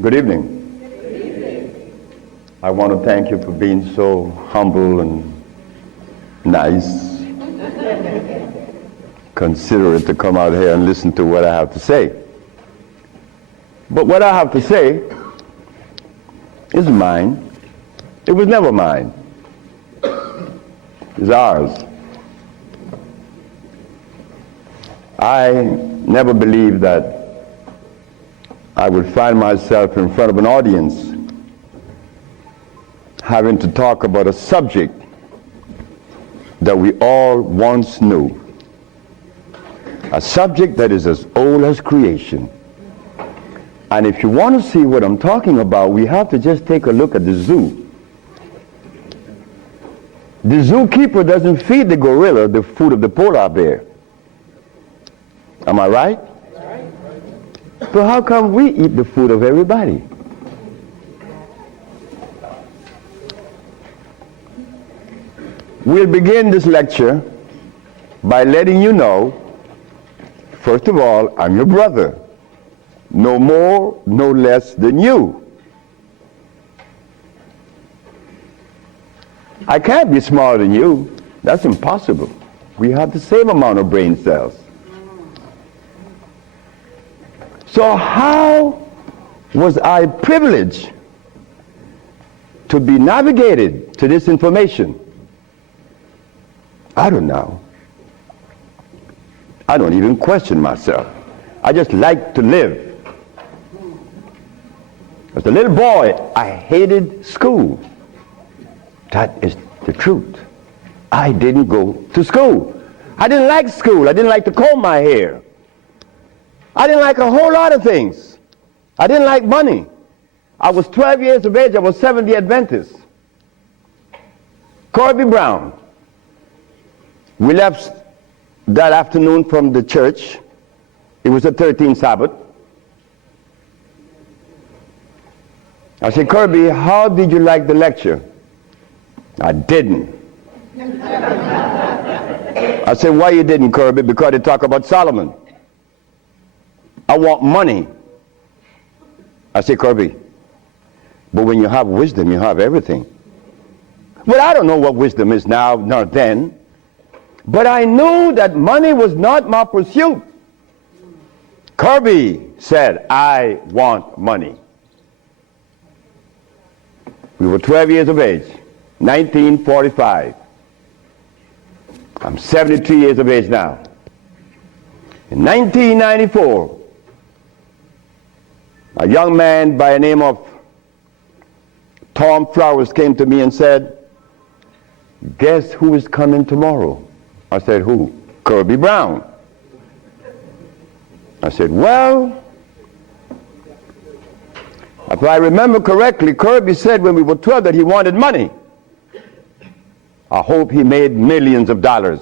Good evening. Good evening. I want to thank you for being so humble and nice, considerate to come out here and listen to what I have to say. But what I have to say is mine. It was never mine. It's ours. I never believed that I would find myself in front of an audience having to talk about a subject that we all once knew. A subject that is as old as creation. And if you want to see what I'm talking about, we have to just take a look at the zoo. The zookeeper doesn't feed the gorilla the food of the polar bear. Am I right? So how come we eat the food of everybody? We'll begin this lecture by letting you know, first of all, I'm your brother. No more, no less than you. I can't be smarter than you. That's impossible. We have the same amount of brain cells. So how was I privileged to be navigated to this information? I don't know. I don't even question myself. I just like to live. As a little boy, I hated school. That is the truth. I didn't go to school. I didn't like school. I didn't like to comb my hair. I didn't like a whole lot of things. I didn't like money. I was 12 years of age. I was Seventh-day Adventist. Corby Brown. We left that afternoon from the church. It was the 13th Sabbath. I said, Kirby, how did you like the lecture? I didn't. I said, why you didn't, Kirby? Because they talk about Solomon. I want money. I said, Kirby, but when you have wisdom, you have everything. Well, I don't know what wisdom is now, nor then. But I knew that money was not my pursuit. Kirby said, I want money. We were 12 years of age, 1945. I'm 73 years of age now. In 1994, a young man by the name of Tom Flowers came to me and said, guess who is coming tomorrow? I said, who? Kirby Brown. I said, well, if I remember correctly, Kirby said when we were 12 that he wanted money. I hope he made millions of dollars.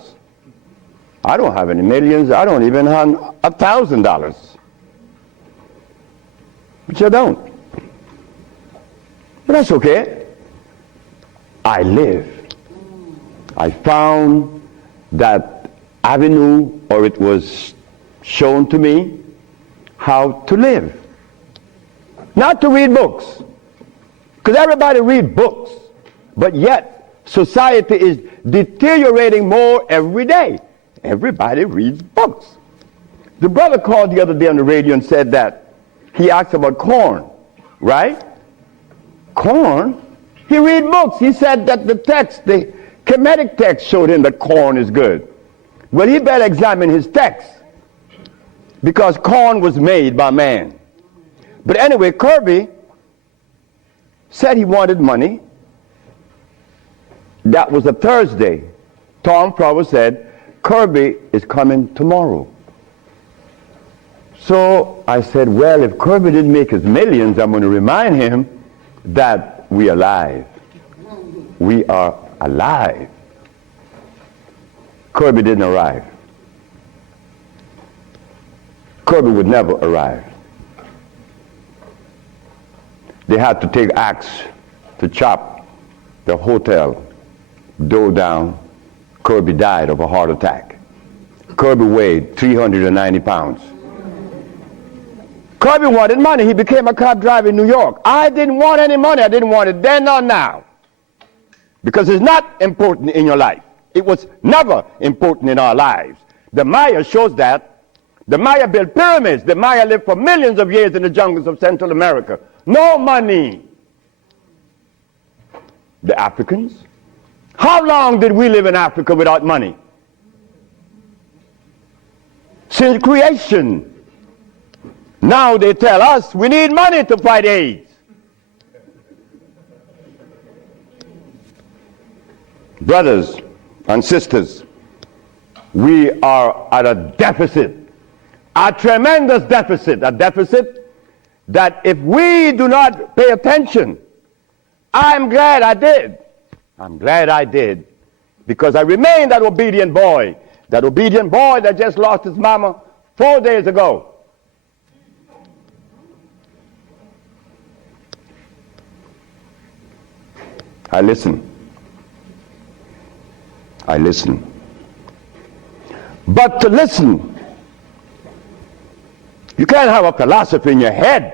I don't have any millions. I don't even have $1,000. But you don't. But that's okay. I live. I found that avenue, or it was shown to me how to live. Not to read books. Because everybody reads books. But yet, society is deteriorating more every day. Everybody reads books. The brother called the other day on the radio and said that he asked about corn, right? Corn? He read books. He said that the text, the Kemetic text showed him that corn is good. Well, he better examine his text because corn was made by man. But anyway, Kirby said he wanted money. That was a Thursday. Tom Flowers said, Kirby is coming tomorrow. So I said, well, if Kirby didn't make his millions, I'm going to remind him that we're alive. We are alive. Kirby didn't arrive. Kirby would never arrive. They had to take axe to chop the hotel door down. Kirby died of a heart attack. Kirby weighed 390 pounds. Kirby wanted money. He became a cab driver in New York. I didn't want any money. I didn't want it then nor now. Because it's not important in your life. It was never important in our lives. The Maya shows that. The Maya built pyramids. The Maya lived for millions of years in the jungles of Central America. No money. The Africans? How long did we live in Africa without money? Since creation. Now they tell us we need money to fight AIDS. Brothers and sisters, we are at a deficit, a tremendous deficit, a deficit that if we do not pay attention, I'm glad I did. I'm glad I did, because I remained that obedient boy that just lost his mama 4 days ago. I listen. But to listen, you can't have a philosophy in your head.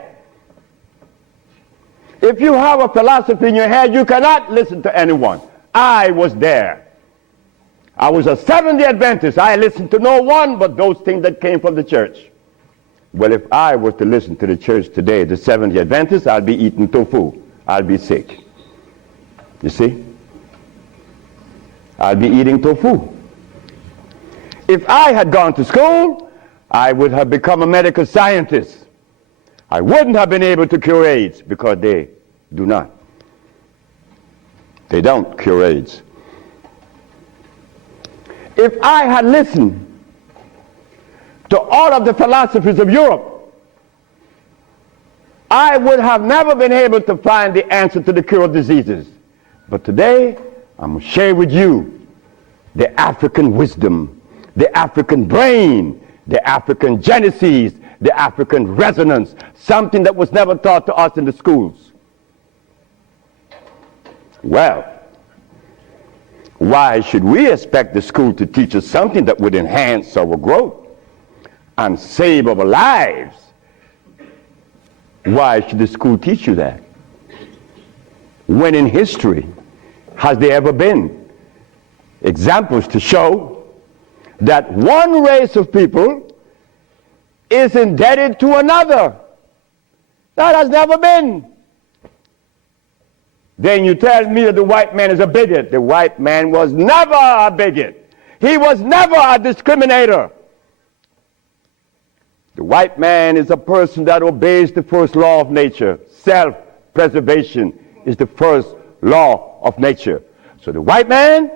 If you have a philosophy in your head, you cannot listen to anyone. I was there. I was a Seventh-day Adventist. I listened to no one but those things that came from the church. Well, if I was to listen to the church today, the Seventh-day Adventists, I'll be eating tofu. I'll be sick. You see? I'll be eating tofu. If I had gone to school, I would have become a medical scientist. I wouldn't have been able to cure AIDS, because they do not. They don't cure AIDS. If I had listened to all of the philosophies of Europe, I would have never been able to find the answer to the cure of diseases. But today, I'm going to share with you the African wisdom, the African brain, the African genesis, the African resonance, something that was never taught to us in the schools. Well, why should we expect the school to teach us something that would enhance our growth and save our lives? Why should the school teach you that? When in history has there ever been examples to show that one race of people is indebted to another? That has never been. Then you tell me that the white man is a bigot. The white man was never a bigot. He was never a discriminator. The white man is a person that obeys the first law of nature. Self-preservation is the first law of nature. So the white man,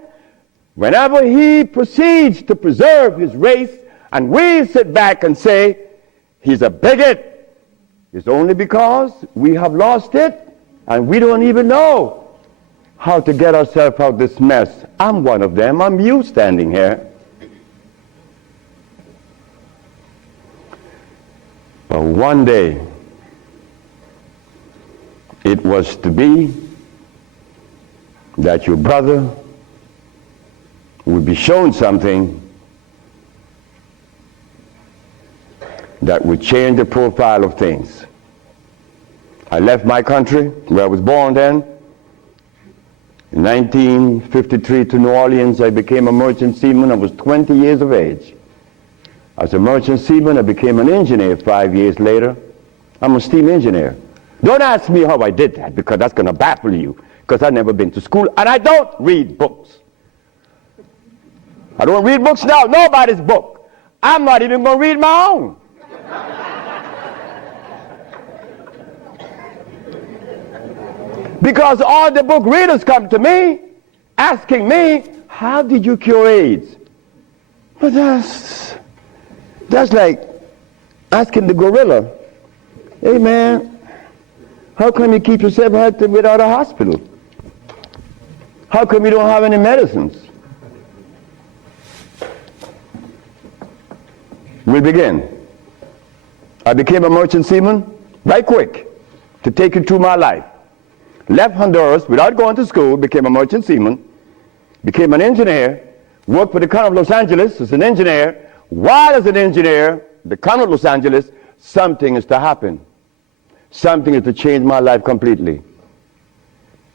whenever he proceeds to preserve his race, and we sit back and say he's a bigot, it's only because we have lost it and we don't even know how to get ourselves out of this mess. I'm one of them. I'm you standing here. But one day, it was to be that your brother would be shown something that would change the profile of things. I left my country, where I was born then. In 1953 to New Orleans, I became a merchant seaman. I was 20 years of age. As a merchant seaman, I became an engineer 5 years later. I'm a steam engineer. Don't ask me how I did that, because that's going to baffle you, because I've never been to school, and I don't read books. I don't read books now, nobody's book. I'm not even going to read my own. Because all the book readers come to me asking me, how did you cure AIDS? But that's like asking the gorilla, hey man, how come you keep yourself healthy without a hospital? How come you don't have any medicines? We begin. I became a merchant seaman right quick to take you through my life. Left Honduras without going to school, became a merchant seaman, became an engineer, worked for the County of Los Angeles as an engineer. While as an engineer, the County of Los Angeles something is to happen. Something is to change my life completely.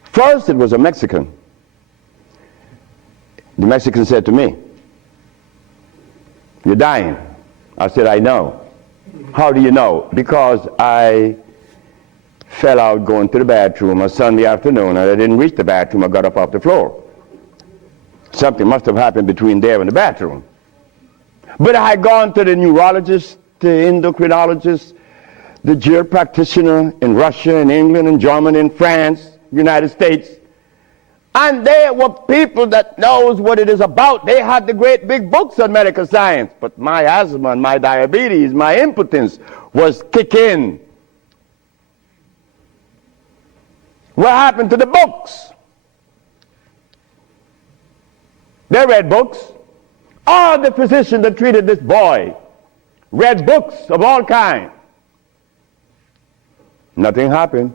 First, it was a Mexican. The Mexican said to me, "You're dying." I said, "I know." "How do you know?" "Because I fell out going to the bathroom a Sunday afternoon, and I didn't reach the bathroom. I got up off the floor. Something must have happened between there and the bathroom." But I had gone to the neurologist, the endocrinologist, the jail practitioner in Russia and England and Germany and France, United States. And they were people that knows what it is about. They had the great big books on medical science. But my asthma and my diabetes, my impotence was kicking. What happened to the books? They read books. All the physicians that treated this boy read books of all kinds. Nothing happened.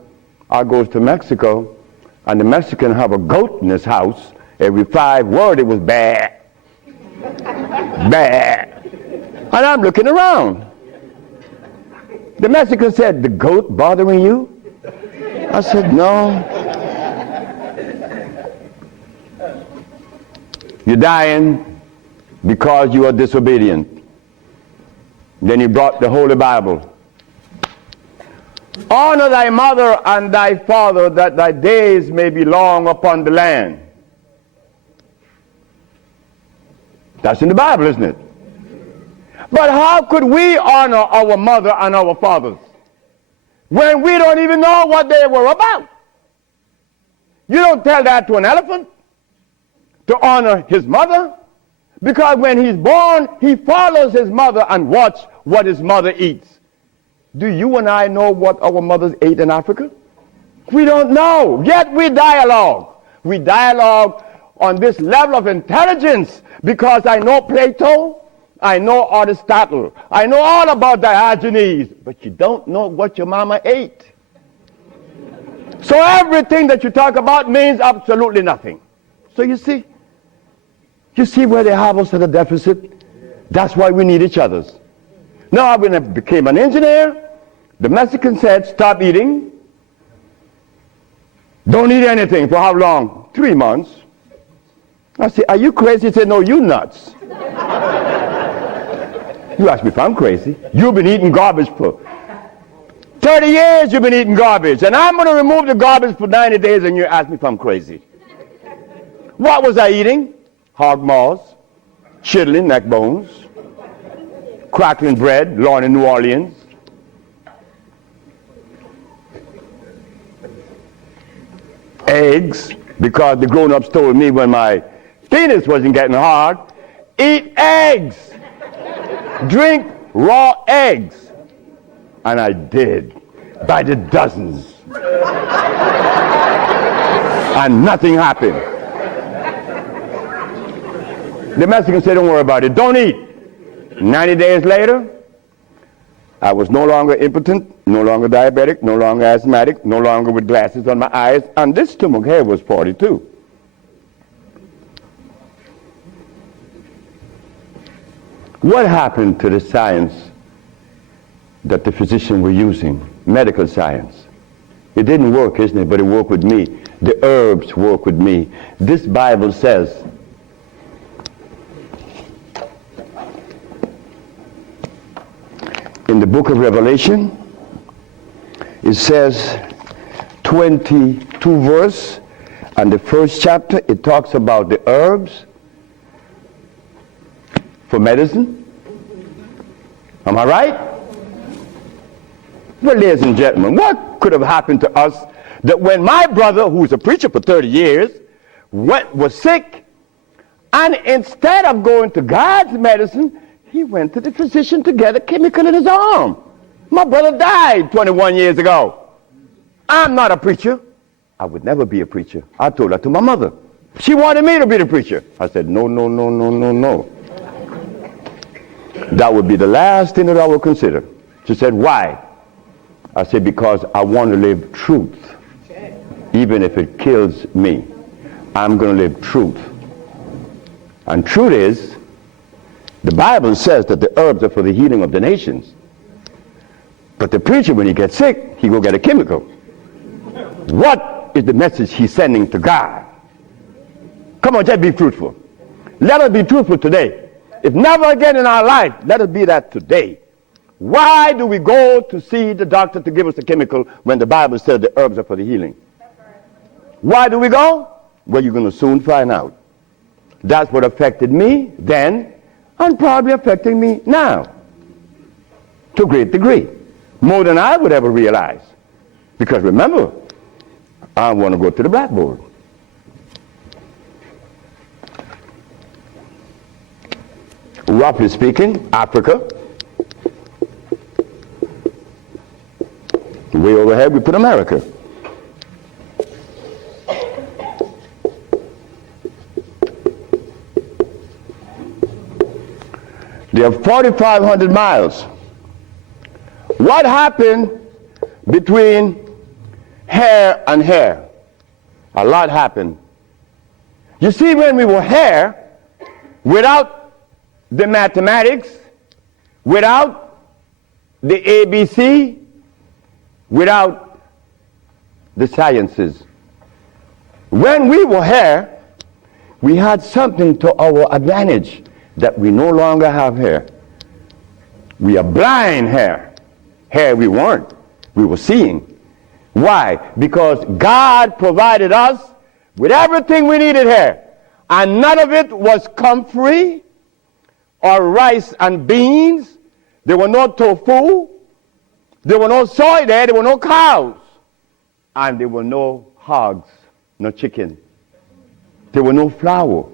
I goes to Mexico, and the Mexican have a goat in his house. Every 5 words it was bad, bad. And I'm looking around. The Mexican said, "The goat bothering you?" I said, "No." "You're dying because you are disobedient." Then he brought the Holy Bible. "Honor thy mother and thy father, that thy days may be long upon the land." That's in the Bible, isn't it? But how could we honor our mother and our fathers when we don't even know what they were about? You don't tell that to an elephant to honor his mother, because when he's born, he follows his mother and watch what his mother eats. Do you and I know what our mothers ate in Africa? We don't know. Yet we dialogue. We dialogue on this level of intelligence because I know Plato, I know Aristotle, I know all about Diogenes, but you don't know what your mama ate. So everything that you talk about means absolutely nothing. So you see where they have us at a deficit? That's why we need each other's. Now, when I became an engineer, the Mexican said, "Stop eating. Don't eat anything." For how long? 3 months. I said, "Are you crazy?" He said, "No, you nuts." You ask me if I'm crazy. You've been eating garbage for 30 years. You've been eating garbage. And I'm going to remove the garbage for 90 days, and you ask me if I'm crazy. What was I eating? Hog maws, chitlin, neck bones, crackling bread, Lorne in New Orleans. Eggs, because the grown-ups told me when my penis wasn't getting hard, eat eggs, drink raw eggs. And I did, by the dozens. And nothing happened. The Mexican said, "Don't worry about it, don't eat." 90 days later, I was no longer impotent, no longer diabetic, no longer asthmatic, no longer with glasses on my eyes, and this stomach hair was 42. What happened to the science that the physicians were using, medical science? It didn't work, isn't it? But it worked with me. The herbs work with me. This Bible says, in the book of Revelation, it says 22 verse, and the first chapter, it talks about the herbs for medicine. Am I right? Well, ladies and gentlemen, what could have happened to us that when my brother, who's a preacher for 30 years, was sick, and instead of going to God's medicine, he went to the physician to get a chemical in his arm. My brother died 21 years ago. I'm not a preacher. I would never be a preacher. I told that to my mother. She wanted me to be the preacher. I said, "No, no, no, no, no, no. That would be the last thing that I would consider." She said, "Why?" I said, "Because I want to live truth. Even if it kills me, I'm going to live truth." And truth is, the Bible says that the herbs are for the healing of the nations. But the preacher, when he gets sick, he go get a chemical. What is the message he's sending to God? Come on, just be truthful. Let us be truthful today. If never again in our life, let us be that today. Why do we go to see the doctor to give us a chemical when the Bible says the herbs are for the healing? Why do we go? Well, you're going to soon find out. That's what affected me then and probably affecting me now to a great degree. More than I would ever realize. Because remember, I want to go to the blackboard. Roughly speaking, Africa. Way overhead, we put America. They have 4,500 miles. What happened between here and here? A lot happened. You see, when we were here, without the mathematics, without the ABC, without the sciences, when we were here, we had something to our advantage that we no longer have here. We are blind here. Here we weren't. We were seeing. Why? Because God provided us with everything we needed here. And none of it was comfrey or rice and beans. There were no tofu. There were no soy there. There were no cows. And there were no hogs, no chicken. There were no flour.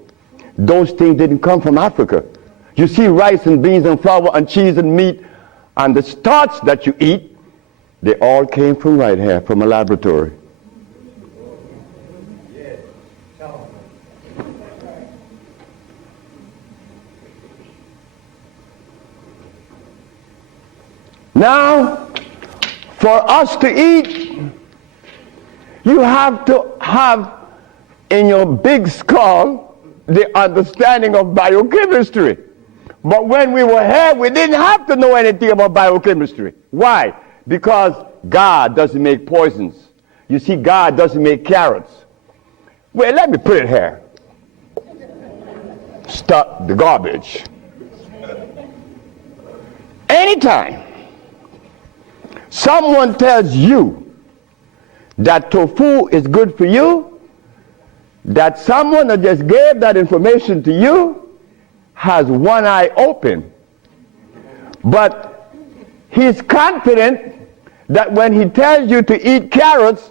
Those things didn't come from Africa. You see rice and beans and flour and cheese and meat and the starch that you eat, they all came from right here, from a laboratory. Now, for us to eat, you have to have in your big skull the understanding of biochemistry. But when we were here, we didn't have to know anything about biochemistry. Why? Because God doesn't make poisons. You see, God doesn't make carrots. Well, let me put it here. Stop the garbage. Anytime someone tells you that tofu is good for you, that someone that just gave that information to you has one eye open. But he's confident that when he tells you to eat carrots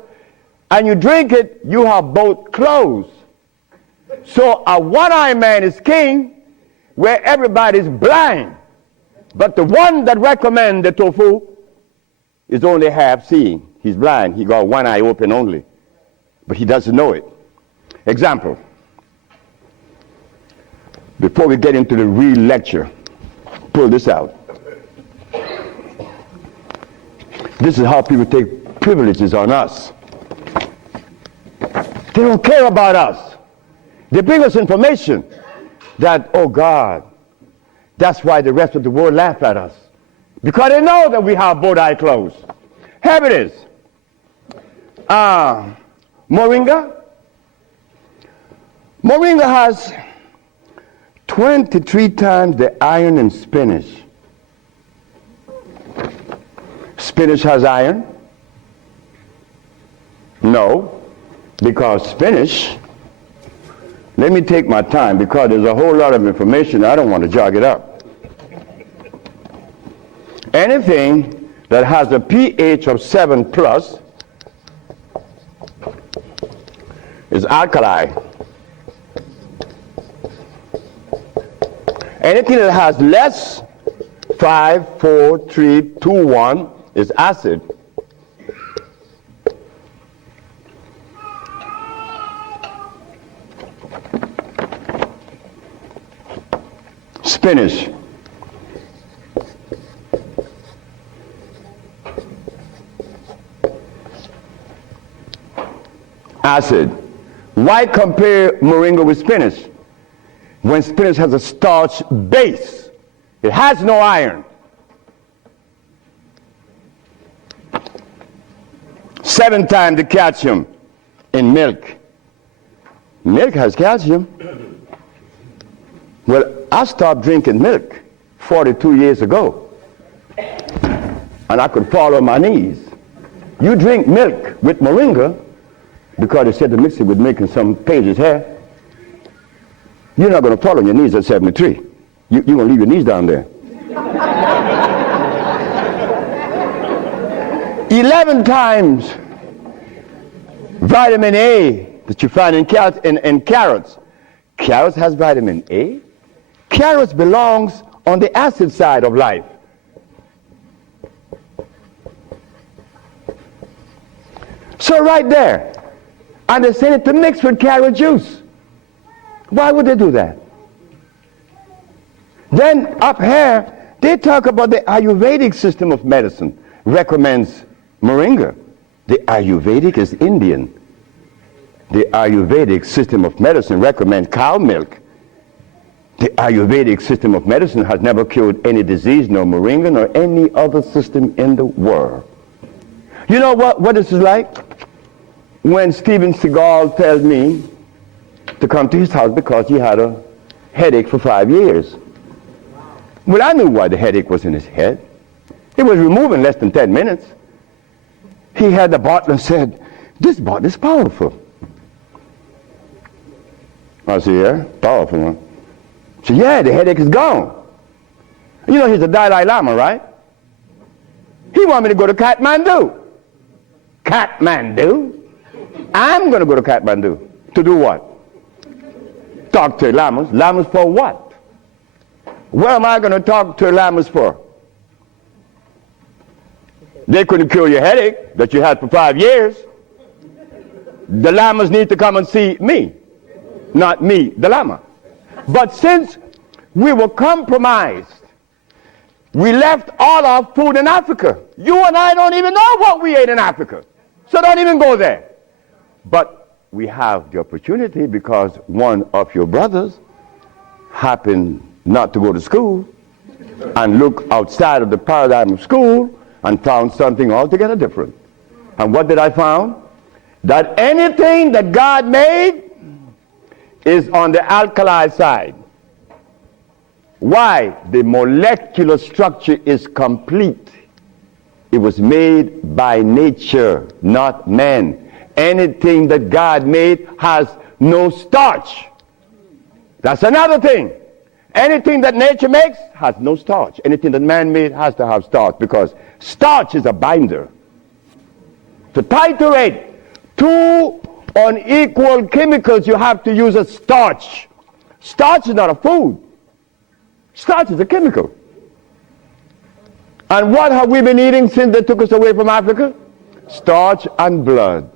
and you drink it, you have both closed. So a one-eyed man is king where everybody's blind. But the one that recommends the tofu is only half seeing. He's blind. He got one eye open only. But he doesn't know it. Example. Before we get into the real lecture, pull this out. This is how people take privileges on us. They don't care about us. They bring us information that, oh God, that's why the rest of the world laugh at us. Because they know that we have both eyes closed. Here it is. Moringa. Moringa has 23 times the iron in spinach. Spinach has iron? No, because spinach, let me take my time because there's a whole lot of information. I don't want to jog it up. Anything that has a pH of 7 plus is alkali. Anything that has less, 5, 4, 3, 2, 1, is acid. Spinach. Acid. Why compare moringa with spinach? When spinach has a starch base, it has no iron. 7 times the calcium in milk. Milk has calcium. Well, I stopped drinking milk 42 years ago, and I could fall on my knees. You drink milk with moringa, because they said to mix it with milk and some pages hair, you're not going to fall on your knees at 73. You're going to leave your knees down there. 11 times vitamin A that you find in carrots. Carrots has vitamin A. Carrots belongs on the acid side of life. So right there, and they said it to mix with carrot juice. Why would they do that? Then up here, they talk about the Ayurvedic system of medicine recommends moringa. The Ayurvedic is Indian. The Ayurvedic system of medicine recommends cow milk. The Ayurvedic system of medicine has never cured any disease, nor moringa, nor any other system in the world. You know what this is like? When Steven Seagal tells me to come to his house because he had a headache for 5 years. Well, I knew why the headache was in his head. It was removed in less than 10 minutes. He had the bottle and said, "This bottle is powerful." I said, "Yeah, powerful, huh?" He said, "Yeah, the headache is gone." You know, he's the Dalai Lama, right? He wanted me to go to Kathmandu. Kathmandu? I'm going to go to Kathmandu. To do what? Talk to lamas. Lamas for what? What am I going to talk to lamas for? They couldn't cure your headache that you had for 5 years. The lamas need to come and see me, not me, the lama. But since we were compromised, we left all our food in Africa. You and I don't even know what we ate in Africa. So don't even go there. But we have the opportunity because one of your brothers happened not to go to school and look outside of the paradigm of school and found something altogether different. And what did I find? That anything that God made is on the alkali side. Why? The molecular structure is complete. It was made by nature, not man. Anything that God made has no starch. That's another thing. Anything that nature makes has no starch. Anything that man made has to have starch, because starch is a binder. To titrate two unequal chemicals, you have to use a starch. Starch is not a food. Starch is a chemical. And what have we been eating since they took us away from Africa? Starch and blood.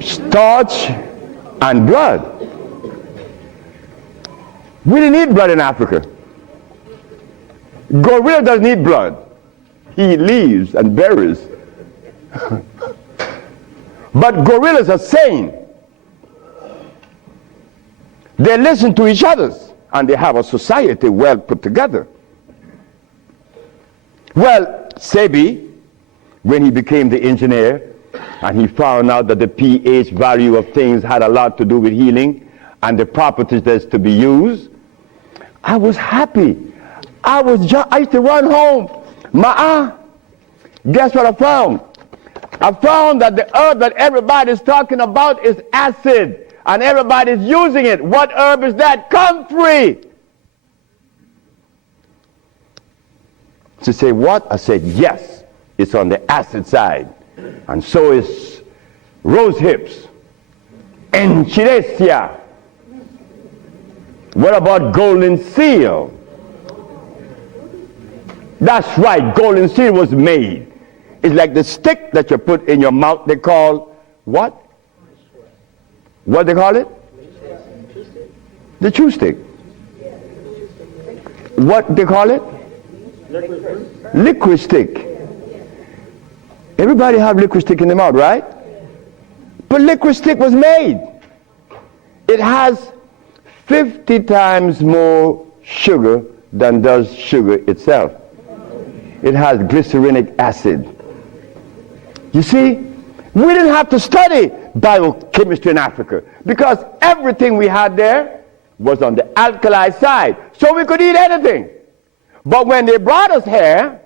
Starch and blood. We didn't eat blood in Africa. Gorilla doesn't eat blood. He eats leaves and berries. But gorillas are sane. They listen to each other, and they have a society well put together. Well, Sebi, when he became the engineer, and he found out that the pH value of things had a lot to do with healing and the properties that's to be used, I was happy. I used to run home. Guess what I found? I found that the herb that everybody's talking about is acid, and everybody's using it. What herb is that? Comfrey. She said, what? I said, yes, it's on the acid side. And so is rose hips, enchirecia. What about golden seal? That's right, golden seal was made. It's like the stick that you put in your mouth. They call what? What they call it? The chew stick. What they call it? Liquid stick. Everybody have liquid stick in their mouth, right? But liquid stick was made. It has 50 times more sugar than does sugar itself. It has glycerinic acid. You see, we didn't have to study biochemistry in Africa because everything we had there was on the alkali side, so we could eat anything. But when they brought us here,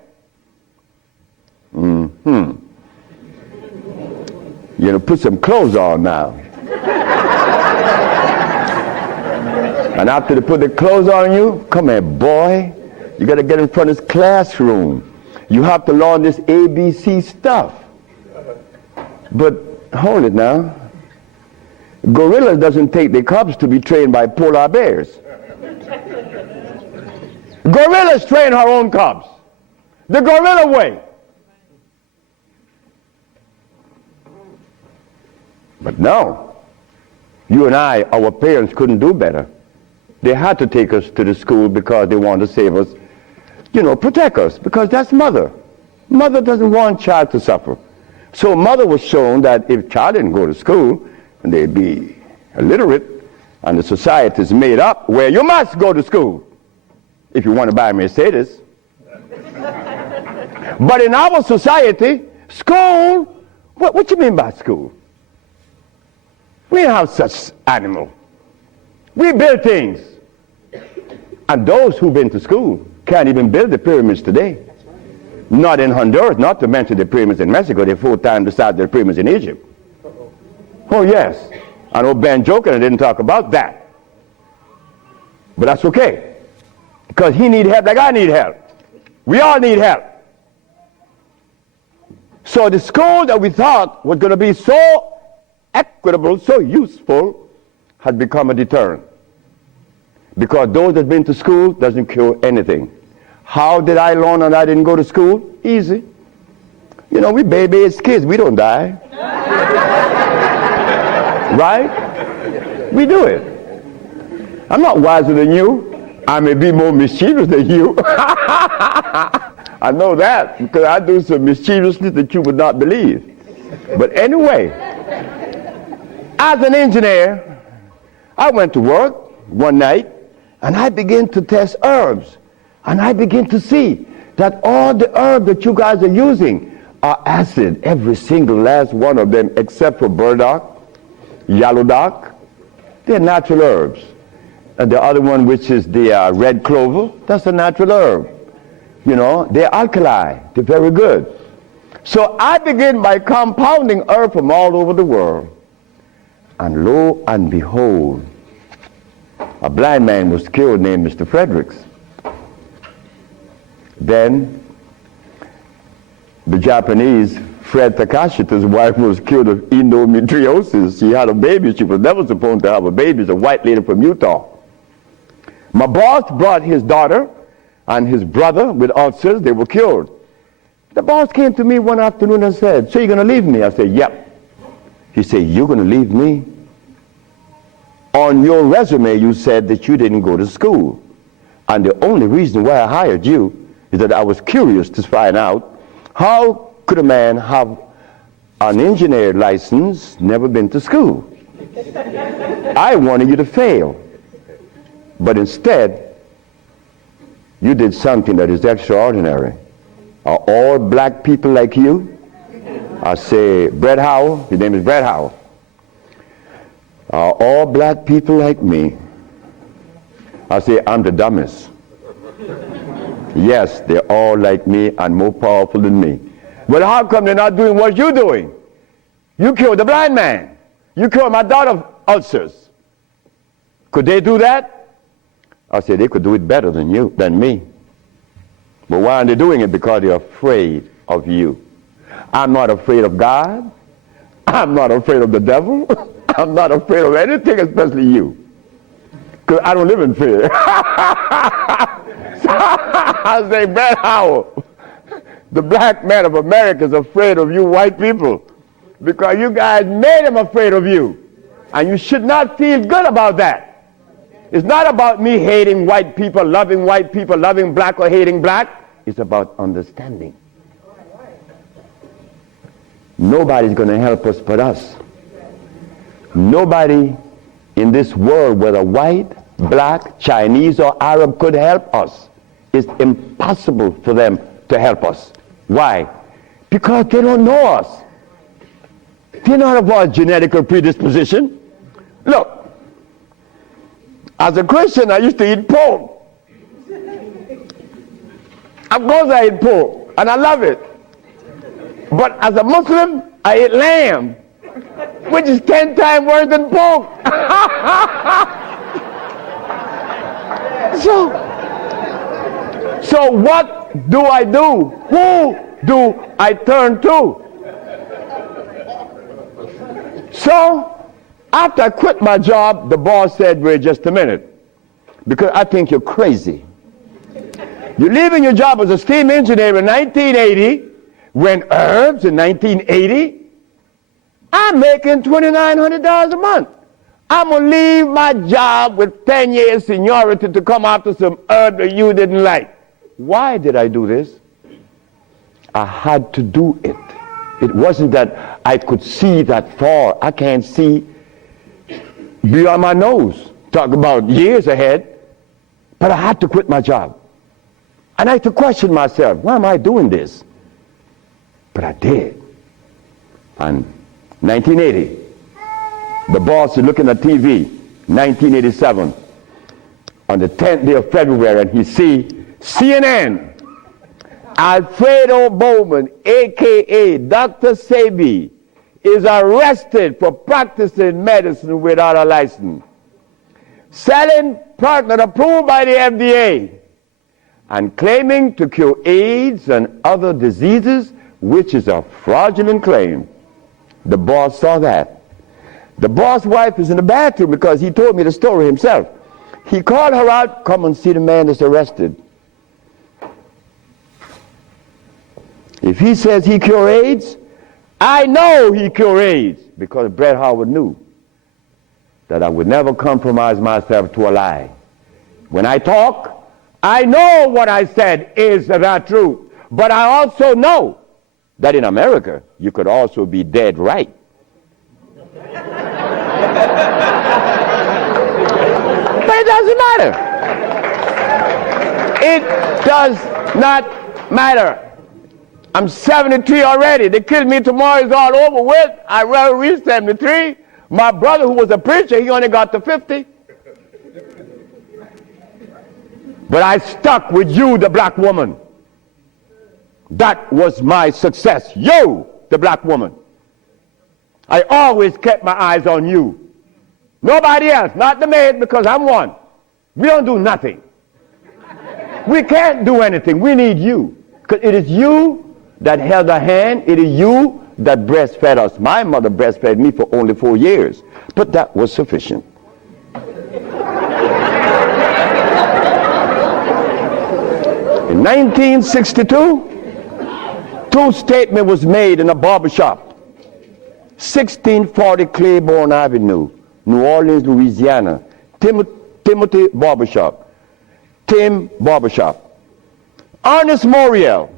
put some clothes on now. And after they put the clothes on you, come here, boy, you got to get in front of this classroom. You have to learn this ABC stuff. But hold it now. Gorillas doesn't take their cubs to be trained by polar bears. Gorillas train her own cubs. The gorilla way. But no, you and I, our parents couldn't do better. They had to take us to the school because they wanted to save us, protect us, because that's mother. Mother doesn't want child to suffer. So mother was shown that if child didn't go to school, and they'd be illiterate, and the society is made up where you must go to school if you want to buy a Mercedes. But in our society, school, what you mean by school? We don't have such animal. We build things. And those who've been to school can't even build the pyramids today. Not in Honduras, not to mention the pyramids in Mexico. They're 4 times the size of the pyramids in Egypt. Oh, yes. I know Ben joking and didn't talk about that. But that's okay. Because he needs help like I need help. We all need help. So the school that we thought was going to be so equitable, so useful, had become a deterrent. Because those that have been to school doesn't cure anything. How did I learn and I didn't go to school? Easy. We baby-aged kids. We don't die. Right? We do it. I'm not wiser than you. I may be more mischievous than you. I know that because I do some mischievousness that you would not believe. But anyway, as an engineer, I went to work one night and I began to test herbs. And I begin to see that all the herbs that you guys are using are acid, every single last one of them, except for burdock, yellow dock. They're natural herbs. And the other one, which is the red clover, that's a natural herb. They're alkali. They're very good. So I begin by compounding herbs from all over the world. And lo and behold, a blind man was killed named Mr. Fredericks. Then the Japanese, Fred Takashita's wife, was killed of endometriosis. She had a baby. She was never supposed to have a baby. It's a white lady from Utah. My boss brought his daughter and his brother with ulcers. They were killed. The boss came to me one afternoon and said, "So you're going to leave me?" I said, "Yep." He said, "You're going to leave me? On your resume, you said that you didn't go to school. And the only reason why I hired you is that I was curious to find out how could a man have an engineer license, never been to school. I wanted you to fail. But instead, you did something that is extraordinary. Are all black people like you?" I say, "Brett Howell," his name is Brett Howell. "Are all black people like me?" I say, "I'm the dumbest." "Yes, they're all like me and more powerful than me." "Well, how come they're not doing what you're doing? You killed the blind man. You killed my daughter of ulcers. Could they do that?" I said, "They could do it better than me. But why aren't they doing it? Because they're afraid of you. I'm not afraid of God. I'm not afraid of the devil. I'm not afraid of anything, especially you. Because I don't live in fear." So I say, "Brett Howell, the black man of America is afraid of you white people because you guys made him afraid of you. And you should not feel good about that. It's not about me hating white people, loving black or hating black. It's about understanding. Nobody's going to help us but us. Nobody in this world, whether white, black, Chinese, or Arab, could help us it's impossible for them to help us. Why? Because they don't know us. They don't have our genetic predisposition. Look, as a Christian, I used to eat pork. Of course I eat pork, and I love it. But as a Muslim, I eat lamb, which is 10 times worse than pork. So what do I do? Who do I turn to? So after I quit my job, the boss said, wait just a minute, because I think you're crazy. You're leaving your job as a steam engineer in 1980, when herbs in 1980, I'm making $2,900 a month. I'm going to leave my job with 10 years seniority to come after some herb that you didn't like. Why did I do this? I had to do it. It wasn't that I could see that far. I can't see beyond my nose. Talk about years ahead. But I had to quit my job. And I had to question myself, why am I doing this? But I did. And 1980, the boss is looking at TV, 1987, on the 10th day of February, and he see CNN, Alfredo Bowman, a.k.a. Dr. Sebi, is arrested for practicing medicine without a license, selling product approved by the FDA, and claiming to cure AIDS and other diseases, which is a fraudulent claim. The boss saw that. The boss' wife is in the bathroom because he told me the story himself. He called her out, come and see the man that's arrested. If he says he cure AIDS, I know he cure AIDS, because Bret Howard knew that I would never compromise myself to a lie. When I talk, I know what I said is the truth, but I also know that in America, you could also be dead right. But it doesn't matter. It does not matter. I'm 73 already. They killed me tomorrow, it's all over with. I rather reach 73. My brother, who was a preacher, he only got to 50. But I stuck with you, the black woman. That was my success. You, the black woman. I always kept my eyes on you. Nobody else, not the maid, because I'm one. We don't do nothing. We can't do anything. We need you. Because it is you that held our hand. It is you that breastfed us. My mother breastfed me for only 4 years. But that was sufficient. In 1962, two statements was made in a barbershop. 1640 Claiborne Avenue, New Orleans, Louisiana. Timothy Barbershop. Tim Barbershop. Ernest Moriel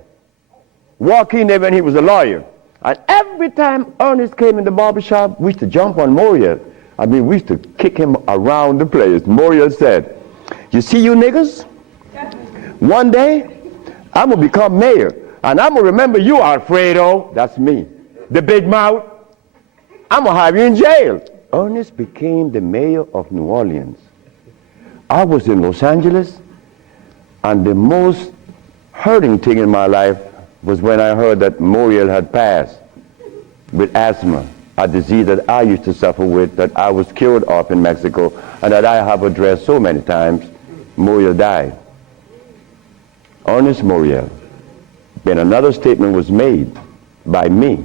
walked in there when he was a lawyer. And every time Ernest came in the barbershop, we used to jump on Moriel. I mean, we used to kick him around the place. Moriel said, you see you niggas? One day, I'm going to become mayor. And I'm going to remember you, Alfredo. That's me. The big mouth. I'm going to have you in jail. Ernest became the mayor of New Orleans. I was in Los Angeles, and the most hurting thing in my life was when I heard that Moriel had passed with asthma, a disease that I used to suffer with, that I was cured of in Mexico, and that I have addressed so many times. Moriel died. Ernest Moriel. Then another statement was made by me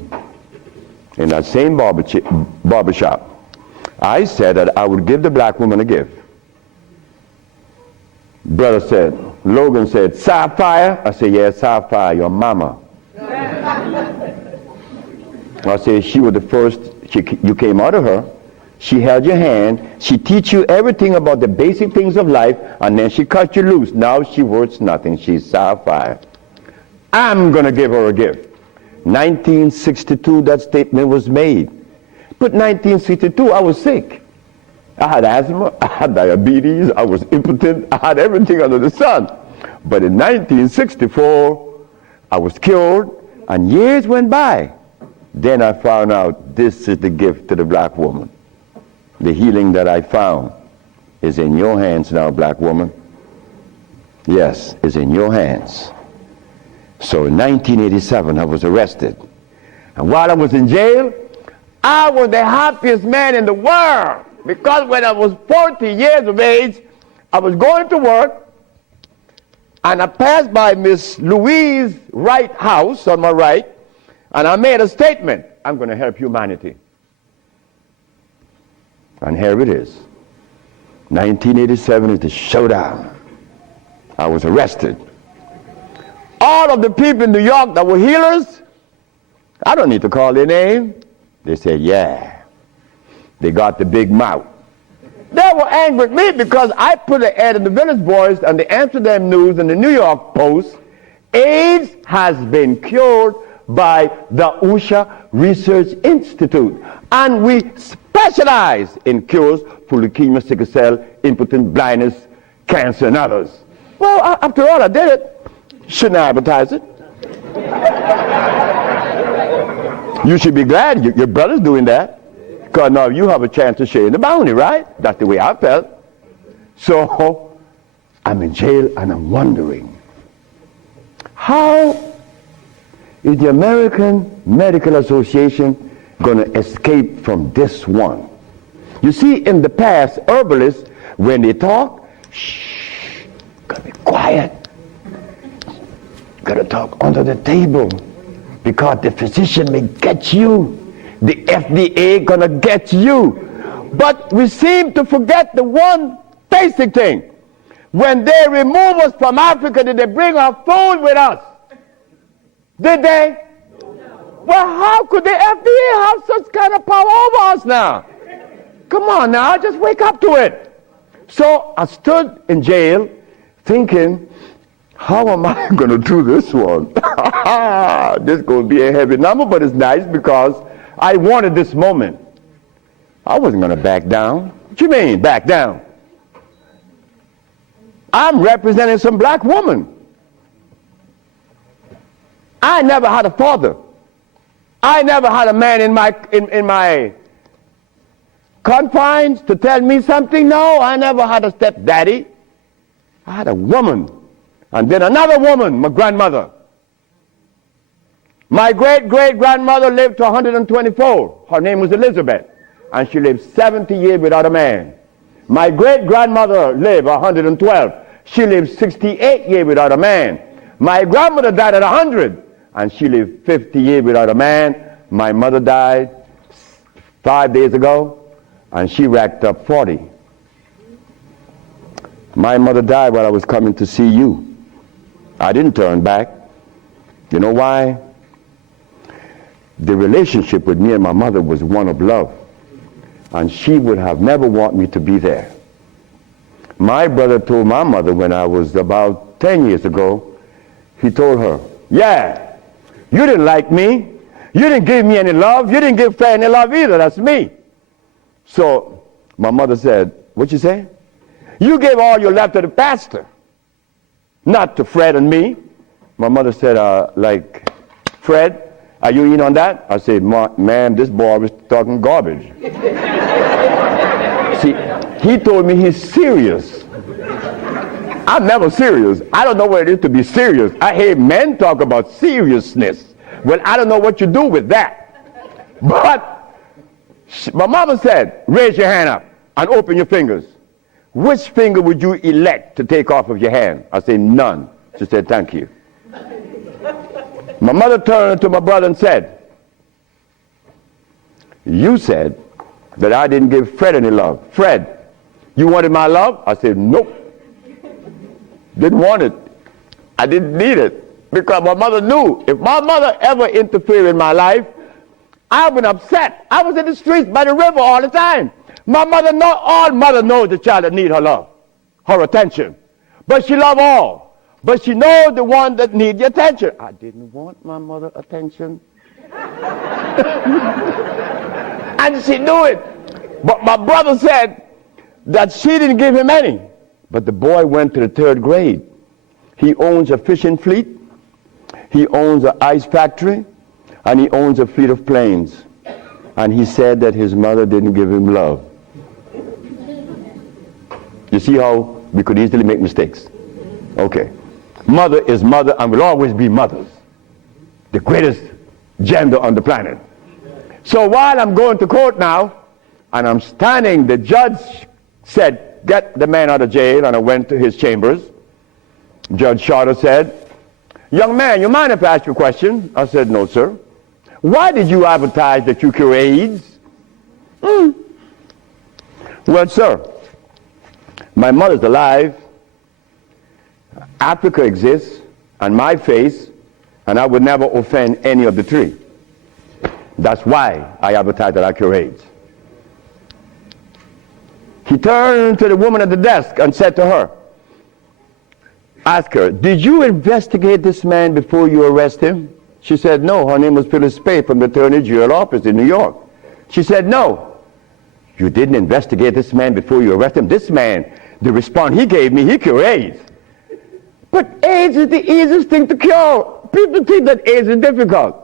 in that same barbershop. I said that I would give the black woman a gift. Brother said, Logan said, Sapphire? I said, yes, Sapphire, your mama. I said, she was the first, you came out of her. She held your hand. She teach you everything about the basic things of life, and then she cut you loose. Now she worth nothing. She's Sapphire. I'm going to give her a gift. 1962, that statement was made. But 1962, I was sick. I had asthma, I had diabetes, I was impotent, I had everything under the sun. But in 1964, I was cured, and years went by. Then I found out this is the gift to the black woman. The healing that I found is in your hands now, black woman. Yes, it's in your hands. So in 1987, I was arrested. And while I was in jail, I was the happiest man in the world. Because when I was 40 years of age, I was going to work, and I passed by Miss Louise Wright's house on my right, and I made a statement: I'm going to help humanity. And here it is. 1987 is the showdown. I was arrested. All of the people in New York that were healers, I don't need to call their name. They said, yeah. They got the big mouth. They were angry with me because I put an ad in the Village Voice and the Amsterdam News and the New York Post. AIDS has been cured by the USHA Research Institute. And we specialize in cures for leukemia, sickle cell, impotence, blindness, cancer, and others. Well, after all, I did it. Shouldn't I advertise it? You should be glad your brother's doing that. Because now you have a chance to share in the bounty, right? That's the way I felt. So I'm in jail and I'm wondering, how is the American Medical Association going to escape from this one? You see, in the past, herbalists, when they talk, shh, gotta be quiet. Gotta talk under the table, because the physician may get you. The FDA gonna get you. But we seem to forget the one basic thing. When they remove us from Africa, did they bring our food with us? Did they? Well, how could the FDA have such kind of power over us now? Come on now, just wake up to it. So I stood in jail thinking, how am I going to do this one? This is going to be a heavy number, but it's nice because I wanted this moment. I wasn't going to back down. What you mean, back down? I'm representing some black woman. I never had a father. I never had a man in my confines to tell me something. No, I never had a stepdaddy. I had a woman. And then another woman, my grandmother. My great-great-grandmother lived to 124. Her name was Elizabeth. And she lived 70 years without a man. My great-grandmother lived 112. She lived 68 years without a man. My grandmother died at 100. And she lived 50 years without a man. My mother died 5 days ago. And she racked up 40. My mother died while I was coming to see you. I didn't turn back. You know why? The relationship with me and my mother was one of love. And she would have never wanted me to be there. My brother told my mother when I was about 10 years ago, he told her, yeah, you didn't like me. You didn't give me any love. You didn't give Fred any love either. That's me. So my mother said, what you say? You gave all your love to the pastor, not to Fred and me. My mother said, like, Fred, are you in on that? I said, man, this boy was talking garbage. See, he told me he's serious. I'm never serious. I don't know what it is to be serious. I hear men talk about seriousness. Well, I don't know what you do with that. But my mother said, raise your hand up and open your fingers. Which finger would you elect to take off of your hand? I said, none. She said, thank you. My mother turned to my brother and said, you said that I didn't give Fred any love. Fred, you wanted my love? I said, nope. Didn't want it. I didn't need it. Because my mother knew if my mother ever interfered in my life, I would be upset. I was in the streets by the river all the time. My mother knows, all mother knows the child that need her love, her attention. But she love all. But she knows the one that need the attention. I didn't want my mother attention. And she knew it. But my brother said that she didn't give him any. But the boy went to the 3rd grade. He owns a fishing fleet, he owns an ice factory, and he owns a fleet of planes. And he said that his mother didn't give him love. You see how we could easily make mistakes? Okay. Mother is mother and will always be mothers. The greatest gender on the planet. So while I'm going to court now, and I'm standing, the judge said, get the man out of jail, and I went to his chambers. Judge Shorter said, young man, you mind if I ask you a question? I said, no, sir. Why did you advertise that you cure AIDS? Well, sir, my mother's alive, Africa exists, and my face, and I would never offend any of the three. That's why I advertise that I cure AIDS. He turned to the woman at the desk and said to her, ask her, did you investigate this man before you arrest him? She said, no. Her name was Phyllis Spade from the Attorney General office in New York. She said, no. You didn't investigate this man before you arrest him? This man, the response he gave me, he cured AIDS. But AIDS is the easiest thing to cure. People think that AIDS is difficult.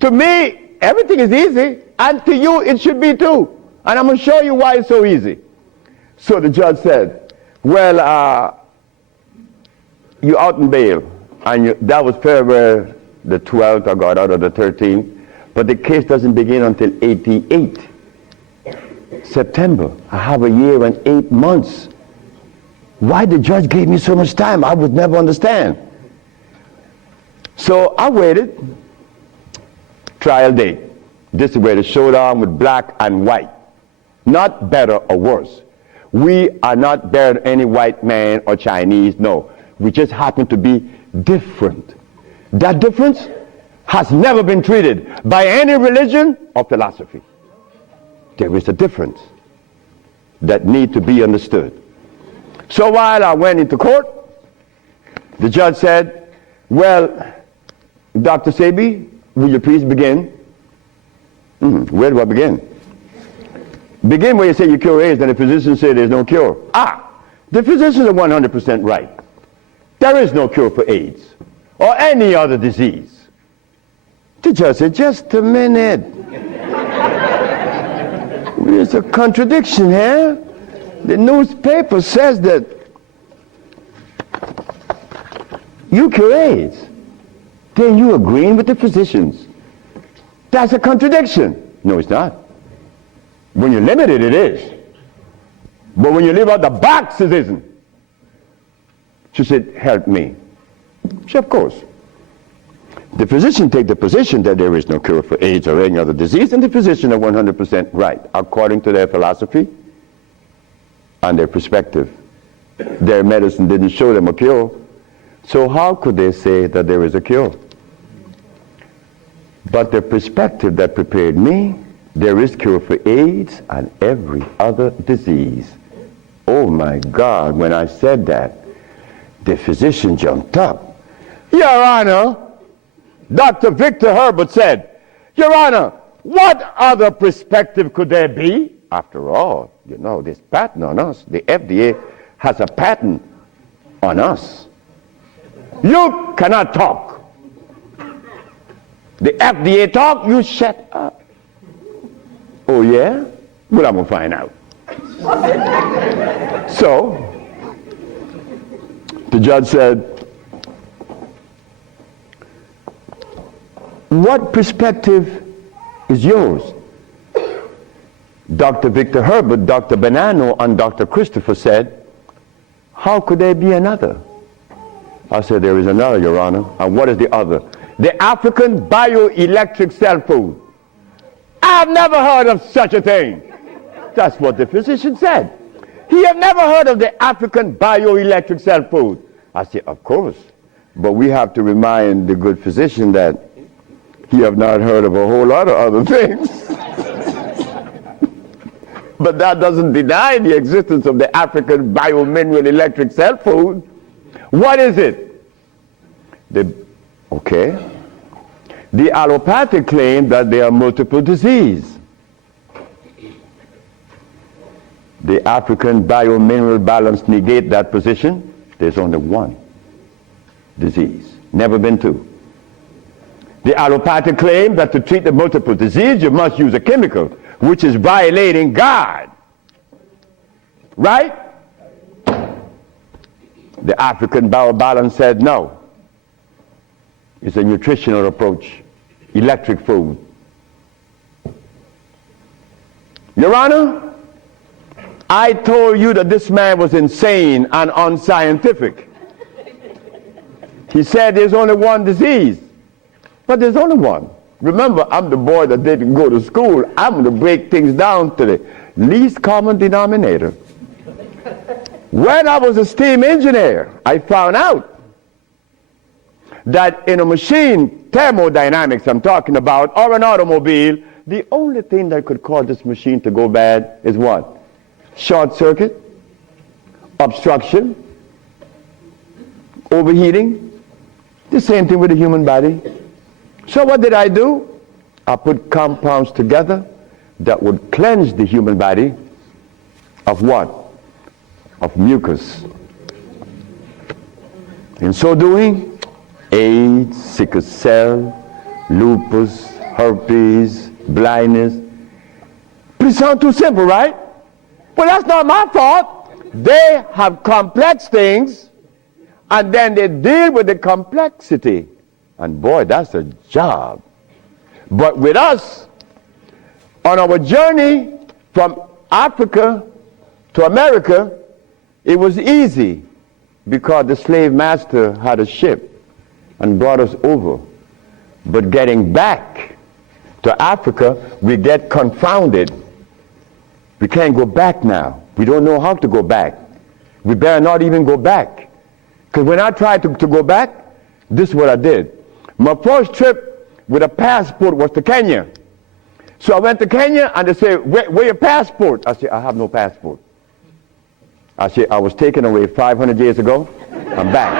To me, everything is easy, and to you it should be too. And I'm going to show you why it's so easy. So the judge said, well, you out in bail, and that was February the 12th, I got out of the 13th, but the case doesn't begin until 88. September, I have a year and 8 months. Why the judge gave me so much time, I would never understand. So I waited, trial date. This is where the showdown with black and white. Not better or worse. We are not better than any white man or Chinese, no. We just happen to be different. That difference has never been treated by any religion or philosophy. There is a difference that needs to be understood. So while I went into court, the judge said, well, Dr. Sebi, will you please begin? Where do I begin? Begin where you say you cure AIDS, and the physicians say there's no cure. The physicians are 100% right. There is no cure for AIDS or any other disease. The judge said, just a minute. There's a contradiction here. The newspaper says that you cure AIDS. Then you agreeing with the physicians. That's a contradiction. No, it's not. When you limit it, it is. But when you leave out the box, it isn't. She said, help me. She said, of course. The physician take the position that there is no cure for AIDS or any other disease, and the physician are 100% right, according to their philosophy and their perspective. Their medicine didn't show them a cure. So how could they say that there is a cure? But the perspective that prepared me, there is cure for AIDS and every other disease. Oh my God, when I said that, the physician jumped up. Your Honor, Dr. Victor Herbert said, Your Honor, what other perspective could there be? After all, you know, this patent on us, the FDA has a patent on us. You cannot talk. The FDA talk, you shut up. Oh yeah? Well, I'm going to find out. So, the judge said, what perspective is yours? Dr. Victor Herbert, Dr. Bonanno, and Dr. Christopher said, how could there be another? I said, there is another, Your Honor. And what is the other? The African bioelectric cell food. I've never heard of such a thing. That's what the physician said. He had never heard of the African bioelectric cell food. I said, of course. But we have to remind the good physician that he have not heard of a whole lot of other things. But that doesn't deny the existence of the African biomineral electric cell food. What is it? The allopathic claim that there are multiple diseases. The African biomineral balance negate that position. There's only one. disease. Never been to. The allopathic claim that to treat the multiple disease, you must use a chemical, which is violating God. Right? The African balance said no. It's a nutritional approach. Electric food. Your Honor, I told you that this man was insane and unscientific. He said there's only one disease. But there's only one. Remember, I'm the boy that didn't go to school. I'm going to break things down to the least common denominator. When I was a steam engineer, I found out that in a machine, thermodynamics I'm talking about, or an automobile, the only thing that could cause this machine to go bad is what? Short circuit, obstruction, overheating. The same thing with the human body. So what did I do? I put compounds together that would cleanse the human body of what? Of mucus. In so doing, AIDS, sickle cell, lupus, herpes, blindness. It sounds too simple, right? Well, that's not my fault. They have complex things, and then they deal with the complexity. And boy, that's a job. But with us, on our journey from Africa to America, it was easy because the slave master had a ship and brought us over. But getting back to Africa, we get confounded. We can't go back now. We don't know how to go back. We better not even go back. Because when I tried to go back, this is what I did. My first trip with a passport was to Kenya. So I went to Kenya and they said, where your passport? I said, I have no passport. I said, I was taken away 500 years ago. I'm back.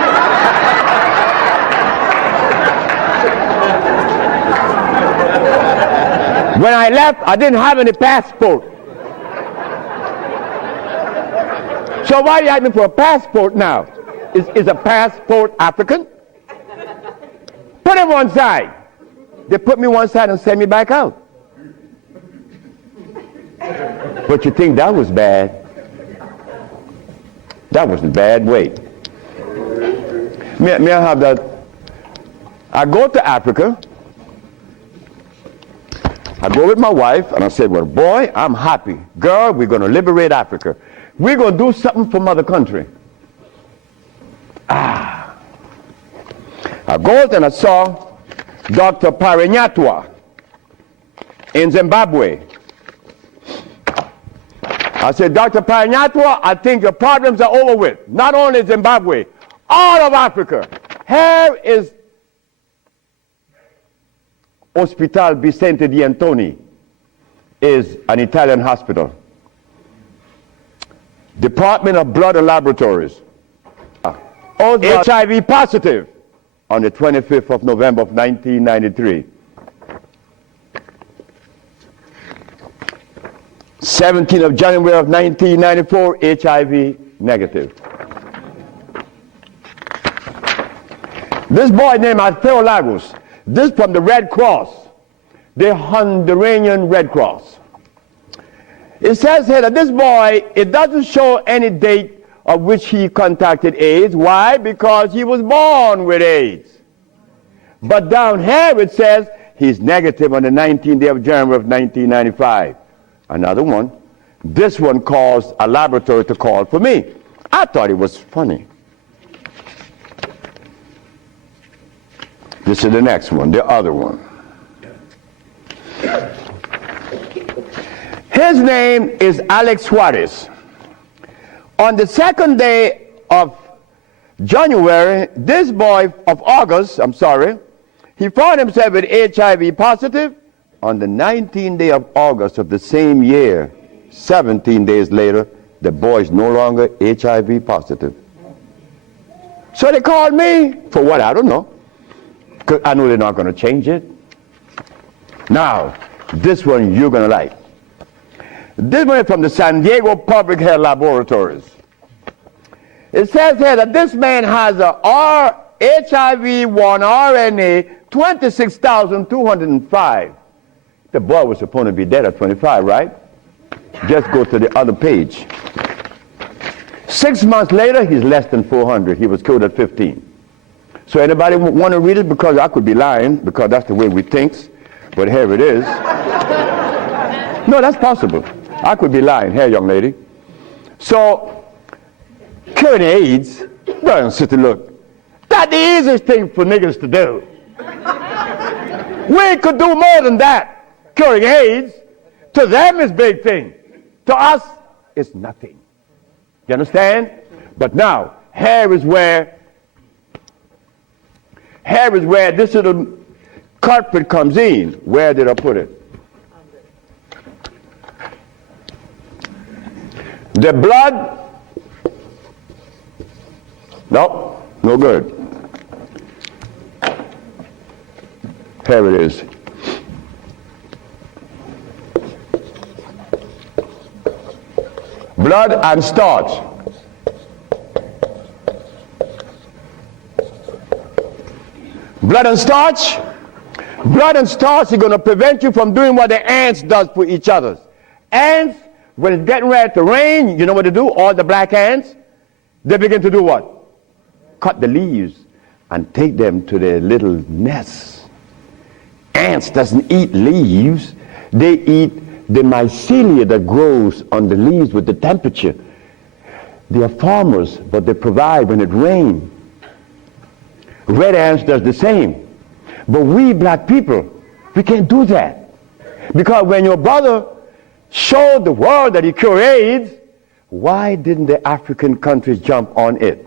When I left, I didn't have any passport. So why are you asking for a passport now? Is a passport African? Put him one side. They put me one side and send me back out. But you think that was bad? That wasn't bad. Wait. May I have that? I go to Africa. I go with my wife and I said, well, boy, I'm happy. Girl, we're going to liberate Africa. We're going to do something for mother country. I go and I saw Dr. Parinyatwa in Zimbabwe. I said, Dr. Parinyatwa, I think your problems are over with. Not only Zimbabwe, all of Africa. Here is Hospital Vicente di Antoni, is an Italian hospital. Department of Blood and Laboratories. HIV positive on the 25th of November of 1993. 17th of January of 1994, HIV negative. This boy named Alfeo Lagos, this from the Red Cross, the Honduran Red Cross. It says here that this boy, it doesn't show any date of which he contracted AIDS. Why? Because he was born with AIDS. But down here it says he's negative on the 19th day of January of 1995. Another one. This one caused a laboratory to call for me. I thought it was funny. This is the next one, the other one. His name is Alex Suarez. On the second day of January, this boy of August, he found himself with HIV positive. On the 19th day of August of the same year, 17 days later, the boy is no longer HIV positive. So they called me for what? I don't know. Because I know they're not going to change it. Now, this one you're going to like. This one is from the San Diego Public Health Laboratories. It says here that this man has a HIV-1 RNA 26,205. The boy was supposed to be dead at 25, right? Just go to the other page. 6 months later, he's less than 400. He was killed at 15. So anybody want to read it? Because I could be lying, because that's the way we think. But here it is. No, that's possible. I could be lying. Here, young lady. So, curing AIDS, don't sit and look. That's the easiest thing for niggas to do. We could do more than that. Curing AIDS, to them is big thing. To us, it's nothing. You understand? But now, here is where this little carpet comes in. Where did I put it? The blood, no good. Here it is. Blood and starch. Blood and starch. Blood and starch is going to prevent you from doing what the ants does for each other. Ants, when it's getting ready to rain, you know what they do? All the black ants, they begin to do what? Cut the leaves and take them to their little nests. Ants doesn't eat leaves. They eat the mycelia that grows on the leaves with the temperature. They are farmers, but they provide when it rains. Red ants does the same. But we black people, we can't do that. Because when your brother showed the world that he cured AIDS, why didn't the African countries jump on it?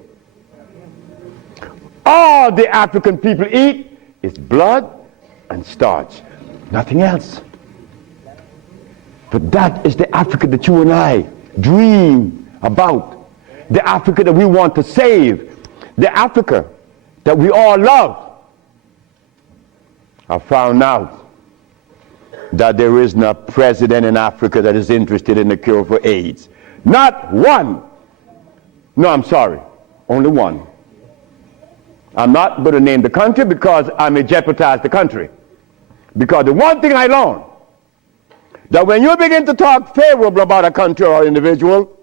All the African people eat is blood and starch, nothing else. But that is the Africa that you and I dream about, the Africa that we want to save, the Africa that we all love. I found out that there is no president in Africa that is interested in the cure for AIDS. Not one. No, I'm sorry. Only one. I'm not going to name the country because I may jeopardize the country. Because the one thing I learned, that when you begin to talk favorable about a country or individual,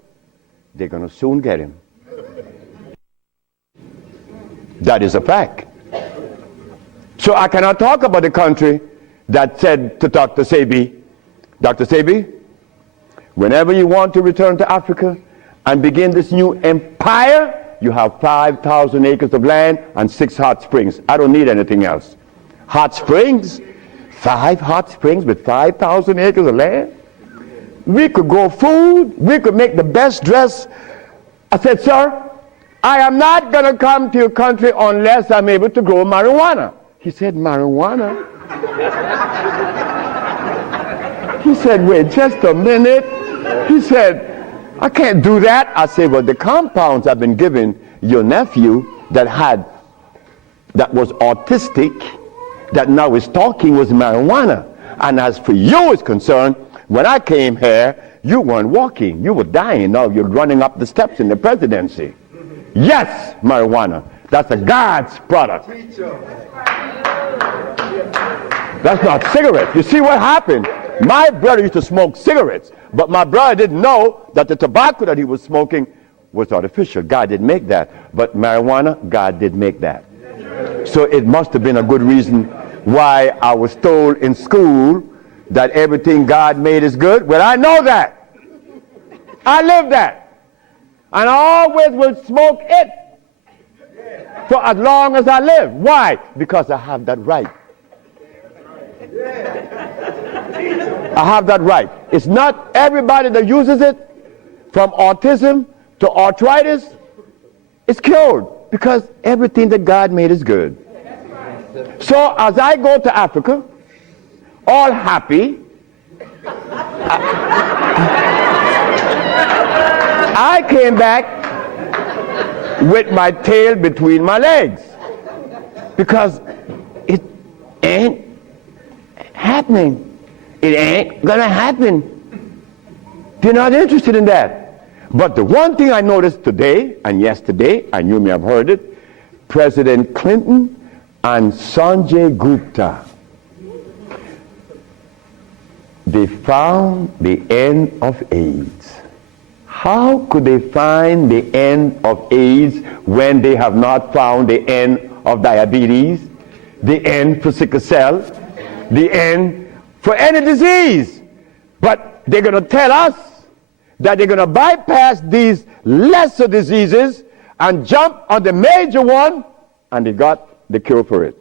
they're going to soon get him. That is a fact. So I cannot talk about the country that said to Dr. Sebi, Dr. Sebi, whenever you want to return to Africa and begin this new empire, you have 5,000 acres of land and 6 hot springs. I don't need anything else. Hot springs? 5 hot springs with 5,000 acres of land? We could grow food. We could make the best dress. I said, sir, I am not going to come to your country unless I'm able to grow marijuana. He said, marijuana? He said, wait just a minute. He said, I can't do that. I said, well, the compounds I've been giving your nephew that was autistic, that now is talking, was marijuana. And as for you is concerned, when I came here, you weren't walking. You were dying. Now you're running up the steps in the presidency. Yes, marijuana. That's a God's product. That's not cigarettes. You see what happened? My brother used to smoke cigarettes, but my brother didn't know that the tobacco that he was smoking was artificial. God didn't make that. But marijuana, God did make that. So it must have been a good reason why I was told in school that everything God made is good. Well, I know that. I live that. And I always will smoke it for as long as I live. Why? Because I have that right. I have that right. It's not everybody that uses it, from autism to arthritis, is cured, because everything that God made is good. So as I go to Africa, all happy, I came back with my tail between my legs, because it ain't happening. It ain't gonna happen. They're not interested in that. But the one thing I noticed today and yesterday, and you may have heard it, President Clinton and Sanjay Gupta, they found the end of AIDS. How could they find the end of AIDS when they have not found the end of diabetes, the end for sickle cell, the end for any disease? But they're going to tell us that they're going to bypass these lesser diseases and jump on the major one, and they got the cure for it.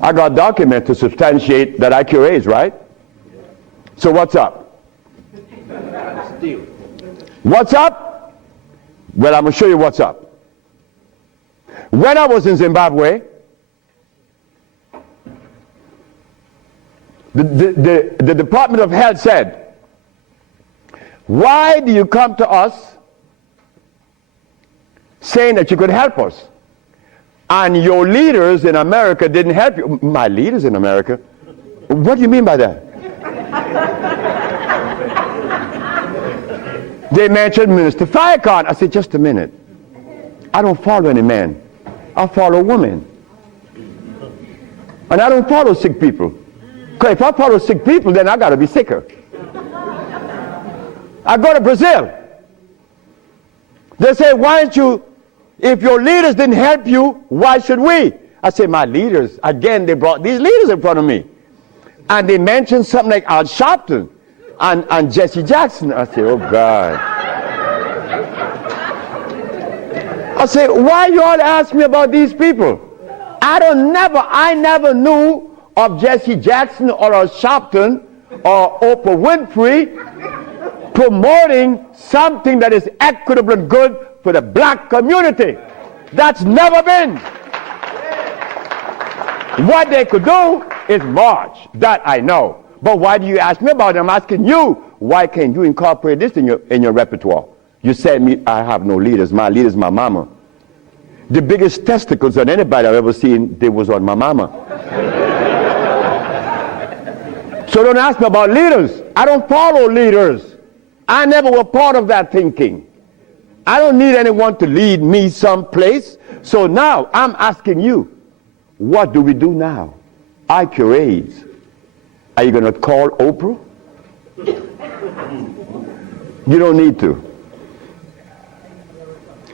I got documents to substantiate that I cure AIDS, right? So what's up? What's up? Well, I'm going to show you what's up. When I was in Zimbabwe, the Department of Health said, why do you come to us saying that you could help us? And your leaders in America didn't help you. My leaders in America? What do you mean by that? They mentioned Minister Farrakhan. I said, just a minute. I don't follow any man. I follow women. And I don't follow sick people. Because if I follow sick people, then I got to be sicker. I go to Brazil. They say, why don't you, if your leaders didn't help you, why should we? I say, my leaders, again, they brought these leaders in front of me. And they mentioned something like Al Sharpton and Jesse Jackson. I say, oh God. I say, why you all ask me about these people? I never knew of Jesse Jackson or Al Sharpton or Oprah Winfrey promoting something that is equitable and good for the black community. That's never been. What they could do is march. That I know. But why do you ask me about it? I'm asking you, why can't you incorporate this in your repertoire? You said me, I have no leaders. My leader's my mama. The biggest testicles on anybody I've ever seen, they was on my mama. So don't ask me about leaders. I don't follow leaders. I never was part of that thinking. I don't need anyone to lead me someplace. So now I'm asking you, what do we do now? I cure AIDS. Are you going to call Oprah? You don't need to.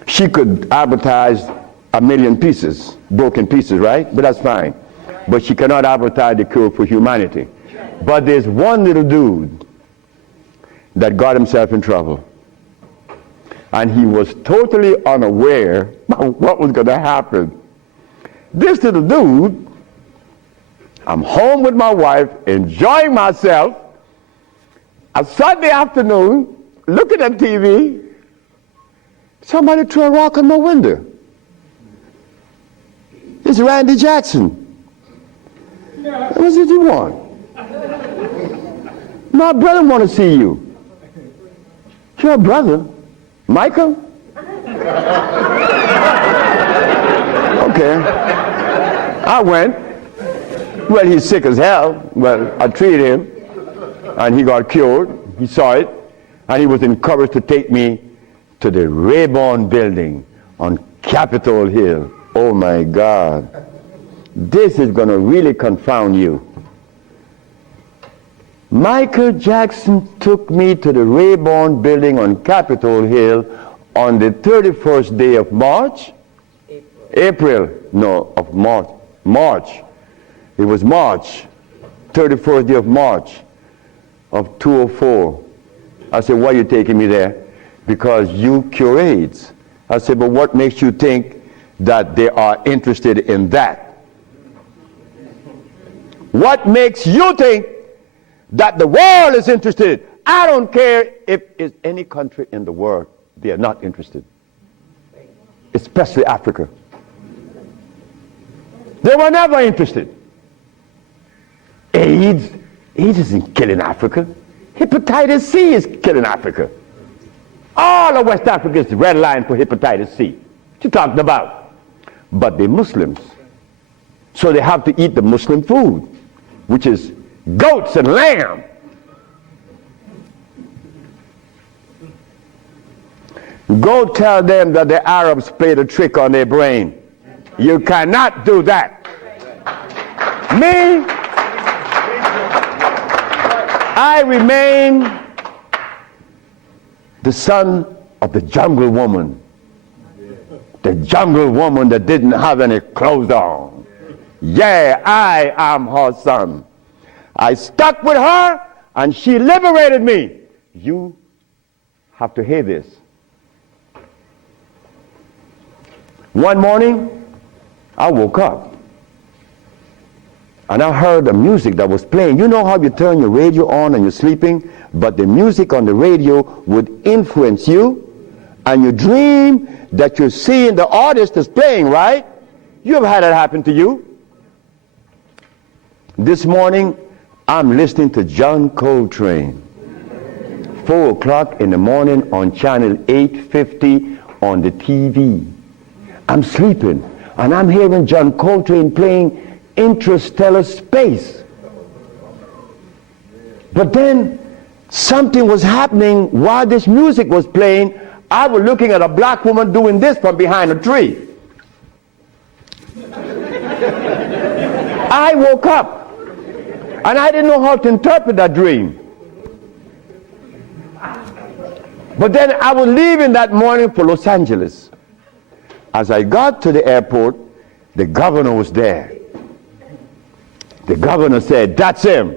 She could advertise 1 million pieces, broken pieces, right? But that's fine. But she cannot advertise the cure for humanity. But there's one little dude that got himself in trouble. And he was totally unaware of what was going to happen. This little dude, I'm home with my wife, enjoying myself, a Sunday afternoon, looking at TV, somebody threw a rock on my window. It's Randy Jackson. What did you want? My brother want to see you. Your brother? Michael? Okay. I went. Well, he's sick as hell. Well, I treated him, and he got cured. He saw it, and he was encouraged to take me to the Rayburn building on Capitol Hill. Oh my God. This is going to really confound you. Michael Jackson took me to the Rayburn building on Capitol Hill on the 31st day of March. April. No, of March. March. It was March. 31st day of March of 2004. I said, why are you taking me there? Because you cure AIDS. I said, but what makes you think that they are interested in that? What makes you think that the world is interested? I don't care if it's any country in the world, they are not interested. Especially Africa. They were never interested. AIDS isn't killing Africa. Hepatitis C is killing Africa. All of West Africa is the red line for hepatitis C. What you talking about? But they're Muslims. So they have to eat the Muslim food, which is goats and lamb. Go tell them that the Arabs played a trick on their brain. You cannot do that. Me, I remain the son of the jungle woman. The jungle woman that didn't have any clothes on. Yeah, I am her son. I stuck with her and she liberated me. You have to hear this. One morning, I woke up and I heard the music that was playing. You know how you turn your radio on and you're sleeping, but the music on the radio would influence you, and you dream that you're seeing the artist that's playing, right? You ever had that happen to you? This morning, I'm listening to John Coltrane. 4 o'clock in the morning on channel 850 on the TV. I'm sleeping, and I'm hearing John Coltrane playing Interstellar Space. But then something was happening while this music was playing. I was looking at a black woman doing this from behind a tree. I woke up and I didn't know how to interpret that dream. But then I was leaving that morning for Los Angeles. As I got to the airport, the governor was there. The governor said, "That's him.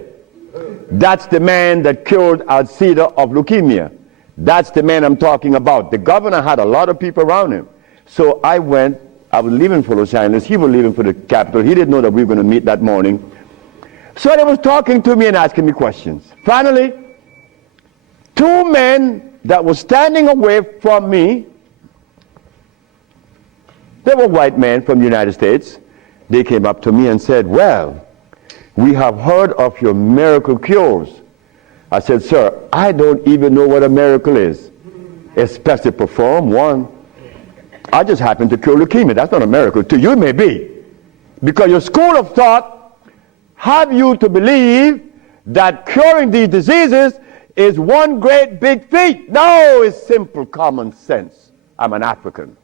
That's the man that cured Alcida of leukemia. That's the man I'm talking about." The governor had a lot of people around him. So I went. I was leaving for Los Angeles. He was leaving for the capital. He didn't know that we were going to meet that morning. So they was talking to me and asking me questions. Finally, 2 men that were standing away from me, they were white men from the United States. They came up to me and said, "Well, we have heard of your miracle cures." I said, "Sir, I don't even know what a miracle is, especially perform one. I just happen to cure leukemia. That's not a miracle. To you it may be. Because your school of thought have you to believe that curing these diseases is one great big feat. No, it's simple common sense. I'm an African.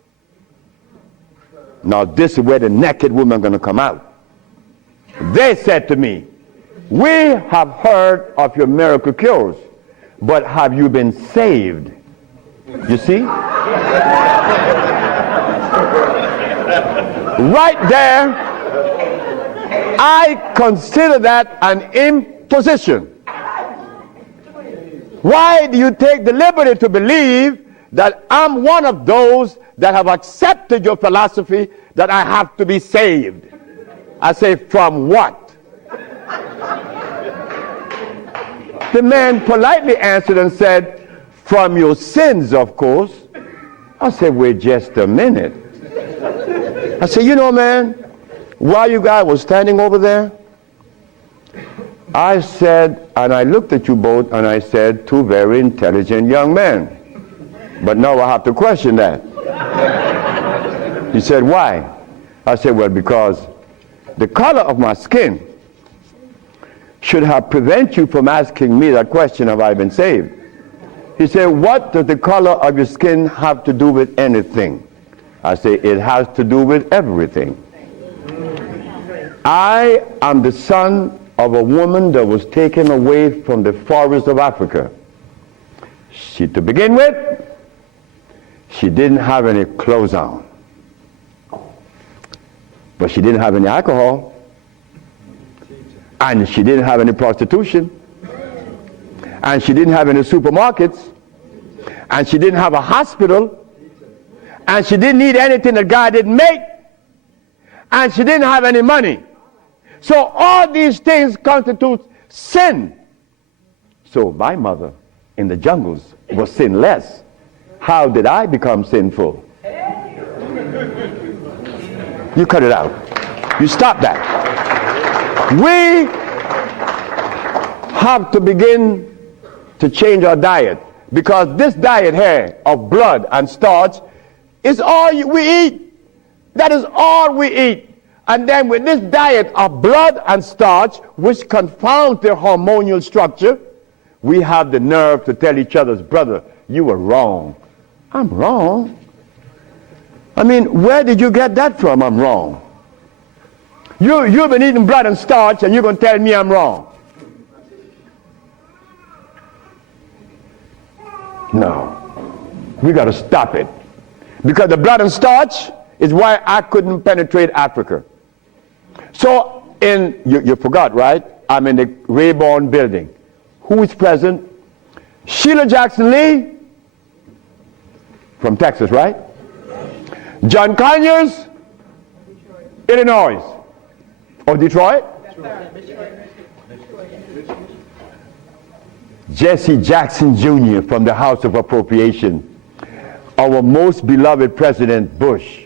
Now this is where the naked women are going to come out. They said to me, "We have heard of your miracle cures, but have you been saved?" You see? Right there, I consider that an imposition. Why do you take the liberty to believe that I'm one of those that have accepted your philosophy that I have to be saved? I say, from what? The man politely answered and said, "From your sins, of course." I said, "Wait just a minute." I said, "You know, man, while you guys were standing over there, I said," and I looked at you both, and I said, "Two very intelligent young men. But now I have to question that." He said, "Why?" I said, "Well, because the color of my skin should have prevented you from asking me that question, have I been saved?" He said, "What does the color of your skin have to do with anything?" I say, "It has to do with everything. I am the son of a woman that was taken away from the forest of Africa. To begin with, she didn't have any clothes on. But she didn't have any alcohol. And she didn't have any prostitution. And she didn't have any supermarkets. And she didn't have a hospital. And she didn't need anything that God didn't make. And she didn't have any money. So all these things constitute sin. So my mother in the jungles was sinless. How did I become sinful?" You cut it out. You stop that. We have to begin to change our diet, because this diet here of blood and starch is all we eat. That is all we eat. And then with this diet of blood and starch, which confounds their hormonal structure, we have the nerve to tell each other's, "Brother, you were wrong. I'm wrong. I mean, where did you get that from? I'm wrong. You've been eating blood and starch, and you're going to tell me I'm wrong. No. We got to stop it. Because the blood and starch is why I couldn't penetrate Africa. So, you forgot, right? I'm in the Rayborn building. Who is present? Sheila Jackson Lee from Texas, right? John Conyers, Illinois. Or Detroit? Jesse Jackson Jr. from the House of Appropriation. Our most beloved President Bush.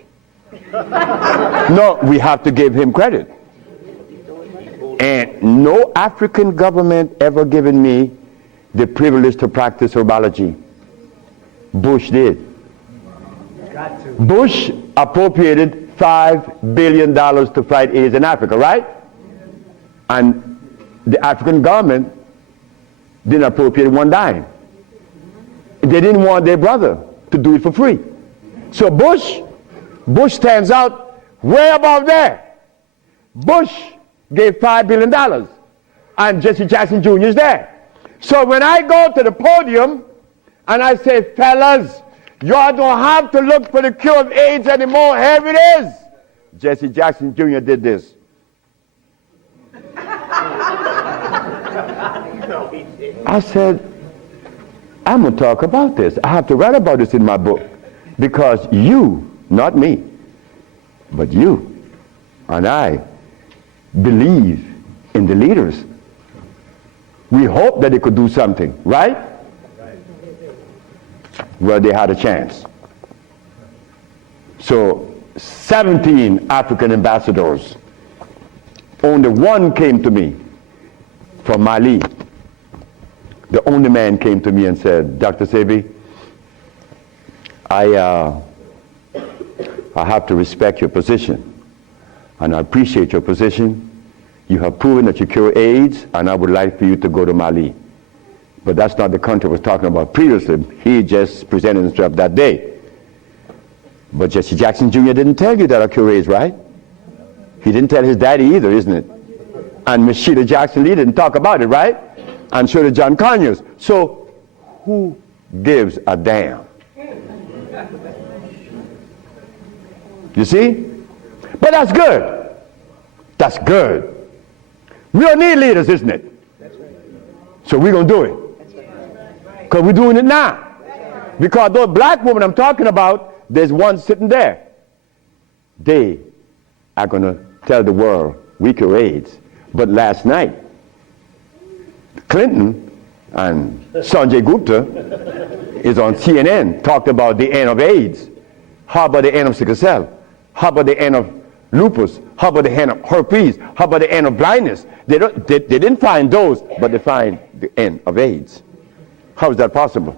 No, we have to give him credit. And no African government ever given me the privilege to practice herbology. Bush did. Bush appropriated $5 billion to fight AIDS in Africa, right? And the African government didn't appropriate one dime. They didn't want their brother to do it for free. So Bush stands out way above there. Bush gave $5 billion, and Jesse Jackson Jr. is there. So when I go to the podium and I say, fellas, y'all don't have to look for the cure of AIDS anymore. Here it is. Jesse Jackson Jr. did this. I said, I'm going to talk about this. I have to write about this in my book. Because you, not me, but you and I believe in the leaders. We hope that they could do something, right? Well, they had a chance. So 17 African ambassadors. Only one came to me from Mali. The only man came to me and said, Dr. Sebi, I have to respect your position, and I appreciate your position. You have proven that you cure AIDS, and I would like for you to go to Mali. But that's not the country I was talking about previously. He just presented himself that day. But Jesse Jackson Jr. didn't tell you that I cure AIDS, right? He didn't tell his daddy either, isn't it? And Miss Sheila Jackson Lee didn't talk about it, right? And so did John Conyers. So who gives a damn? You see? But that's good. That's good. We don't need leaders, isn't it? So we're going to do it. Because we're doing it now. Because those black women I'm talking about, there's one sitting there. They are going to tell the world we cure AIDS. But last night, Clinton and Sanjay Gupta is on CNN, talked about the end of AIDS. How about the end of sickle cell? How about the end of lupus? How about the end of herpes? How about the end of blindness? They didn't find those, but they find the end of AIDS. How is that possible?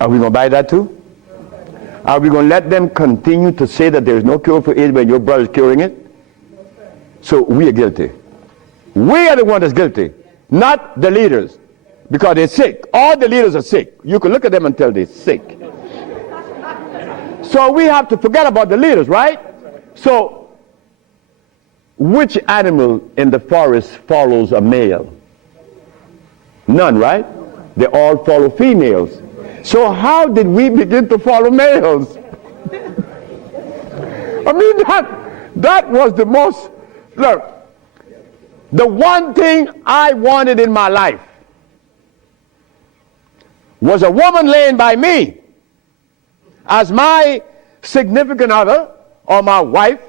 Are we going to buy that too? Are we going to let them continue to say that there is no cure for AIDS when your brother is curing it? So we are guilty. We are the one that's guilty, not the leaders, because they're sick. All the leaders are sick. You can look at them and tell they're sick. So we have to forget about the leaders, right? So which animal in the forest follows a male? None, right? They all follow females. So how did we begin to follow males? I mean, that was the most, look, the one thing I wanted in my life was a woman laying by me as my significant other or my wife,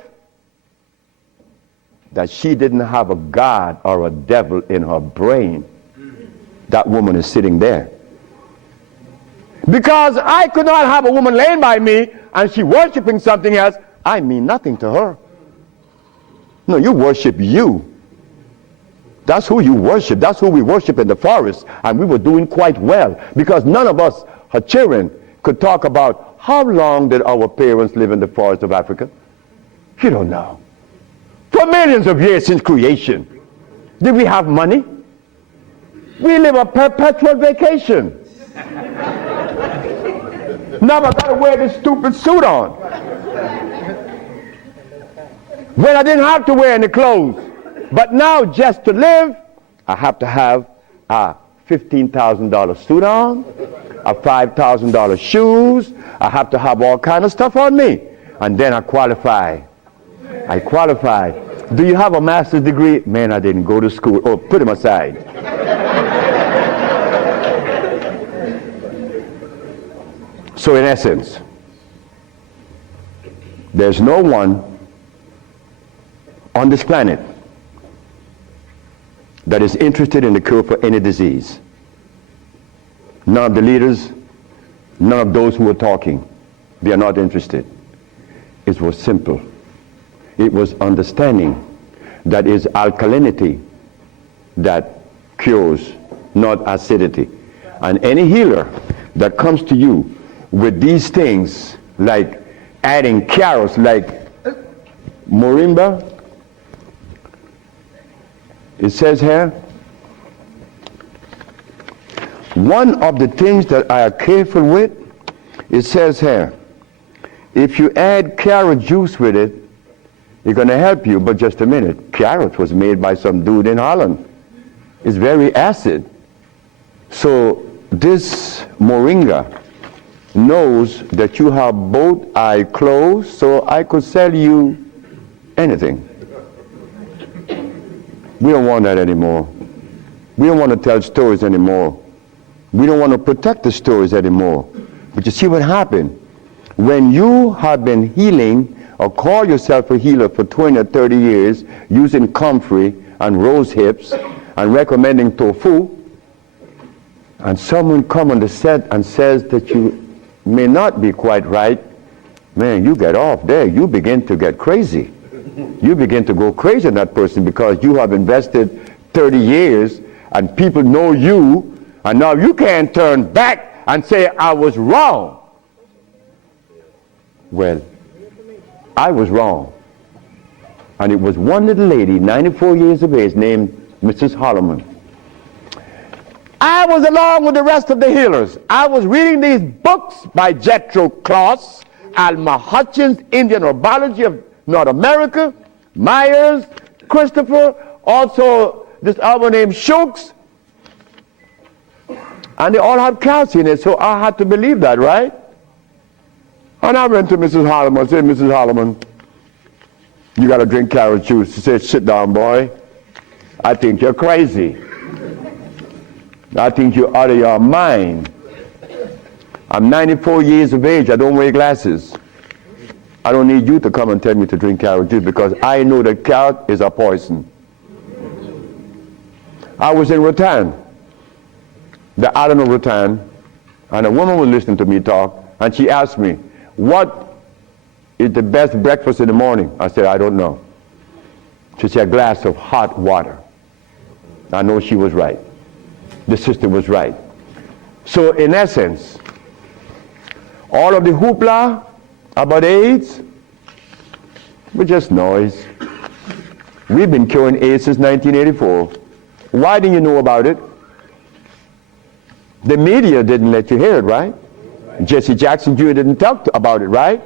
that she didn't have a God or a devil in her brain. That woman is sitting there. Because I could not have a woman laying by me and she worshiping something else. I mean nothing to her. No, you worship you. That's who you worship. That's who we worship in the forest. And we were doing quite well because none of us, her children, could talk about how long did our parents live in the forest of Africa. You don't know. For millions of years since creation. Did we have money? We live a perpetual vacation. Now I got to wear this stupid suit on. When I didn't have to wear any clothes. But now just to live, I have to have a $15,000 suit on, a $5,000 shoes. I have to have all kind of stuff on me. And then I qualify. Do you have a master's degree? Man, I didn't go to school. Oh, put him aside. So in essence, there's no one on this planet that is interested in the cure for any disease. None of the leaders, none of those who are talking, they are not interested. It was simple. It was understanding that is alkalinity that cures, not acidity. And any healer that comes to you with these things, like adding carrots, like moringa, it says here, one of the things that I are careful with, it says here, if you add carrot juice with it, it's going to help you. But just a minute, carrot was made by some dude in Holland. It's very acid. So this moringa knows that you have both eyes closed, so I could sell you anything. We don't want that anymore. We don't want to tell stories anymore. We don't want to protect the stories anymore. But you see what happened? When you have been healing or call yourself a healer for 20 or 30 years using comfrey and rose hips and recommending tofu, and someone comes on the set and says that you may not be quite right, man, you get off there. You begin to get crazy. You begin to go crazy on that person because you have invested 30 years and people know you, and now you can't turn back and say, I was wrong. Well, I was wrong. And it was one little lady, 94 years of age, named Mrs. Holloman. I was along with the rest of the healers. I was reading these books by Jethro Kloss, Alma Hutchins, Indian Herbology of North America, Myers, Christopher, also this other named Shooks. And they all have calcium in it, so I had to believe that, right? And I went to Mrs. Holloman and said, Mrs. Holloman, you got to drink carrot juice. She said, sit down, boy. I think you're crazy. I think you're out of your mind. I'm 94 years of age. I don't wear glasses. I don't need you to come and tell me to drink carrot juice because I know that carrot is a poison. I was in Rattan, the island of Rattan, and a woman was listening to me talk, and she asked me, what is the best breakfast in the morning? I said, I don't know. She said, a glass of hot water. I know she was right. The sister was right. So in essence, all of the hoopla about AIDS was just noise. We've been curing AIDS since 1984. Why didn't you know about it? The media didn't let you hear it, right? Jesse Jackson Jr. didn't talk about it, right?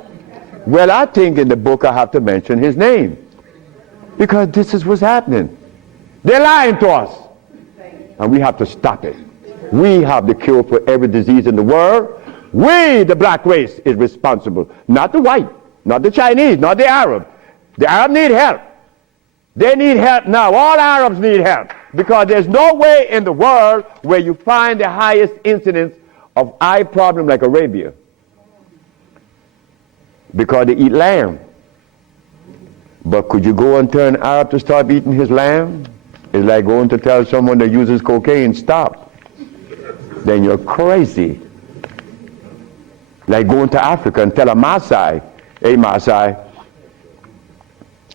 Well, I think in the book I have to mention his name because this is what's happening. They're lying to us, and we have to stop it. We have the cure for every disease in the world. We, the black race, is responsible. Not the white, not the Chinese, not the Arab. The Arab need help. They need help now. All Arabs need help because there's no way in the world where you find the highest incidence of eye problem like Arabia because they eat lamb. But could you go and tell an Arab to stop eating his lamb? It's like going to tell someone that uses cocaine, stop. Then you're crazy. Like going to Africa and tell a Maasai, hey Maasai,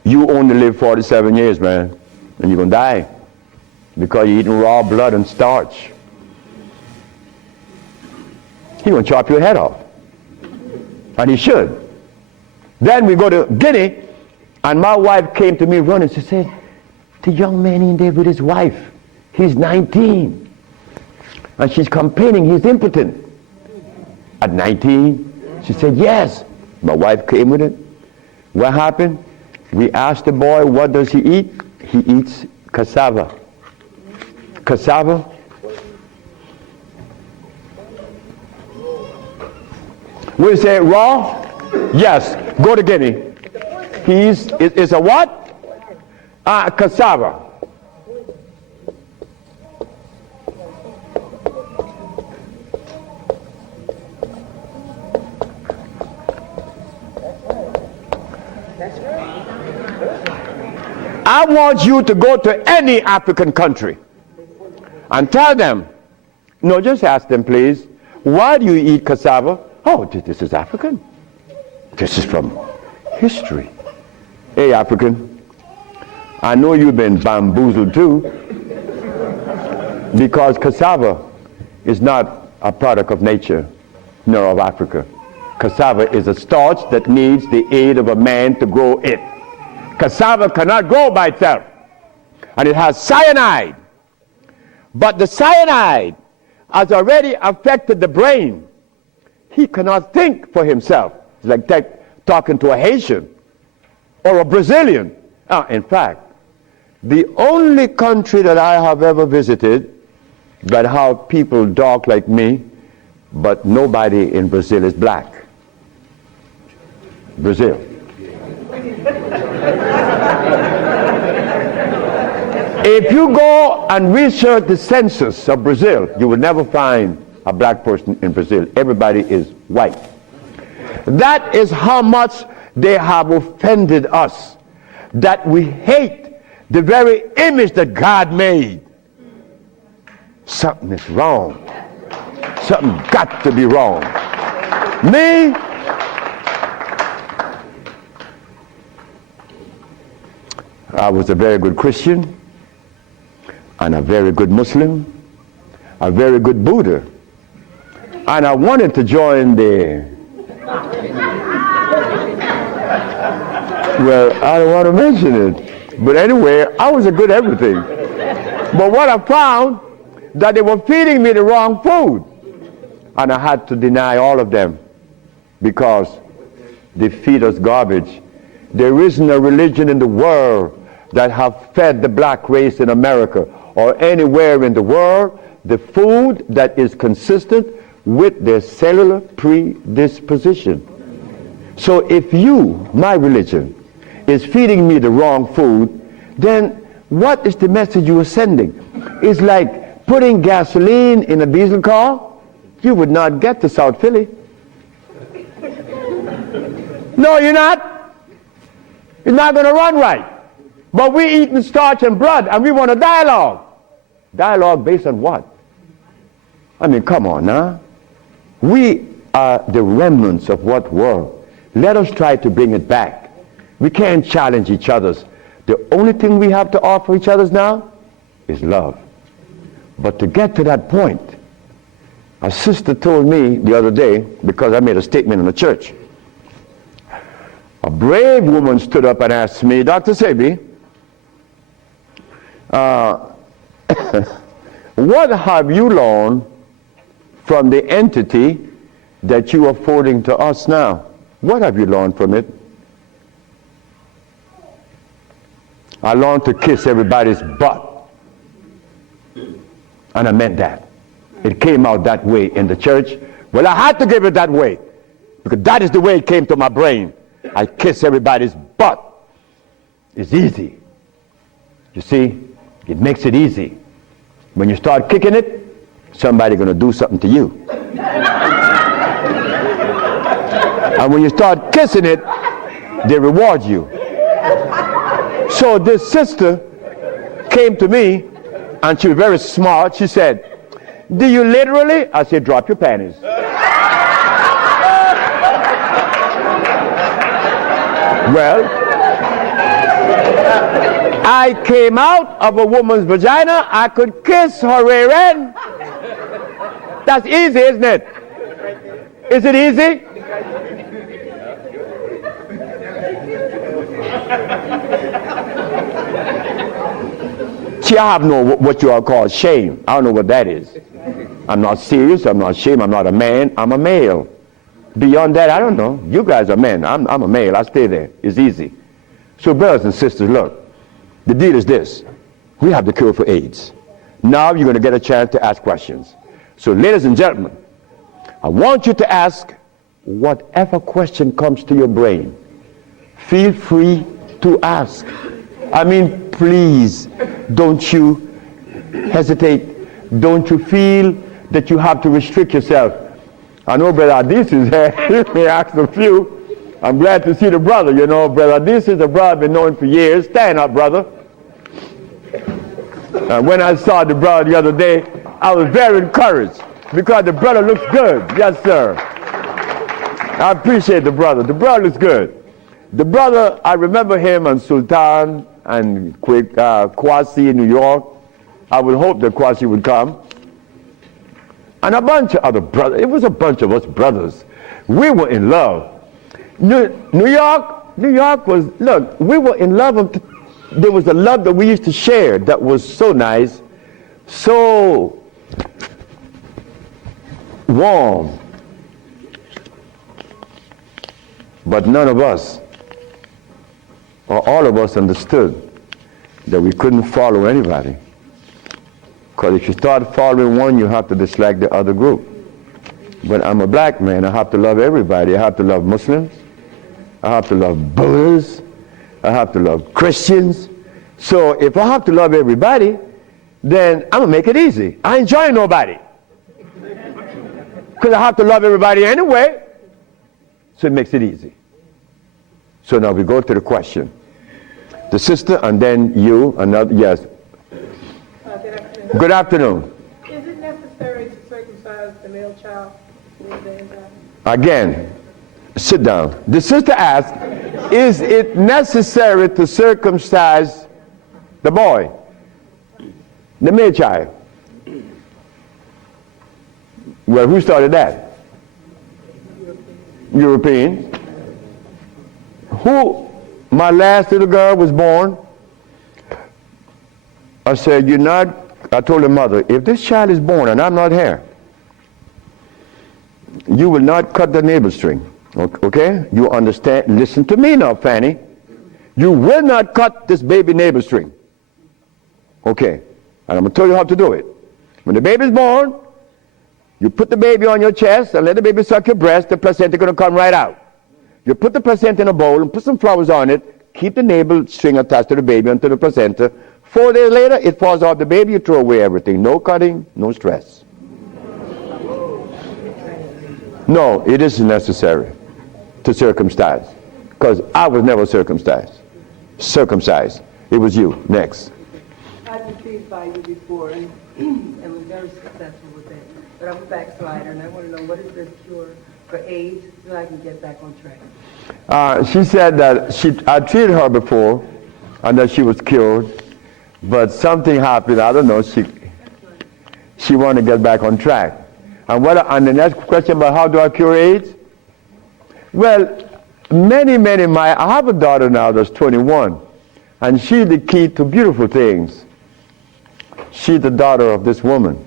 you only live 47 years, man, and you're going to die because you're eating raw blood and starch. He's going to chop your head off. And he should. Then we go to Guinea, and my wife came to me running. She said, the young man in there with his wife, he's 19. And she's complaining he's impotent. At 19, She said, yes. My wife came with it. What happened? We asked the boy, what does he eat? He eats cassava. Cassava? We say raw? Yes. Go to Guinea. It's a what? Cassava. I want you to go to any African country and tell them, no, just ask them, please, why do you eat cassava? Oh, this is African. This is from history. Hey, African, I know you've been bamboozled too, because cassava is not a product of nature, nor of Africa. Cassava is a starch that needs the aid of a man to grow it. Cassava cannot grow by itself, and it has cyanide. But the cyanide has already affected the brain. He cannot think for himself. It's like talking to a Haitian or a Brazilian. In fact, the only country that I have ever visited that have people dark like me, but nobody in Brazil is black. Brazil. If you go and research the census of Brazil, you will never find a black person in Brazil. Everybody is white. That is how much they have offended us, that we hate the very image that God made. Something is wrong. Something got to be wrong. Me, I was a very good Christian, and a very good Muslim, a very good Buddha. And I wanted to join the, well, I don't want to mention it. But anyway, I was a good everything. But what I found, that they were feeding me the wrong food. And I had to deny all of them because they feed us garbage. There isn't a religion in the world that have fed the black race in America or anywhere in the world the food that is consistent with their cellular predisposition. So if you, my religion, is feeding me the wrong food, then what is the message you are sending? It's like putting gasoline in a diesel car. You would not get to South Philly. No, you're not. It's not going to run right. But we eating starch and blood, and we want a dialogue. Dialogue based on what? I mean, come on now. We are the remnants of what world? Let us try to bring it back. We can't challenge each other's. The only thing we have to offer each other's now is love. But to get to that point, a sister told me the other day, because I made a statement in the church, a brave woman stood up and asked me, Dr. Sebi, what have you learned from the entity that you are forwarding to us now? What have you learned from it? I learned to kiss everybody's butt. And I meant that. It came out that way in the church. Well, I had to give it that way, because that is the way it came to my brain. I kiss everybody's butt. It's easy. You see, it makes it easy. When you start kicking it, somebody's going to do something to you. And when you start kissing it, they reward you. So this sister came to me, and she was very smart. She said, do you literally? I said, drop your panties. Well, I came out of a woman's vagina. I could kiss her rear end. That's easy, isn't it? Is it easy? See, I have no what you all call shame. I don't know what that is. I'm not serious. I'm not ashamed. I'm not a man. I'm a male. Beyond that, I don't know. You guys are men. I'm a male. I stay there. It's easy. So brothers and sisters, look, the deal is this. We have the cure for AIDS. Now you're going to get a chance to ask questions. So ladies and gentlemen, I want you to ask whatever question comes to your brain. Feel free to ask. I mean, please, don't you hesitate. Don't you feel that you have to restrict yourself. I know Brother Adis is here. He may ask a few. I'm glad to see the brother, you know. Brother Adis is a brother I've been knowing for years. Stand up, brother. When I saw the brother the other day, I was very encouraged because the brother looks good. Yes, sir. I appreciate the brother. The brother looks good. The brother, I remember him and Sultan and Kwasi in New York. I would hope that Kwasi would come. And a bunch of other brothers. It was a bunch of us brothers. We were in love. New York was, look, we were in love. There was a love that we used to share that was so nice, so warm. But none of us, or all of us, understood that we couldn't follow anybody. Because if you start following one, you have to dislike the other group. But I'm a black man. I have to love everybody. I have to love Muslims. I have to love Buddhists. I have to love Christians. So if I have to love everybody, then I'm going to make it easy. I enjoy nobody. Because I have to love everybody anyway. So it makes it easy. So now we go to the question. The sister and then you, another, yes. Good afternoon. Is it necessary to circumcise the male child? Again, sit down. The sister asked, is it necessary to circumcise the boy, the male child? Well, who started that? Europeans. Who? My last little girl was born. I said, I told her mother, if this child is born and I'm not here, you will not cut the navel string. Okay? You understand? Listen to me now, Fanny. You will not cut this baby navel string. Okay? And I'm going to tell you how to do it. When the baby is born, you put the baby on your chest and let the baby suck your breast. The placenta is going to come right out. You put the placenta in a bowl and put some flowers on it. Keep the navel string attached to the baby until the placenta. 4 days later, it falls off the baby. You throw away everything. No cutting, no stress. No, it isn't necessary to circumcise, because I was never circumcised. It was you. Next. I've been treated by you before and was very successful with it. But I'm a backslider, and I want to know, what is the cure for AIDS so I can get back on track? She said that I treated her before and that she was cured, but something happened. I don't know. She wanted to get back on track. And the next question about how do I cure AIDS? Well, I have a daughter now that's 21, and she's the key to beautiful things. She's the daughter of this woman.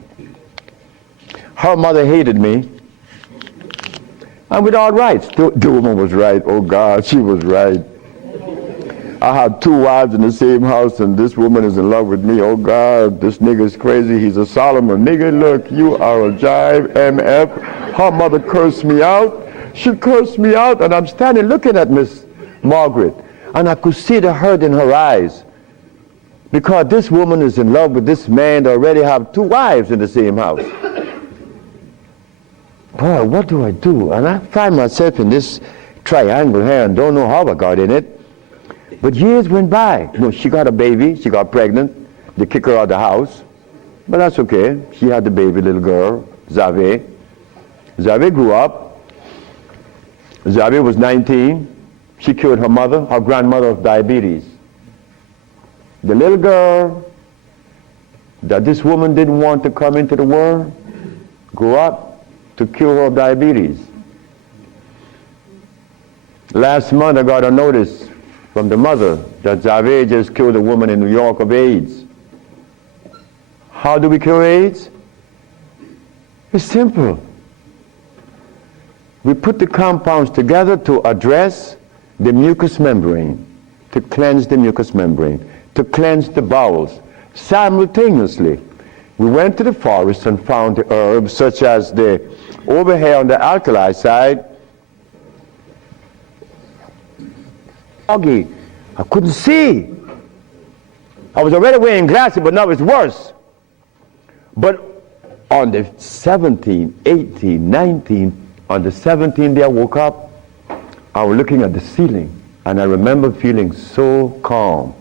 Her mother hated me, and with all rights. The woman was right. Oh God, she was right. I had 2 wives in the same house, and this woman is in love with me. Oh God, this nigga's crazy. He's a Solomon. Nigga, look, you are a jive, MF. Her mother cursed me out. She cursed me out, and I'm standing looking at Miss Margaret, and I could see the hurt in her eyes, because this woman is in love with this man that already have 2 wives in the same house. Boy, what do I do? And I find myself in this triangle here and don't know how I got in it. But years went by. No, she got a baby. She got pregnant. They kicked her out of the house. But that's okay. She had the baby, little girl, Zave. Zave grew up. Zave was 19. She cured her grandmother of diabetes. The little girl that this woman didn't want to come into the world grew up to cure her of diabetes. Last month I got a notice from the mother that Zave just killed a woman in New York of AIDS. How do we cure AIDS? It's simple. we put the compounds together to address the mucous membrane, to cleanse the mucous membrane, to cleanse the bowels. Simultaneously, we went to the forest and found the herbs such as over here on the alkali side, foggy. I couldn't see. I was already wearing glasses, but now it's worse. But on the 17th, 18th, 19th, on the 17th day I woke up, I was looking at the ceiling, and I remember feeling so calm,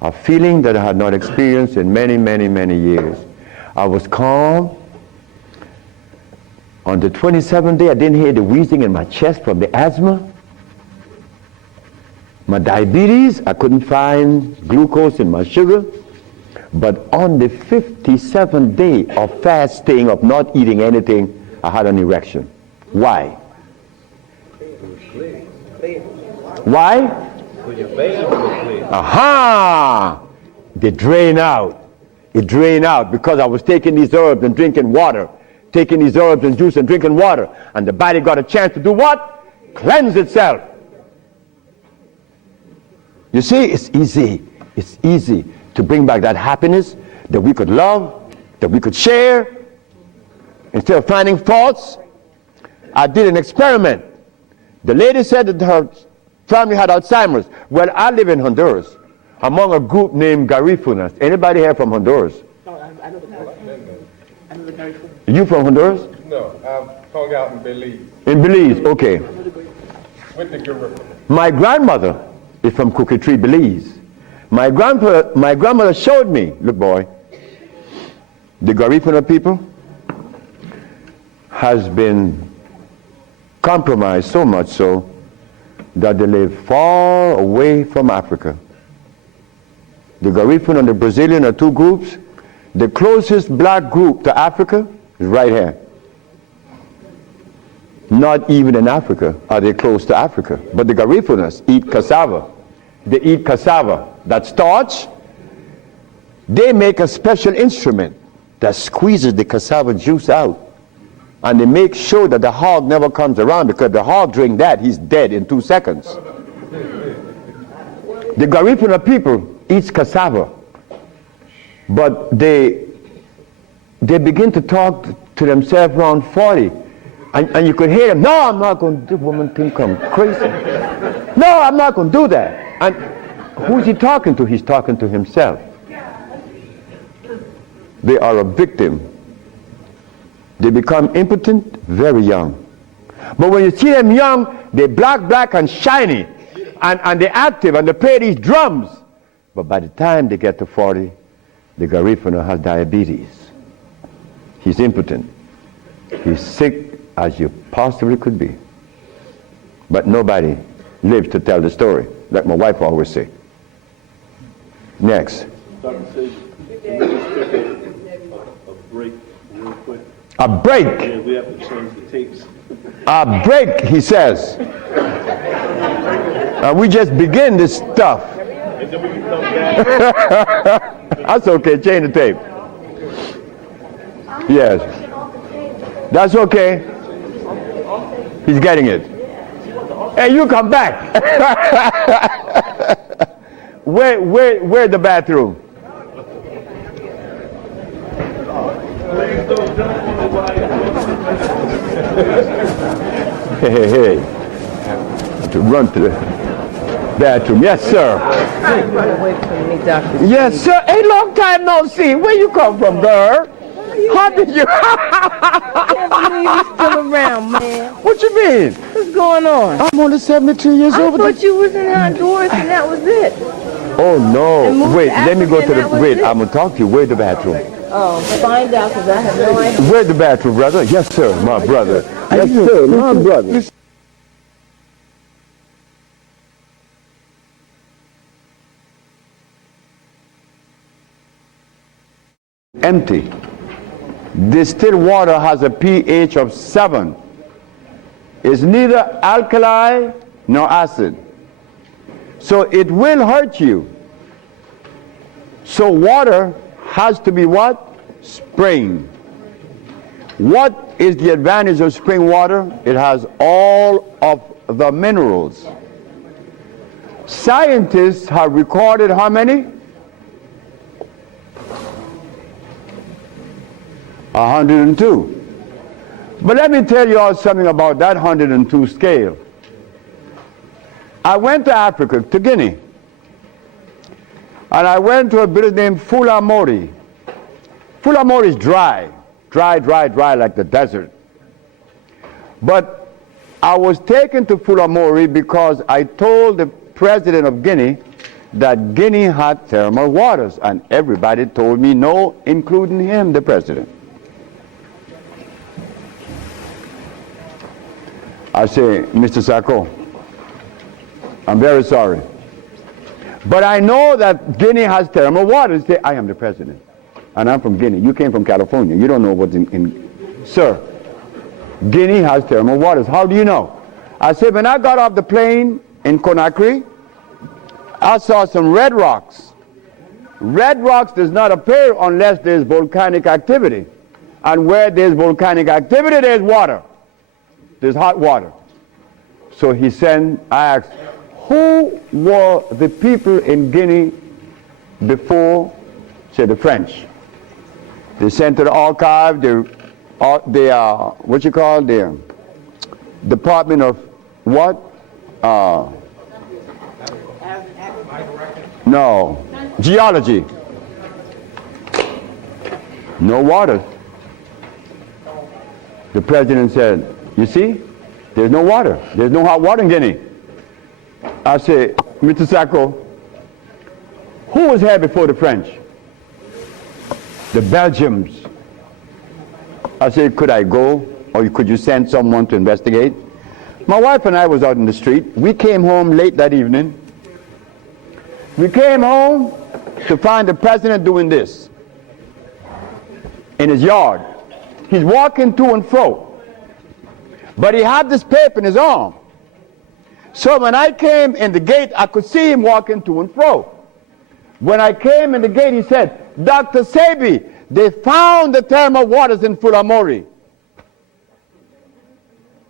a feeling that I had not experienced in many, many, many years. I was calm. On the 27th day, I didn't hear the wheezing in my chest from the asthma. My diabetes, I couldn't find glucose in my sugar. But on the 57th day of fasting, of not eating anything, I had an erection. Why? Why? Aha! They drain out. It drained out because I was taking these herbs and drinking water. Taking these herbs and juice and drinking water. And the body got a chance to do what? Cleanse itself. You see, it's easy. It's easy to bring back that happiness that we could love, that we could share. Instead of finding faults, I did an experiment. The lady said that her family had Alzheimer's. Well, I live in Honduras, among a group named Garifunas. Anybody here from Honduras? No, I know the Garifunas. You from Honduras? No, I'm hung out in Belize In Belize, okay. with the gorilla. My grandmother is from Cookie Tree, Belize. My grandmother showed me, look boy, the Garifuna people has been compromised so much so that they live far away from Africa. The Garifuna and the Brazilian are two groups. The closest black group to Africa is right here. Not even in Africa are they close to Africa. But the Garifunas eat cassava. They eat cassava. That's starch. They make a special instrument that squeezes the cassava juice out. And they make sure that the hog never comes around, because the hog drink that, he's dead in 2 seconds. The Garifuna people eats cassava. But they begin to talk to themselves around 40. And you could hear them, no, I'm not going to do, woman think I'm crazy. No, I'm not going to do that. And who's he talking to? He's talking to himself. They are a victim. They become impotent very young. But when you see them young, they're black and shiny. And they're active and they play these drums. But by the time they get to 40, the Garifuna has diabetes. He's impotent. He's sick as you possibly could be. But nobody lives to tell the story, like my wife always say. Next. Dr. Sebi, can we just take a break real quick? A break. Yeah, we have to change the tapes. A break, he says. We just begin this stuff. And then we can come back. That's okay, change the tape. Yes. That's okay. He's getting it. Hey, you come back. Where the bathroom? Hey. To run to the bathroom. Yes, sir. Yes, sir. Hey, long time no see. Where you come from, girl? How did you? You're still around, man. What you mean? What's going on? I'm only 72 years I old. thought you was in Honduras and that was it. Oh And no! moved Wait, to let me go Africa to and the. that was Wait, it? I'm gonna talk to you. Where's the bathroom? Oh, find out because I have no idea. Where's the bathroom, brother? Yes, sir, my brother. Yes, sir, my brother. Empty. Distilled water has a pH of 7. It's neither alkali nor acid. So it will hurt you. So water has to be what? Spring. What is the advantage of spring water? It has all of the minerals. Scientists have recorded how many? 102. But let me tell you all something about that 102 scale. I went to Africa, to Guinea, and I went to a village named Fulamori. Fulamori is dry like the desert. But I was taken to Fulamori because I told the president of Guinea that Guinea had thermal waters, and everybody told me no, including him, the president. I say, Mr. Sacco, I'm very sorry, but I know that Guinea has thermal waters. Say, I am the president, and I'm from Guinea. You came from California. You don't know what's in. Sir, Guinea has thermal waters. How do you know? I said, when I got off the plane in Conakry, I saw some red rocks. Red rocks does not appear unless there's volcanic activity. And where there's volcanic activity, there's water. There's hot water. So he sent, I asked, who were the people in Guinea before, say, the French? They sent to the archive, what you call, the Department of what? No, geology. No water. The president said, you see, there's no water. There's no hot water in Guinea. I say, Mr. Sacco, who was here before the French? The Belgians. I said, could I go, or could you send someone to investigate? My wife and I was out in the street. We came home late that evening. We came home to find the president doing this in his yard. He's walking to and fro. But he had this paper in his arm. So when I came in the gate, I could see him walking to and fro. When I came in the gate, he said, Dr. Sebi, they found the thermal waters in Fulamori.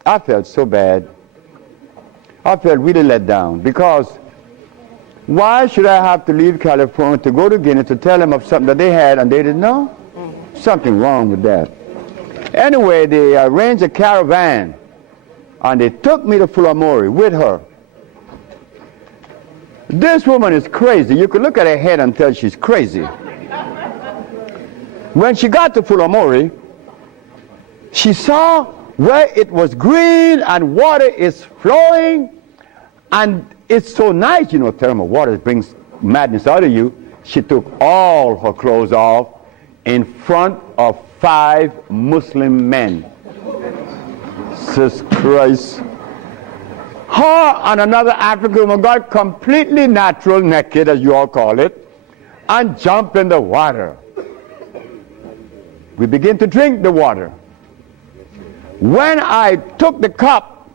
I felt so bad. I felt really let down, because why should I have to leave California to go to Guinea to tell them of something that they had and they didn't know? Something wrong with that. Anyway, they arranged a caravan and they took me to Fulamori with her. This woman is crazy. You could look at her head and tell she's crazy. When she got to Fulamori, she saw where it was green and water is flowing, and it's so nice, you know, thermal water brings madness out of you. She took all her clothes off in front of 5 Muslim men. Jesus Christ. Her and another African woman got completely natural naked, as you all call it, and jumped in the water. We began to drink the water. When I took the cup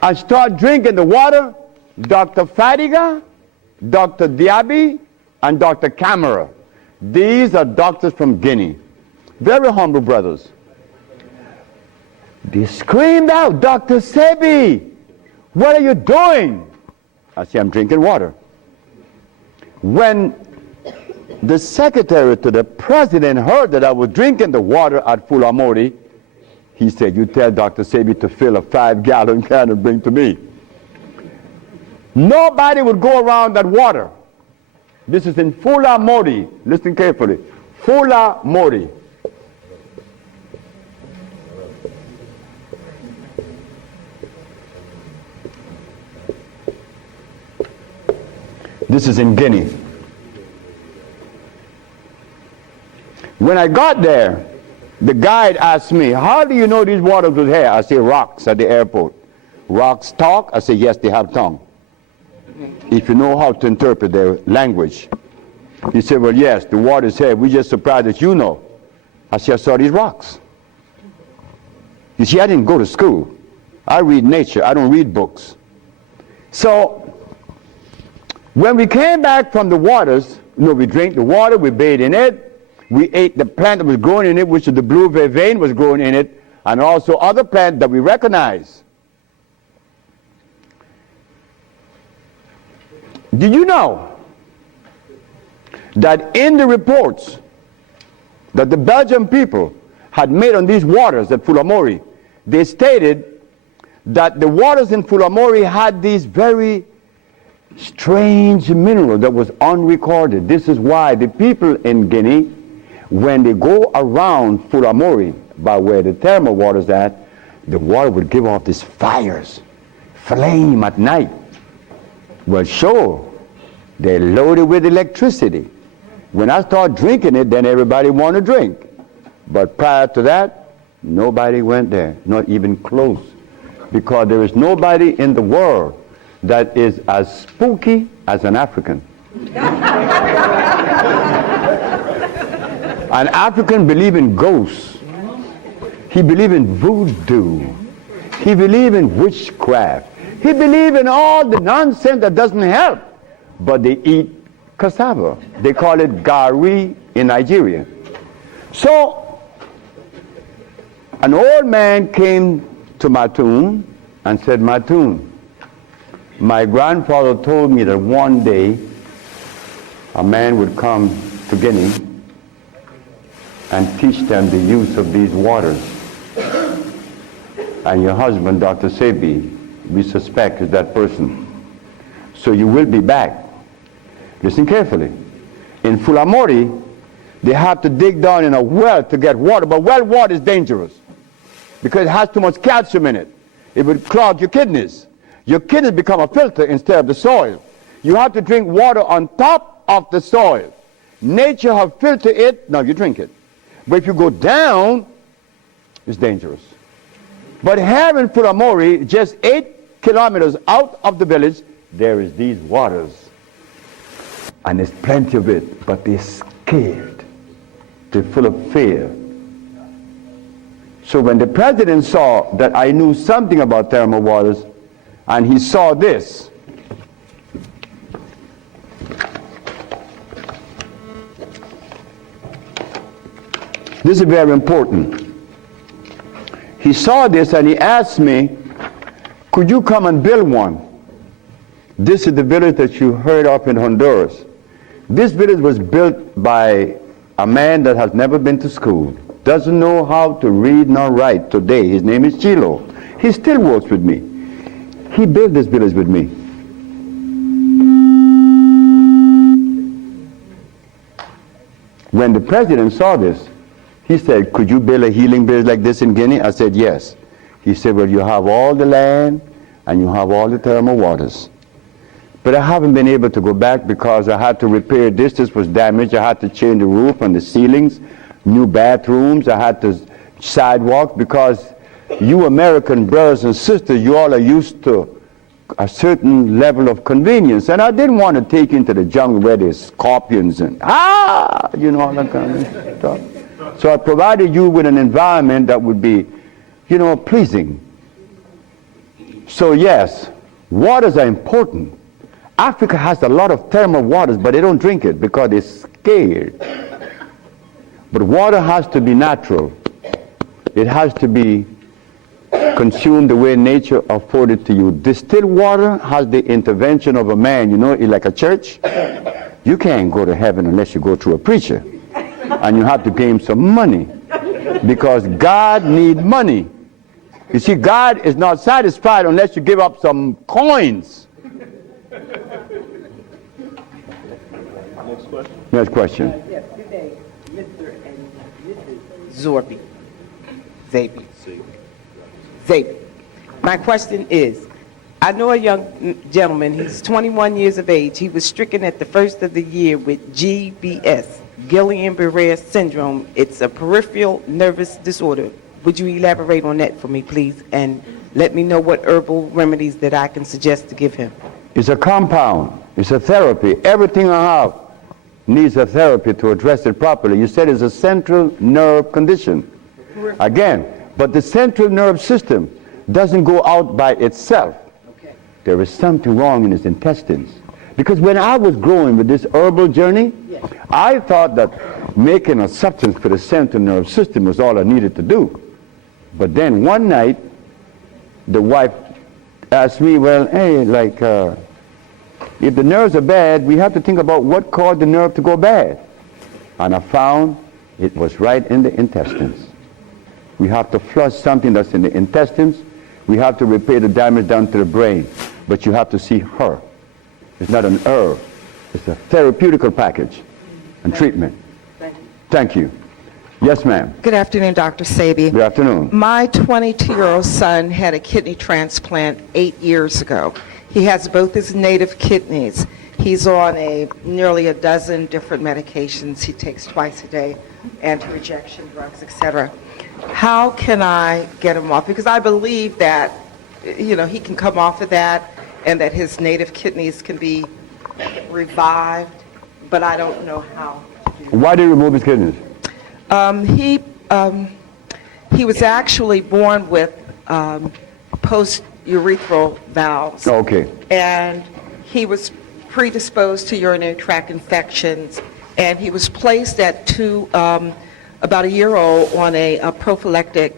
and started drinking the water, Dr. Fadiga, Dr. Diaby, and Dr. Camara, these are doctors from Guinea, very humble brothers. They screamed out, Dr. Sebi, what are you doing? I said, I'm drinking water. When the secretary to the president heard that I was drinking the water at Fulamori, he said, you tell Dr. Sebi to fill a 5-gallon can and bring to me. Nobody would go around that water. This is in Fulamori. Listen carefully. Fulamori. This is in Guinea. When I got there, the guide asked me, how do you know these waters was here? I say, rocks at the airport. Rocks talk? I say, yes, they have tongue. If you know how to interpret their language. He said, well, yes, the water's here. We're just surprised that you know. I said, I saw these rocks. You see, I didn't go to school. I read nature. I don't read books. So when we came back from the waters, you know, we drank the water, we bathed in it, we ate the plant that was growing in it, which is the blue vervain was growing in it. and also other plants that we recognize. Did you know that in the reports that the Belgian people had made on these waters at Fulamori, they stated that the waters in Fulamori had these very strange mineral that was unrecorded. This is why the people in Guinea, when they go around Fulamori, by where the thermal water is at, the water would give off these fires, flame at night. Well, sure, they're loaded with electricity. When I start drinking it, then everybody want to drink. But prior to that, nobody went there, not even close. Because there is nobody in the world that is as spooky as an African. An African believes in ghosts. He believes in voodoo. He believes in witchcraft. He believes in all the nonsense that doesn't help. But they eat cassava. They call it gari in Nigeria. So, an old man came to Matun and said, Matun, my grandfather told me that one day a man would come to Guinea and teach them the use of these waters. And your husband, Dr. Sebi, we suspect is that person. So you will be back. Listen carefully. In Fulamori, they have to dig down in a well to get water, but well water is dangerous because it has too much calcium in it. It would clog your kidneys. Your kidneys become a filter instead of the soil. You have to drink water on top of the soil. Nature have filtered it, now you drink it. But if you go down, it's dangerous. But here in Fulamori, just 8 kilometers out of the village, there is these waters. And there's plenty of it, but they're scared. They're full of fear. So when the president saw that I knew something about thermal waters, and he saw this, this is very important. He saw this and he asked me, could you come and build one? This is the village that you heard of in Honduras. This village was built by a man that has never been to school, doesn't know how to read nor write today. His name is Chilo. He still works with me. He built this village with me. When the president saw this, he said, could you build a healing village like this in Guinea? I said, yes. He said, well, you have all the land and you have all the thermal waters. But I haven't been able to go back because I had to repair this. This was damaged. I had to change the roof and the ceilings, new bathrooms. I had to sidewalks because you American brothers and sisters, you all are used to a certain level of convenience. And I didn't want to take you into the jungle where there's scorpions and, you know, all that kind of stuff. So I provided you with an environment that would be, you know, pleasing. So yes, waters are important. Africa has a lot of thermal waters, but they don't drink it because they're scared. But water has to be natural. It has to be consumed the way nature afforded to you. Distilled water has the intervention of a man. You know, like a church. You can't go to heaven unless you go through a preacher. And you have to pay him some money. Because God needs money. You see, God is not satisfied unless you give up some coins. Next question. Yes, good day, Mr. and Mrs. Zorby. Sebi. Sebi. My question is, I know a young gentleman, he's 21 years of age. He was stricken at the first of the year with GBS, Guillain-Barré syndrome. It's a peripheral nervous disorder. Would you elaborate on that for me, please, and let me know what herbal remedies that I can suggest to give him? It's a compound. It's a therapy. Everything I have needs a therapy to address it properly. You said it's a central nerve condition. Again, but the central nerve system doesn't go out by itself. Okay. There is something wrong in his intestines. Because when I was growing with this herbal journey, Yes. I thought that making a substance for the central nerve system was all I needed to do. But then one night, the wife asked me, well, hey, like, if the nerves are bad, we have to think about what caused the nerve to go bad. And I found it was right in the intestines. We have to flush something that's in the intestines. We have to repair the damage down to the brain. But you have to see her. It's not an herb. It's a therapeutical package and treatment. Thank you. Yes, ma'am. Good afternoon, Dr. Sebi. Good afternoon. My 22-year-old son had a kidney transplant 8 years ago. He has both his native kidneys. He's on nearly a dozen different medications he takes twice a day, anti-rejection drugs, etc. How can I get him off? Because I believe that, he can come off of that and that his native kidneys can be revived, but I don't know how to do that. Why did you remove his kidneys? He was actually born with post-urethral valves. Okay. And he was predisposed to urinary tract infections, and he was placed at about a year old on a prophylactic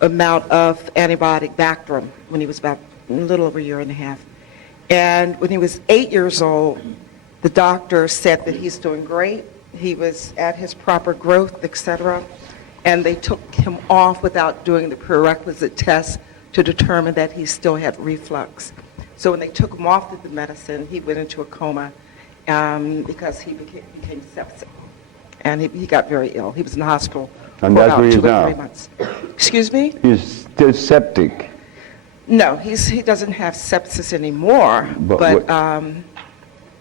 amount of antibiotic Bactrim when he was about a little over a year and a half. And when he was 8 years old, the doctor said that he's doing great. He was at his proper growth, etc. And they took him off without doing the prerequisite tests to determine that he still had reflux. So when they took him off of the medicine, he went into a coma because he became septic. And he got very ill. He was in the hospital And for that's about where he 2 is or now? 3 months. Excuse me? He's still septic. No, he doesn't have sepsis anymore. But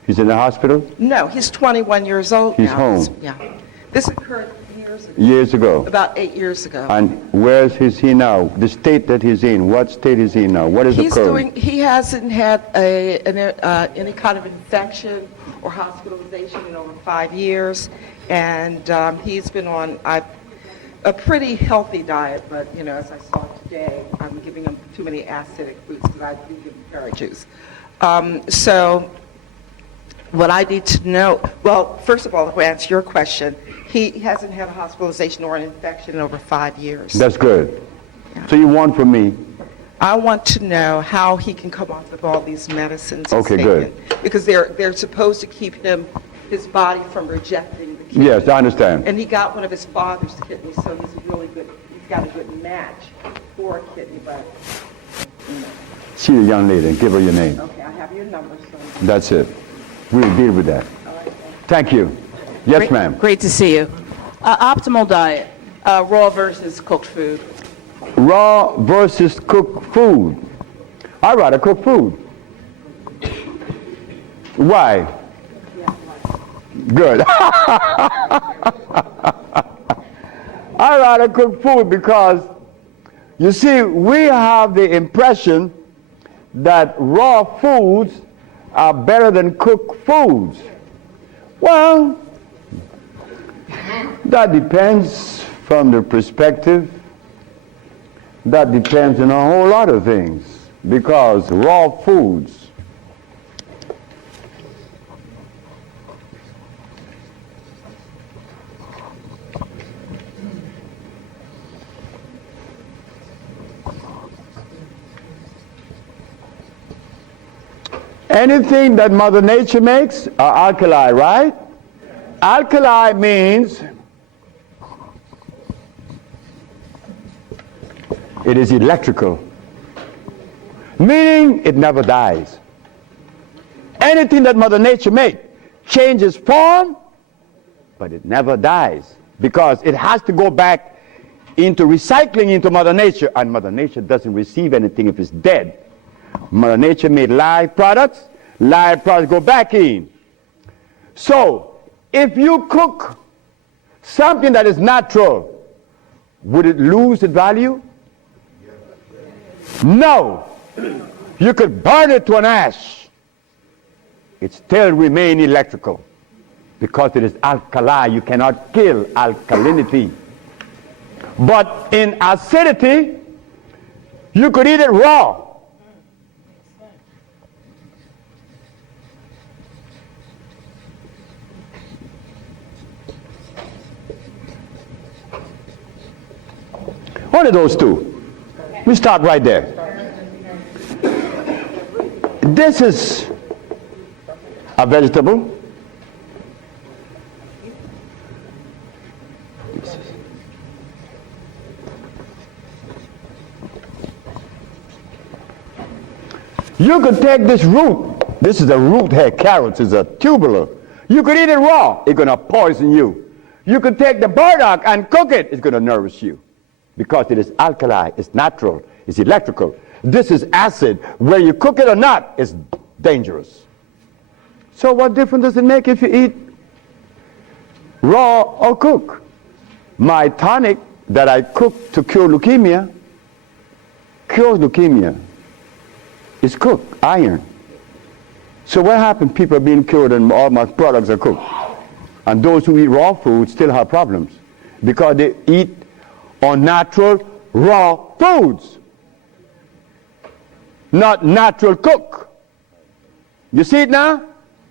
he's in the hospital? No, he's 21 years old He's now. home. Yeah. This occurred years ago. Years ago. About 8 years ago. And where is he now? The state that he's in. What state is he in now? What is occurring? He hasn't had any kind of infection or hospitalization in over 5 years. And he's been on a pretty healthy diet, but, as I saw today, I'm giving him too many acidic foods because I do give him carrot juice. So what I need to know, well, first of all, to answer your question, he hasn't had a hospitalization or an infection in over 5 years. That's good. Yeah. So you want from me? I want to know how he can come off of all these medicines. Okay, he's good. taken, because they're supposed to keep his body from rejecting the kidney. Yes, I understand. And he got one of his father's kidneys, so he's got a good match for a kidney, but, See the young lady and give her your name. Okay, I have your number, so. That's it. We'll deal with that. Thank you. Yes, ma'am. Great to see you. Optimal diet, raw versus cooked food. Raw versus cooked food. I'd rather cook food. Why? Good. I'd rather cook food because, you see, we have the impression that raw foods are better than cooked foods. Well, that depends from the perspective. That depends on a whole lot of things, because raw foods anything that Mother Nature makes are alkali, right? Alkali means it is electrical, meaning it never dies. Anything that Mother Nature makes changes form, but it never dies, because it has to go back into recycling into Mother Nature, and Mother Nature doesn't receive anything if it's dead. Mother Nature made live products go back in. So, if you cook something that is natural, would it lose its value? No. You could burn it to an ash. It still remain electrical because it is alkali. You cannot kill alkalinity. But in acidity, you could eat it raw. Only those two. We start right there. This is a vegetable. You could take this root. This is a root here. Carrots is a tubular. You could eat it raw. It's going to poison you. You could take the burdock and cook it. It's going to nourish you because it is alkali. It's natural. It's electrical. This is acid. Whether you cook it or not, it's dangerous. So what difference does it make if you eat raw or cook? My tonic that I cook to cure leukemia cures leukemia. It's cooked, iron. So what happened? People are being cured and all my products are cooked. And those who eat raw food still have problems because they eat unnatural raw foods, not natural cook. You see it now?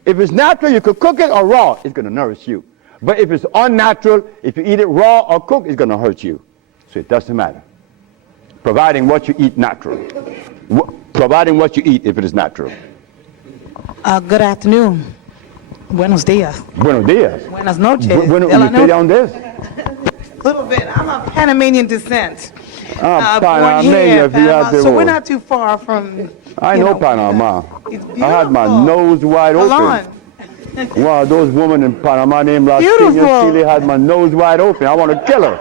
If it's natural, you could cook it, or raw, it's going to nourish you. But if it's unnatural, if you eat it raw or cooked, it's going to hurt you. So it doesn't matter. Providing what you eat natural. Providing what you eat if it is natural. Good afternoon. Buenos dias. Buenos dias. Buenas noches. Bueno, De la ¿y usted de dónde es? A little bit. I'm of Panamanian descent. Ah, Born Panamanian, here, if you have Panama. the So we're word. not too far from. I you know Panama. It's I had my beautiful. nose wide open. Salon. Wow, those women in Panama named Las Beautiful. Chile had my nose wide open. I want to kill her.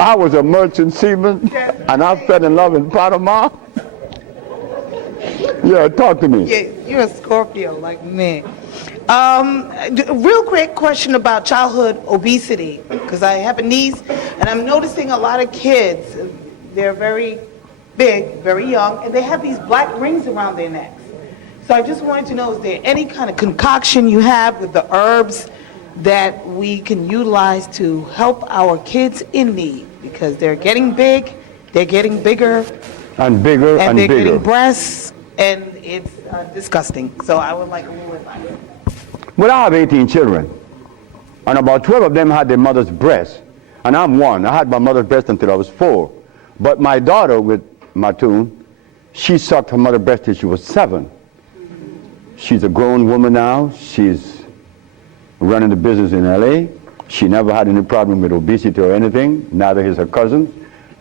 I was a merchant seaman, and I fell in love in Panama. Yeah, talk to me. Yeah, you're a Scorpio like me. Real quick question about childhood obesity, because I have a niece, and I'm noticing a lot of kids, they're very big, very young, and they have these black rings around their necks. So I just wanted to know, is there any kind of concoction you have with the herbs that we can utilize to help our kids in need? Because they're getting big, they're getting bigger, And bigger and and they're bigger. getting breasts, and it's disgusting. So I would like a little advice. Well, I have 18 children, and about 12 of them had their mother's breast, and I'm one. I had my mother's breast until I was 4. But my daughter with Matun, she sucked her mother's breast till she was 7. She's a grown woman now. She's running the business in LA. She never had any problem with obesity or anything, neither has her cousins,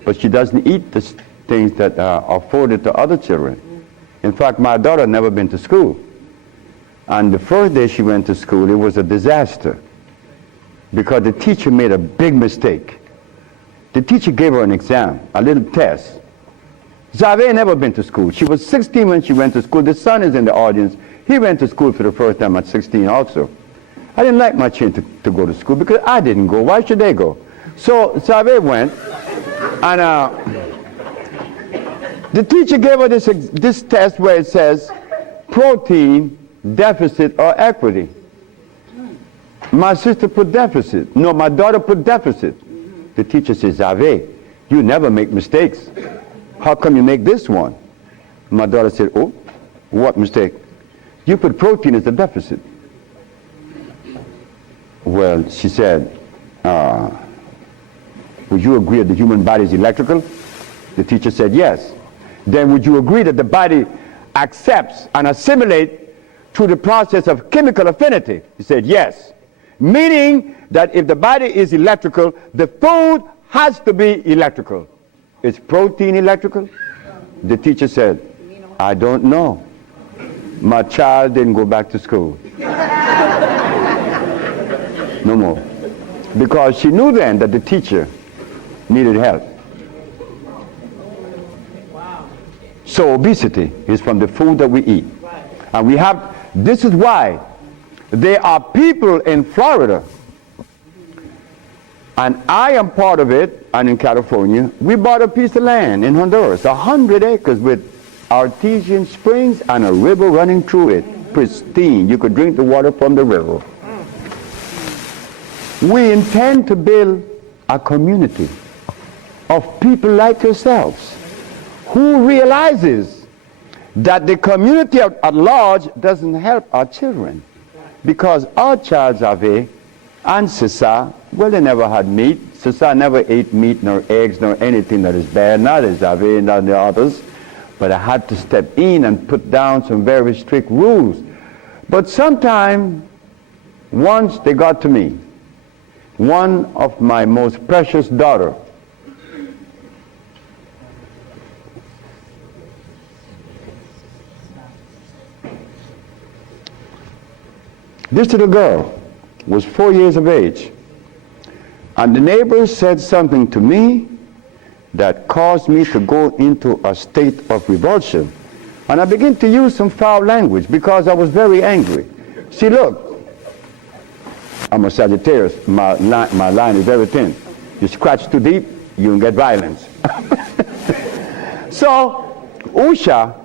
but she doesn't eat the things that are afforded to other children. In fact, my daughter had never been to school. And the first day she went to school, it was a disaster because the teacher made a big mistake. The teacher gave her an exam, a little test. Zave never been to school. She was 16 when she went to school. The son is in the audience. He went to school for the first time at 16 also. I didn't like my children to go to school because I didn't go. Why should they go? So Zave went, and the teacher gave her this test where it says protein, deficit, or equity. My sister put deficit. No, my daughter put deficit. The teacher says, Zave, you never make mistakes. How come you make this one? My daughter said, oh, what mistake? You put protein as a deficit. Well, she said, would you agree that the human body is electrical? The teacher said, yes. Then would you agree that the body accepts and assimilates through the process of chemical affinity? He said, yes. Meaning that if the body is electrical, the food has to be electrical. Is protein electrical? The teacher said, I don't know. My child didn't go back to school. No more. Because she knew then that the teacher needed help. So obesity is from the food that we eat. And we have, this is why there are people in Florida, and I am part of it, and in California, we bought a piece of land in Honduras, 100 acres with artesian springs and a river running through it, pristine. You could drink the water from the river. We intend to build a community of people like yourselves who realizes that the community at large doesn't help our children, because our child Zave and Sisa Well, they never had meat. Since I never ate meat, nor eggs, nor anything that is bad, not as I've eaten none of the others. But I had to step in and put down some very strict rules. But sometime, once they got to me, one of my most precious daughter, this little girl was 4 years of age, and the neighbors said something to me that caused me to go into a state of revulsion. And I began to use some foul language because I was very angry. See, look, I'm a Sagittarius. My line is very thin. You scratch too deep, you can get violence. So, Usha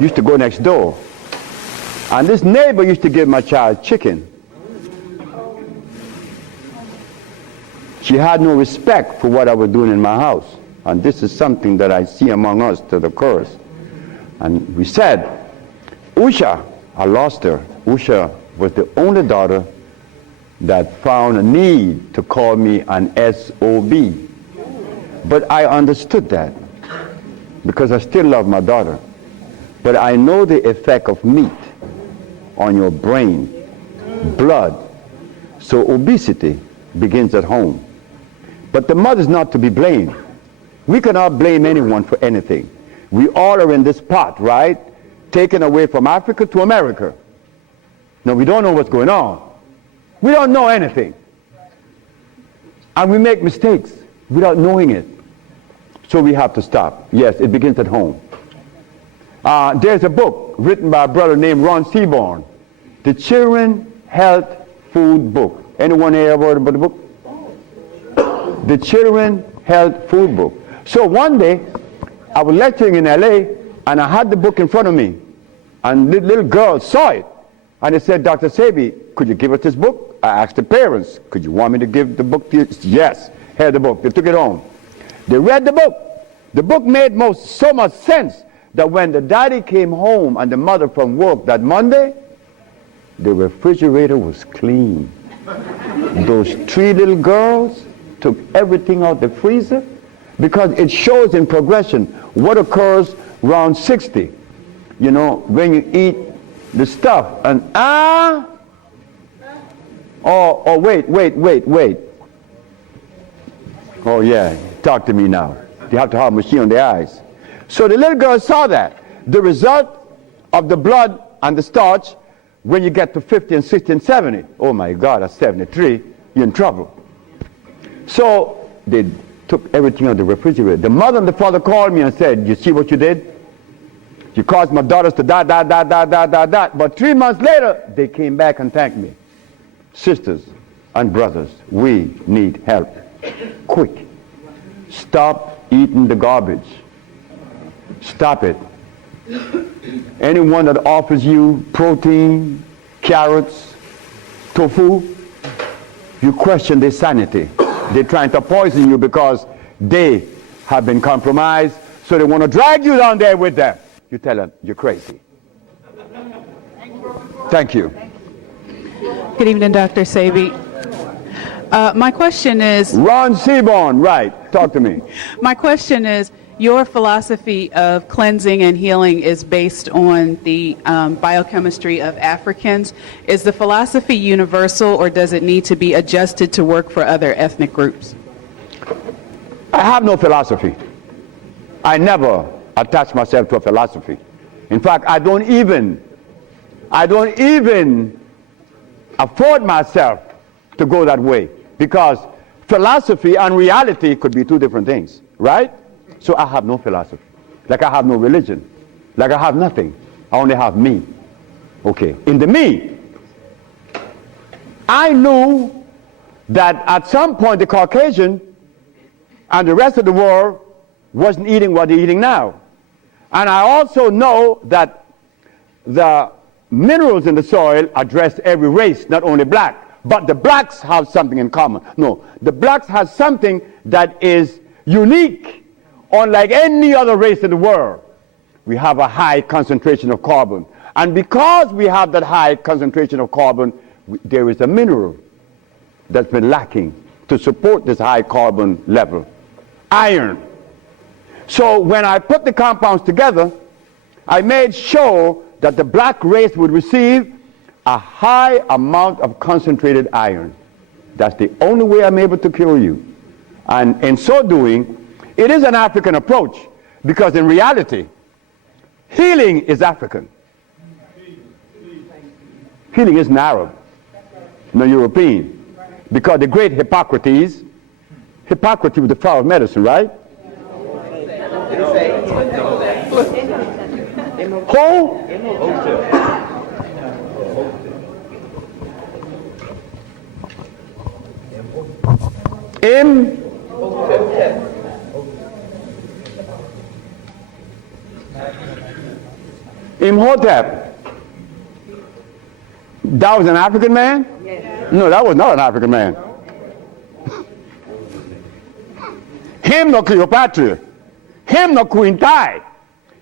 used to go next door. And this neighbor used to give my child chicken. She had no respect for what I was doing in my house. And this is something that I see among us to the curse. And we said, Usha, I lost her. Usha was the only daughter that found a need to call me an SOB. But I understood that because I still love my daughter. But I know the effect of meat on your brain, blood. So obesity begins at home. But the mother's not to be blamed. We cannot blame anyone for anything. We all are in this pot, right? Taken away from Africa to America. Now we don't know what's going on. We don't know anything. And we make mistakes without knowing it. So we have to stop. Yes, it begins at home. There's a book written by a brother named Ron Seaborn, the Children Health Food Book. Anyone here ever heard about the book? The Children Health Food Book. So one day, I was lecturing in LA, and I had the book in front of me, and the little girl saw it, and they said, Dr. Sebi, could you give us this book? I asked the parents, could you want me to give the book to you? Yes, here's the book. They took it home. They read the book. The book made so much sense that when the daddy came home and the mother from work that Monday, the refrigerator was clean. Those 3 little girls took everything out the freezer because it shows in progression what occurs around 60. You know, when you eat the stuff and wait. Oh yeah, talk to me now. They have to have a machine on their eyes. So the little girl saw that. The result of the blood and the starch when you get to 50 and 60 and 70. Oh my God, at 73, you're in trouble. So they took everything out of the refrigerator. The mother and the father called me and said, you see what you did? You caused my daughters to die. But 3 months later, they came back and thanked me. Sisters and brothers, we need help. Quick. Stop eating the garbage. Stop it. Anyone that offers you protein, carrots, tofu, you question their sanity. They're trying to poison you because they have been compromised, so they want to drag you down there with them. You tell them, you're crazy. Thank you. Good evening, Dr. Sebi. My question is... Ron Seaborn, right. Talk to me. My question is, your philosophy of cleansing and healing is based on the biochemistry of Africans. Is the philosophy universal, or does it need to be adjusted to work for other ethnic groups? I have no philosophy. I never attach myself to a philosophy. In fact, I don't even afford myself to go that way, because philosophy and reality could be 2 different things, right? So I have no philosophy. Like I have no religion. Like I have nothing. I only have me. Okay. In the me, I knew that at some point the Caucasian and the rest of the world wasn't eating what they're eating now. And I also know that the minerals in the soil address every race, not only black. But the blacks have something in common. No, the blacks have something that is unique. Unlike any other race in the world, we have a high concentration of carbon. And because we have that high concentration of carbon, there is a mineral that's been lacking to support this high carbon level? Iron. So when I put the compounds together, I made sure that the black race would receive a high amount of concentrated iron. That's the only way I'm able to cure you. And in so doing, it is an African approach, because in reality, healing is African. Healing isn't Arab, no European. Because the great Hippocrates was the father of medicine, right? Who? Imhotep. That was an African man? Yes. No, that was not an African man. Him nor Cleopatra. Him nor Queen Tai.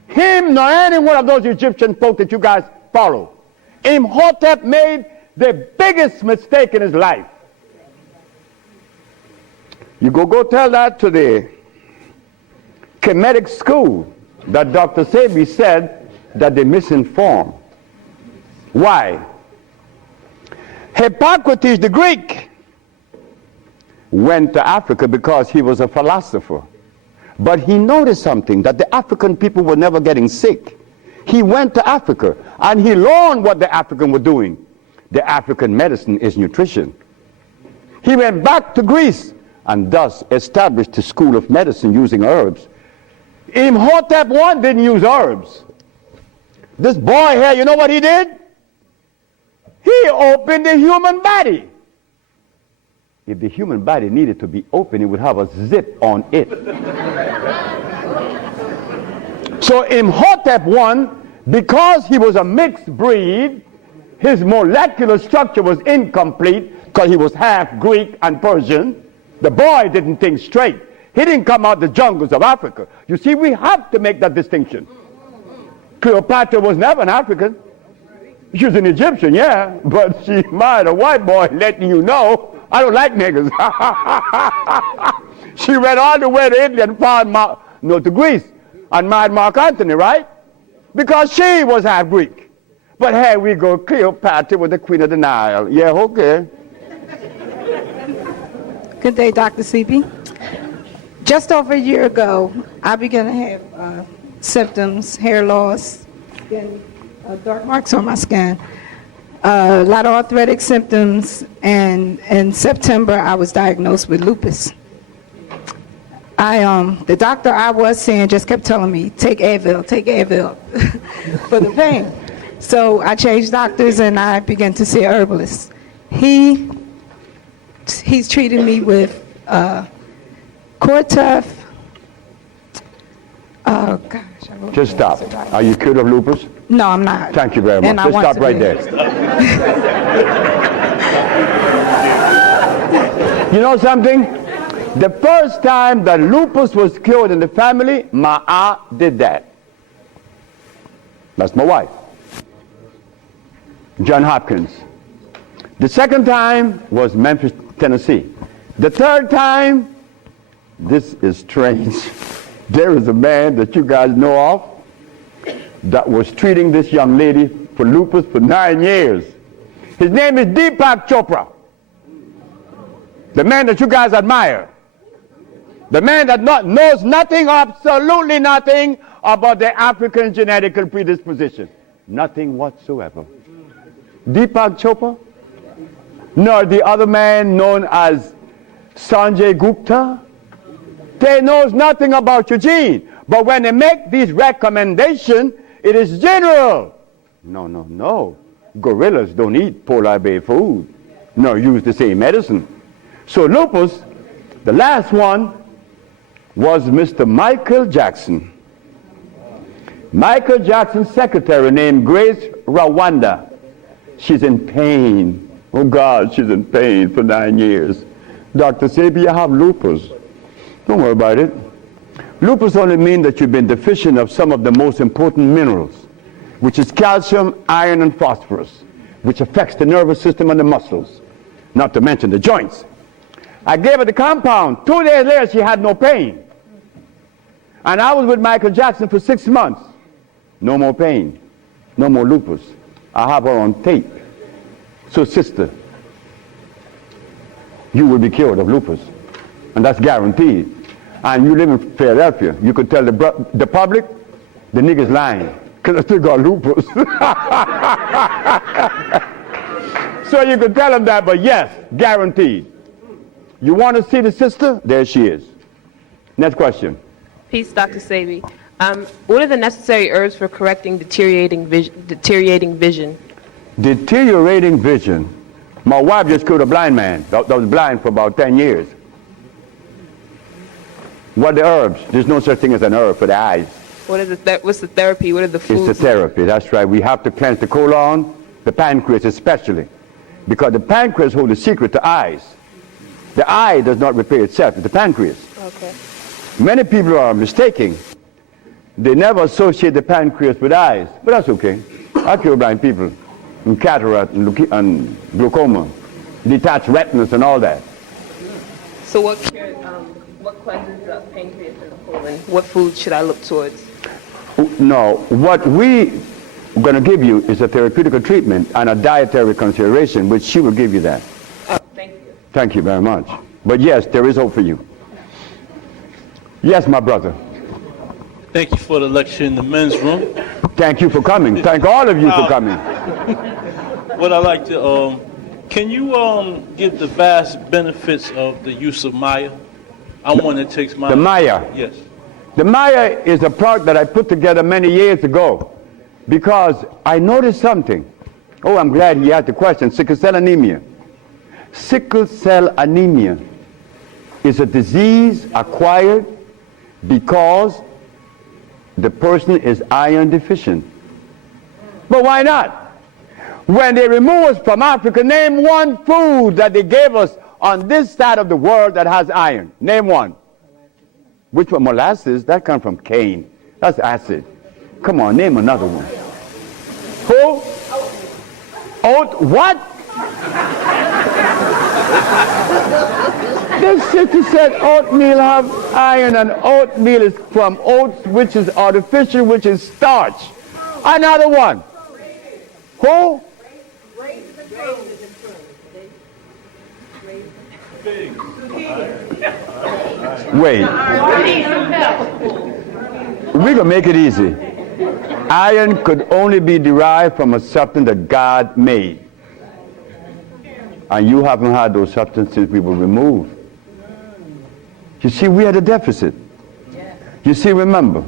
Him nor any one of those Egyptian folk that you guys follow. Imhotep made the biggest mistake in his life. You go tell that to the Kemetic school that Dr. Sebi said that they misinformed. Why? Hippocrates the Greek went to Africa because he was a philosopher. But he noticed something, that the African people were never getting sick. He went to Africa and he learned what the African were doing. The African medicine is nutrition. He went back to Greece and thus established the school of medicine using herbs. Imhotep I didn't use herbs. This boy here, you know what he did? He opened the human body. If the human body needed to be opened, it would have a zip on it. So Imhotep I, because he was a mixed breed, his molecular structure was incomplete because he was half Greek and Persian. The boy didn't think straight. He didn't come out the jungles of Africa. You see, we have to make that distinction. Cleopatra was never an African. She was an Egyptian, yeah, but she married a white boy, letting you know, I don't like niggas. She went all the way to Italy and found to Greece and married Mark Antony, right? Because she was half Greek. But here we go, Cleopatra was the queen of the Nile. Yeah, okay. Good day, Dr. Sebi. Just over a year ago, I began to have symptoms, hair loss, skin, dark marks on my skin, a lot of arthritic symptoms, and in September I was diagnosed with lupus. The doctor I was seeing just kept telling me, take Advil for the pain. So I changed doctors and I began to see a herbalist. He's treated me with Cortef. Oh gosh. Just stop. Are you cured of lupus? No, I'm not. Thank you very much. And Just stop right there. You know something? The first time that lupus was cured in the family, my aunt did that. That's my wife, John Hopkins. The second time was Memphis, Tennessee. The third time, this is strange. There is a man that you guys know of that was treating this young lady for lupus for 9 years. His name is Deepak Chopra. The man that you guys admire. The man that knows nothing, absolutely nothing about the African genetical predisposition. Nothing whatsoever. Deepak Chopra, nor the other man known as Sanjay Gupta. They knows nothing about your gene. But when they make these recommendations, it is general. No. Gorillas don't eat polar bear food, nor use the same medicine. So lupus, the last one, was Mr. Michael Jackson. Michael Jackson's secretary named Grace Rwanda. She's in pain. Oh God, she's in pain for 9 years. Dr. Sebi, you have lupus. Don't worry about it. Lupus only means that you've been deficient of some of the most important minerals, which is calcium, iron, and phosphorus, which affects the nervous system and the muscles. not to mention the joints. I gave her the compound. 2 days later, she had no pain. And I was with Michael Jackson for 6 months. No more pain. No more lupus. I have her on tape. So, sister, you will be cured of lupus. And that's guaranteed. And you live in Philadelphia. You could tell the public, the nigga's lying, because I still got lupus. So you could tell them that, but yes, guaranteed. You want to see the sister? There she is. Next question. Peace, Dr. Sebi. What are the necessary herbs for correcting deteriorating vision? Deteriorating vision. My wife just killed a blind man that was blind for about 10 years. What are the herbs? There's no such thing as an herb for the eyes. What's the therapy? What are the foods? It's the therapy, that's right. We have to cleanse the colon, the pancreas especially, because the pancreas holds the secret to eyes. The eye does not repair itself, it's the pancreas. Okay. Many people are mistaken. They never associate the pancreas with eyes, but that's okay. I cure blind people, and cataract, and glaucoma, detached retinas and all that. So what cleanses the pancreas and the colon? What foods should I look towards? No, what we are going to give you is a therapeutical treatment and a dietary consideration, which she will give you that. Oh, thank you. Thank you very much. But yes, there is hope for you. Yes, my brother. Thank you for the lecture in the men's room. Thank you for coming. Thank all of you for coming. What I like to, can you give the vast benefits of the use of Maya? I'm one that takes Maya. The Maya? Yes. The Maya is a product that I put together many years ago because I noticed something. Oh, I'm glad he asked the question. Sickle cell anemia. Sickle cell anemia is a disease acquired because the person is iron deficient. But why not? When they remove us from Africa, name one food that they gave us on this side of the world that has iron. Name one. Which one? Molasses? That comes from cane. That's acid. Come on, name another one. Who? Oat what? This sister said oatmeal have iron, and oatmeal is from oats, which is artificial, which is starch. Another one. Who? Wait. We're going to make it easy. Iron could only be derived from a substance that God made. And you haven't had those substances since we were removed. You see, we had a deficit. You see, remember.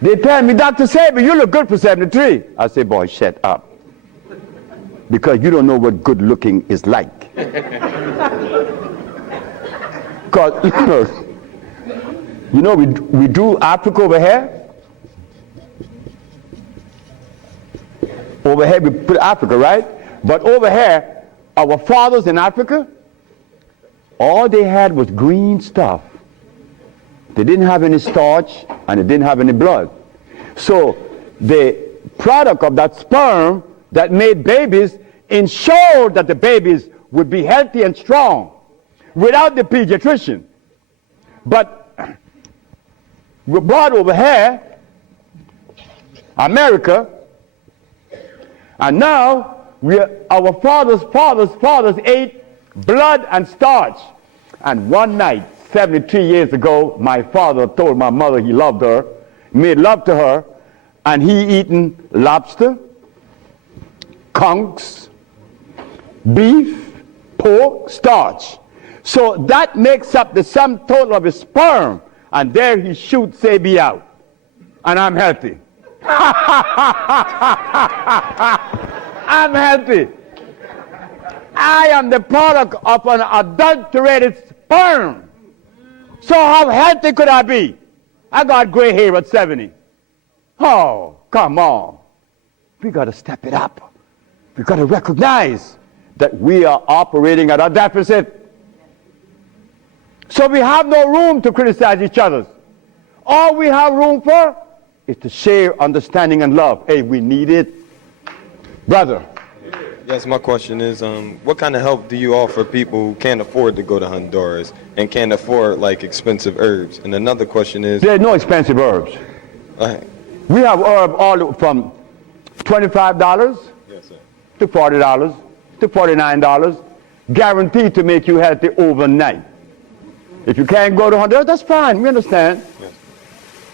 They tell me, Dr. Sebi, you look good for 73. I say, boy, shut up. Because you don't know what good looking is like. Because, you know, we do Africa over here. Over here we put Africa, right? But over here, our fathers in Africa, all they had was green stuff. They didn't have any starch and they didn't have any blood. So the product of that sperm that made babies ensured that the babies would be healthy and strong without the pediatrician. But we brought over here, America, and now our fathers ate blood and starch. And one night, 73 years ago, my father told my mother he loved her, made love to her, and he eaten lobster, conchs, beef, pork, starch. So that makes up the sum total of his sperm, and there he shoots Sebi out. And I'm healthy. I'm healthy. I am the product of an adulterated sperm. So how healthy could I be? I got gray hair at 70. Oh, come on. We got to step it up. We got to recognize that we are operating at a deficit. So we have no room to criticize each other. All we have room for is to share understanding and love. Hey, we need it. Brother, Yes, my question is, what kind of help do you offer people who can't afford to go to Honduras and can't afford like expensive herbs? And another question is, There's no expensive herbs. We have herb all from $25 yes, sir. to $40 to $49, guaranteed to make you healthy overnight. If you can't go to Honduras, that's fine. We understand. Yes.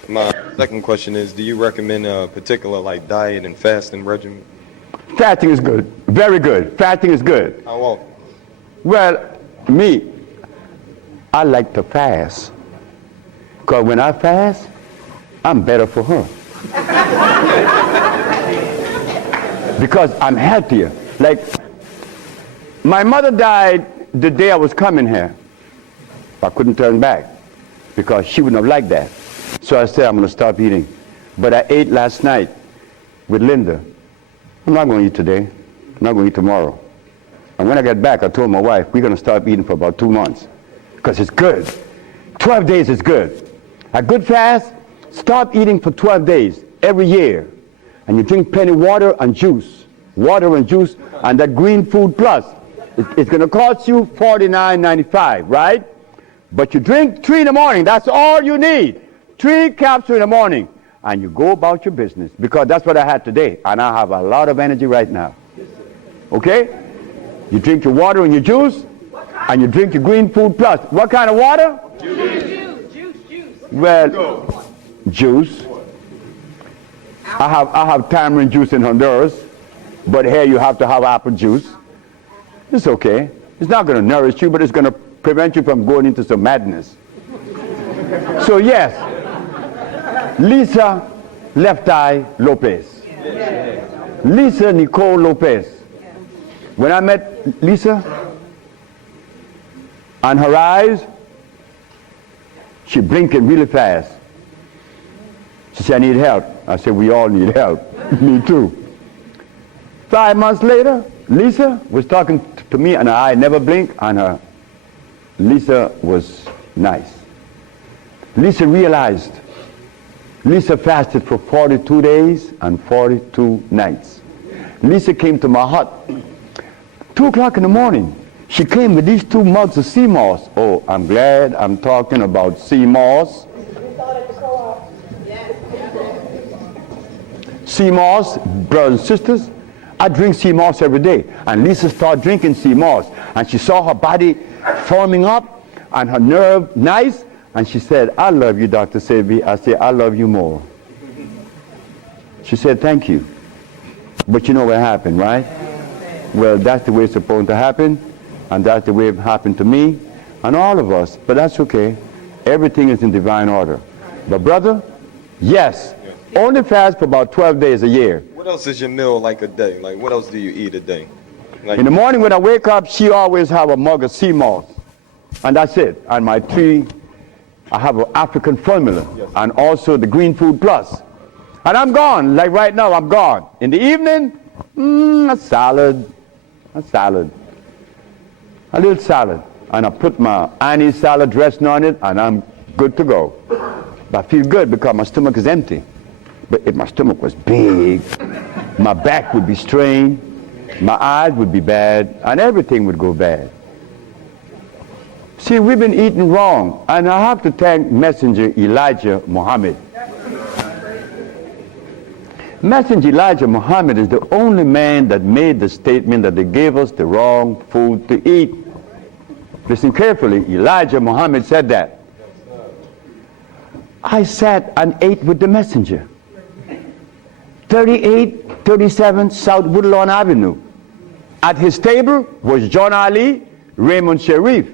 My second question is, do you recommend a particular like diet and fasting regimen? Fasting is good. Very good. Fasting is good. How often? Well, me, I like to fast. Because when I fast, I'm better for her. Because I'm healthier. Like, my mother died the day I was coming here. I couldn't turn back because she wouldn't have liked that. So I said, I'm going to stop eating. But I ate last night with Linda. I'm not going to eat today. I'm not going to eat tomorrow. And when I get back, I told my wife, we're going to stop eating for about 2 months because it's good. 12 days is good. A good fast, stop eating for 12 days every year. And you drink plenty of water and juice. Water and juice and that green food plus. It's going to cost you $49.95, right? But you drink 3 in the morning. That's all you need. 3 capsules in the morning. And you go about your business. Because that's what I had today. And I have a lot of energy right now. Okay? You drink your water and your juice. And you drink your green food plus. What kind of water? Juice. Well, juice. I have tamarind juice in Honduras. But here you have to have apple juice. It's okay. It's not going to nourish you, but it's going to prevent you from going into some madness. So yes, Lisa Left Eye Lopez. Lisa Nicole Lopez. When I met Lisa, on her eyes, she blinking really fast. She said, I need help. I said, we all need help. Me too. 5 months later, Lisa was talking to me and her eye never blinked, and her Lisa was nice. Lisa realized. Lisa fasted for 42 days and 42 nights. Lisa came to my hut 2 o'clock in the morning. She came with these 2 mugs of sea moss. Oh, I'm glad I'm talking about sea moss. Sea moss, brothers and sisters, I drink sea moss every day. And Lisa started drinking sea moss. And she saw her body forming up and her nerve nice. And she said, I love you, Dr. Sebi. I said, I love you more. She said, thank you. But you know what happened, right? Well, that's the way it's supposed to happen. And that's the way it happened to me and all of us. But that's okay. Everything is in divine order. But brother, yes, only fast for about 12 days a year. What else is your meal like a day? Like, what else do you eat a day? Like, in the morning when I wake up, she always have a mug of sea moss. And that's it. And my 3, I have an African formula. Yes. And also the green food plus. And I'm gone. Like right now, I'm gone. In the evening, a salad. A little salad. And I put my anise salad dressing on it, and I'm good to go. But I feel good because my stomach is empty. But if my stomach was big, my back would be strained, my eyes would be bad, and everything would go bad. See, we've been eating wrong, and I have to thank Messenger Elijah Muhammad. Messenger Elijah Muhammad is the only man that made the statement that they gave us the wrong food to eat. Listen carefully, Elijah Muhammad said that. I sat and ate with the messenger. 3837 South Woodlawn Avenue. At his table was John Ali, Raymond Sharif,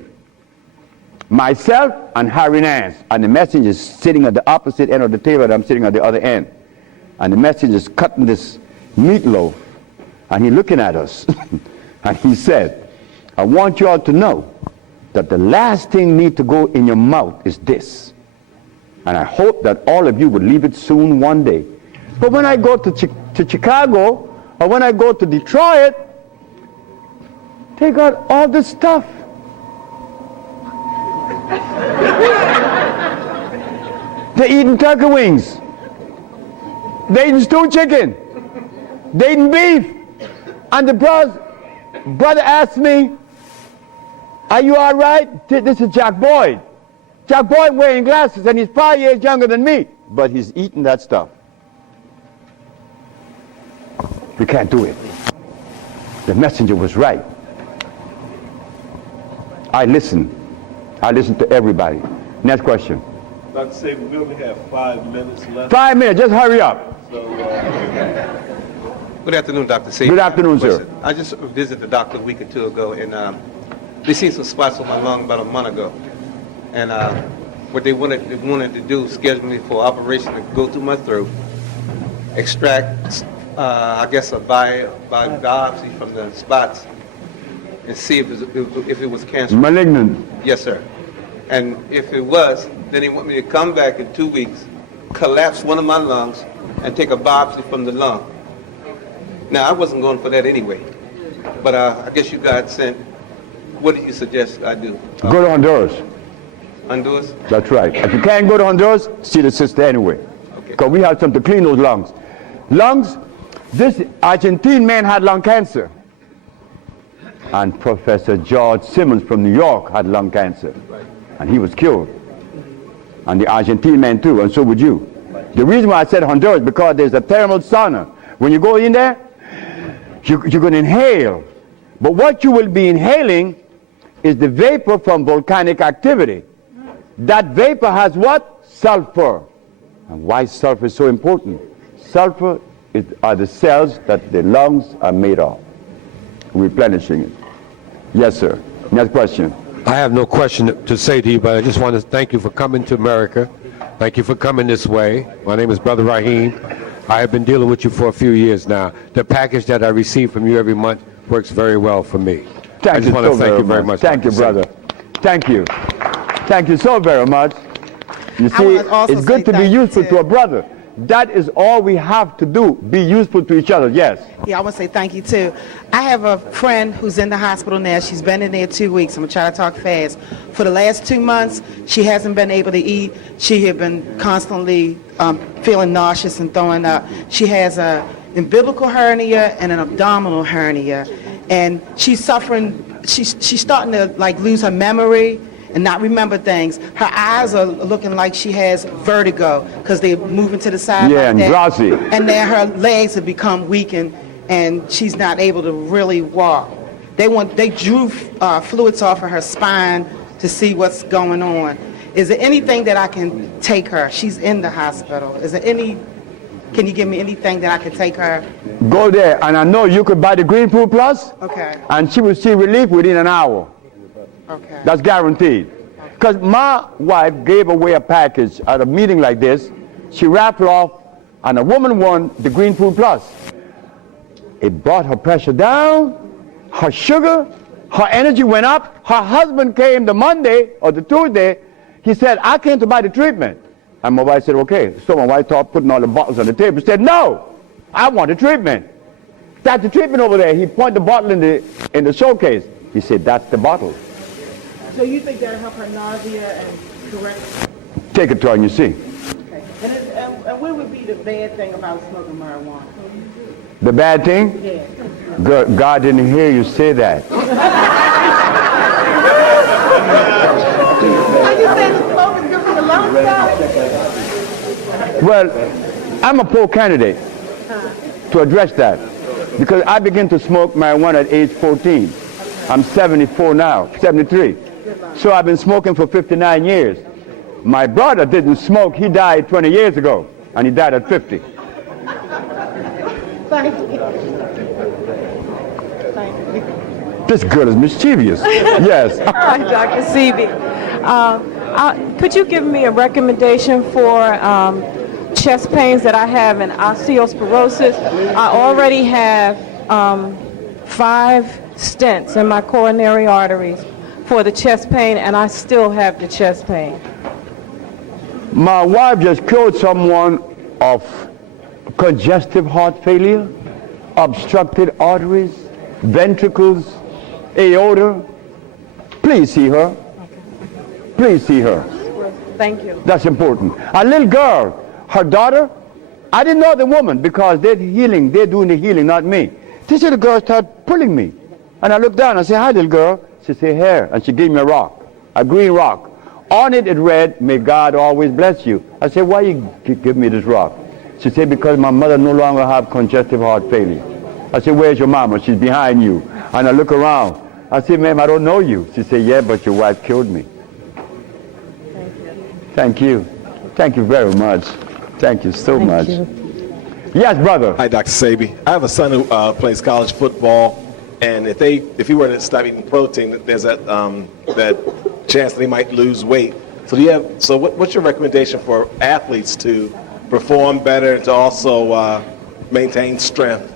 myself, and Harry Nance. And the messenger is sitting at the opposite end of the table, and I'm sitting at the other end. And the messenger is cutting this meatloaf, and he's looking at us. And he said, I want you all to know that the last thing need to go in your mouth is this. And I hope that all of you would leave it soon one day. But when I go to Chicago, or when I go to Detroit, they got all this stuff. They're eating turkey wings. They're eating stewed chicken. They're eating beef. And the bros brother asked me, are you all right? This is Jack Boyd. Jack Boyd wearing glasses, and he's 5 years younger than me, but he's eating that stuff. We can't do it. The messenger was right. I listen. I listen to everybody. Next question. Dr. Sebi, we only have 5 minutes left. 5 minutes, just hurry up. So, Good afternoon, Dr. Sebi. Good afternoon, sir. I just visited the doctor a week or two ago, and they seen some spots on my lung about a month ago. And what they wanted to do, schedule me for an operation to go through my throat, extract, I guess, a biopsy from the spots, and see if it was cancer. Malignant. Yes, sir. And if it was, then they want me to come back in 2 weeks, collapse one of my lungs, and take a biopsy from the lung. Now, I wasn't going for that anyway, but I guess you guys sent. What do you suggest I do? Go to Honduras. Honduras? That's right. If you can't go to Honduras, see the sister anyway. Because we have something to clean those lungs. Lungs, this Argentine man had lung cancer. And Professor George Simmons from New York had lung cancer. And he was cured. And the Argentine man too, and so would you. The reason why I said Honduras, because there's a thermal sauna. When you go in there, you're going to inhale. But what you will be inhaling is the vapor from volcanic activity. That vapor has what? Sulfur. And why sulfur is so important? Sulfur are the cells that the lungs are made of. Replenishing it. Yes, sir. Next question. I have no question to say to you, but I just want to thank you for coming to America. Thank you for coming this way. My name is Brother Raheem. I have been dealing with you for a few years now. The package that I receive from you every month works very well for me. I just want to thank you very much. Thank you, brother. Thank you. Thank you so very much. You see, it's good to be useful to a brother. That is all we have to do, be useful to each other, yes. Yeah, I want to say thank you too. I have a friend who's in the hospital now. She's been in there 2 weeks. I'm going to try to talk fast. For the last 2 months, she hasn't been able to eat. She had been constantly feeling nauseous and throwing up. She has an umbilical hernia and an abdominal hernia. And she's suffering, she's starting to like lose her memory and not remember things. Her eyes are looking like she has vertigo because they're moving to the side. Yeah, like and that. drowsy. And then her legs have become weakened, and she's not able to really walk. They drew fluids off of her spine to see what's going on. Is there anything that I can take her? She's in the hospital. Can you give me anything that I can take her? Go there, and I know you could buy the Green Food Plus. Okay. And she will see relief within an hour. Okay. That's guaranteed. Because my wife gave away a package at a meeting like this. She raffled off, and a woman won the Green Food Plus. It brought her pressure down, her sugar, her energy went up. Her husband came the Monday or the Tuesday. He said, I came to buy the treatment. And my wife said, okay. So my wife started putting all the bottles on the table. She said, no, I want the treatment. That's the treatment over there. He pointed the bottle in the showcase. He said, that's the bottle. So you think that'll help her nausea and correct? Take it to her and you see. Okay. And what would be the bad thing about smoking marijuana? The bad thing? Yeah. God didn't hear you say that. Are you saying the smoke is good for the lungs? Well, I'm a poor candidate to address that because I began to smoke marijuana at age 14. I'm 74 now, 73. So I've been smoking for 59 years. My brother didn't smoke. He died 20 years ago, and he died at 50. Thank you. Thank you. This girl is mischievous. Yes. Hi, Dr. Sebi. Could you give me a recommendation for chest pains that I have and osteosporosis? I already have 5 stents in my coronary arteries for the chest pain, and I still have the chest pain. My wife just cured someone of congestive heart failure, obstructed arteries, ventricles, aorta. Please see her. Please see her. Thank you. That's important. A little girl, her daughter, I didn't know the woman because they're doing the healing, not me. This little girl started pulling me. And I looked down, I said, hi, little girl. She said, here. And she gave me a rock, a green rock. On it, it read, may God always bless you. I said, why you give me this rock? She said, because my mother no longer have congestive heart failure. I said, where's your mama? She's behind you. And I look around. I said, ma'am, I don't know you. She said, yeah, but your wife killed me. Thank you. Thank you very much. Thank you so much. Yes, brother. Hi, Dr. Sebi. I have a son who plays college football, and if he were to stop eating protein, there's that chance that he might lose weight. So what's your recommendation for athletes to perform better and to also maintain strength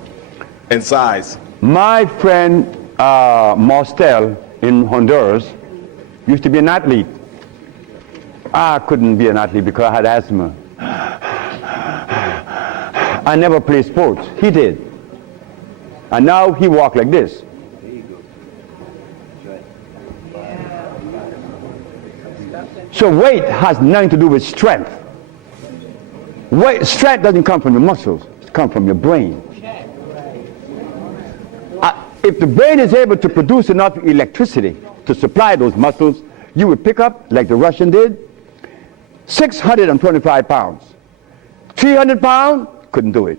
and size? My friend Mostel in Honduras used to be an athlete. I couldn't be an athlete because I had asthma. I never played sports. He did. And now he walks like this. So weight has nothing to do with strength. Strength doesn't come from your muscles. It comes from your brain. If the brain is able to produce enough electricity to supply those muscles, you would pick up, like the Russian did, 625 pounds. 300 pounds, couldn't do it.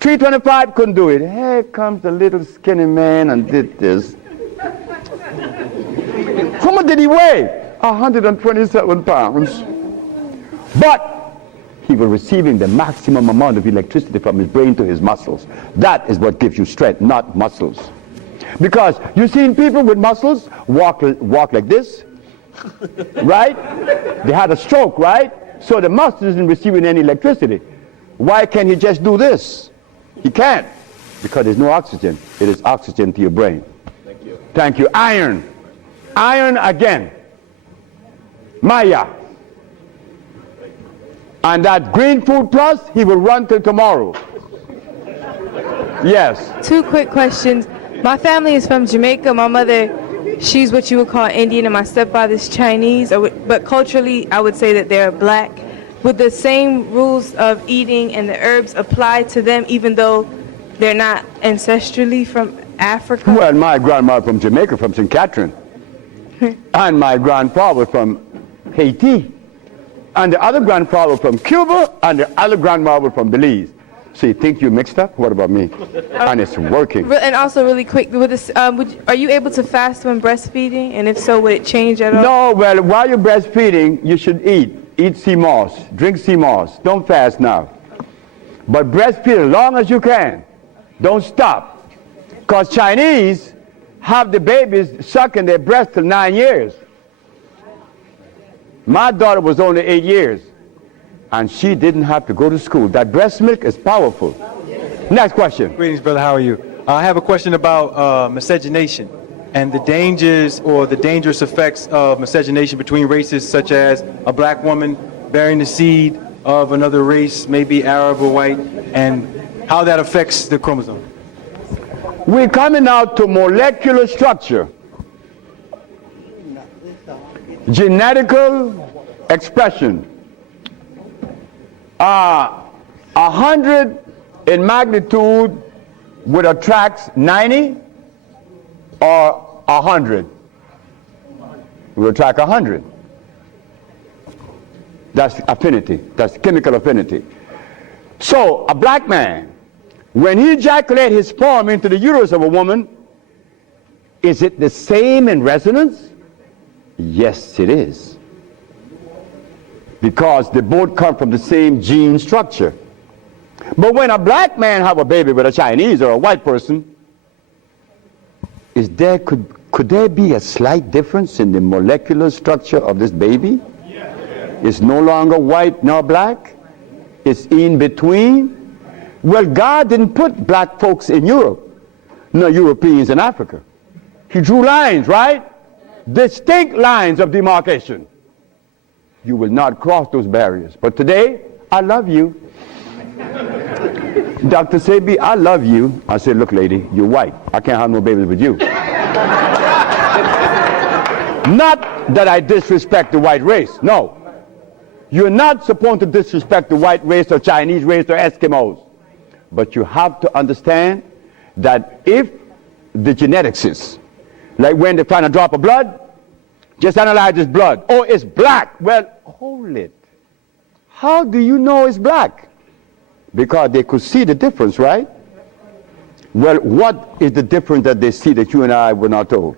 325, couldn't do it. Here comes the little skinny man and did this. How much did he weigh? 127 pounds. But he was receiving the maximum amount of electricity from his brain to his muscles. That is what gives you strength, not muscles. Because you've seen people with muscles walk like this, right? They had a stroke, right? So the muscle isn't receiving any electricity. Why can't he just do this? He can't, because there's no oxygen. It is oxygen to your brain. Thank you. Thank you. Iron. Iron again. Maya. And that Green Food Plus, he will run till tomorrow. Yes. 2 quick questions. My family is from Jamaica. My mother, she's what you would call Indian, and my stepfather's Chinese. But culturally, I would say that they're black. Would the same rules of eating and the herbs apply to them, even though they're not ancestrally from Africa? Well, my grandmother from Jamaica, from St. Catherine. And my grandfather from Haiti. And the other grandfather from Cuba, and the other grandmother from Belize. So you think you mixed up? What about me? And it's working. And also, really quick, with this, are you able to fast when breastfeeding? And if so, would it change at all? No, well, while you're breastfeeding, you should eat. Eat sea moss. Drink sea moss. Don't fast now. But breastfeed as long as you can. Don't stop. Because Chinese have the babies sucking their breast till 9 years. My daughter was only 8 years. And she didn't have to go to school. That breast milk is powerful. Next question. Greetings, brother. How are you? I have a question about miscegenation and the dangers or the dangerous effects of miscegenation between races, such as a black woman bearing the seed of another race, maybe Arab or white, and how that affects the chromosome. We're coming out to molecular structure, genetical expression. 100 in magnitude would attract 90 or 100 will attract 100. That's affinity. That's chemical affinity. So a black man, when he ejaculates his sperm into the uterus of a woman, is it the same in resonance? Yes, it is. Because they both come from the same gene structure. But when a black man have a baby with a Chinese or a white person, could there be a slight difference in the molecular structure of this baby? It's no longer white nor black. It's in between. Well, God didn't put black folks in Europe, nor Europeans in Africa. He drew lines, right? Distinct lines of demarcation. You will not cross those barriers. But today, I love you. Dr. Sebi, I love you. I said, look, lady, you're white. I can't have no babies with you. Not that I disrespect the white race. No. You're not supposed to disrespect the white race or Chinese race or Eskimos. But you have to understand that if the geneticists Like when they find a drop of blood, just analyze this blood. Oh, it's black. Well, hold it. How do you know it's black? Because they could see the difference, right? Well, what is the difference that they see that you and I were not told?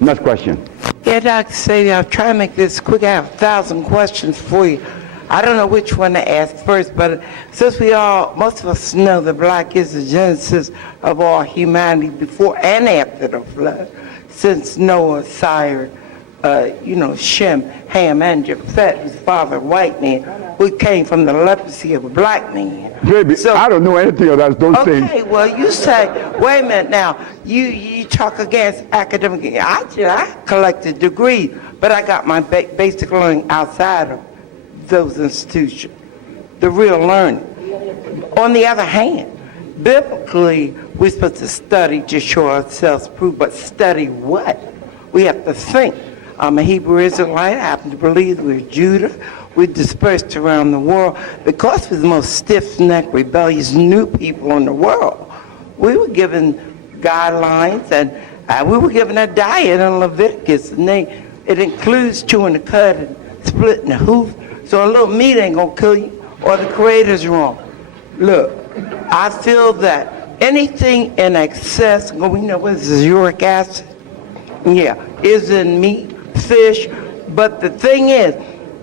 Next question. Yeah, Dr. Sebi, I'll try to make this quick. I have 1,000 questions for you. I don't know which one to ask first, but since most of us know that black is the genesis of all humanity before and after the flood, since Noah sired, Shem, Ham, and Japheth, whose father, white man, we came from the leprosy of a black man. Baby, so, I don't know anything of those things. Okay, well, you say, wait a minute now, you talk against academic, I collected degrees, but I got my basic learning outside of those institutions, the real learning. On the other hand, biblically, we're supposed to study to show ourselves approved, but study what? We have to think. I'm a Hebrew Israelite. I happen to believe we're Judah. We're dispersed around the world because we're the most stiff-necked, rebellious new people in the world. We were given guidelines, and we were given a diet in Leviticus, and it includes chewing the cud and splitting the hoof. So a little meat ain't gonna kill you, or the Creator's wrong. Look, I feel that anything in excess, we know what is uric acid? Yeah, is in meat, fish, but the thing is,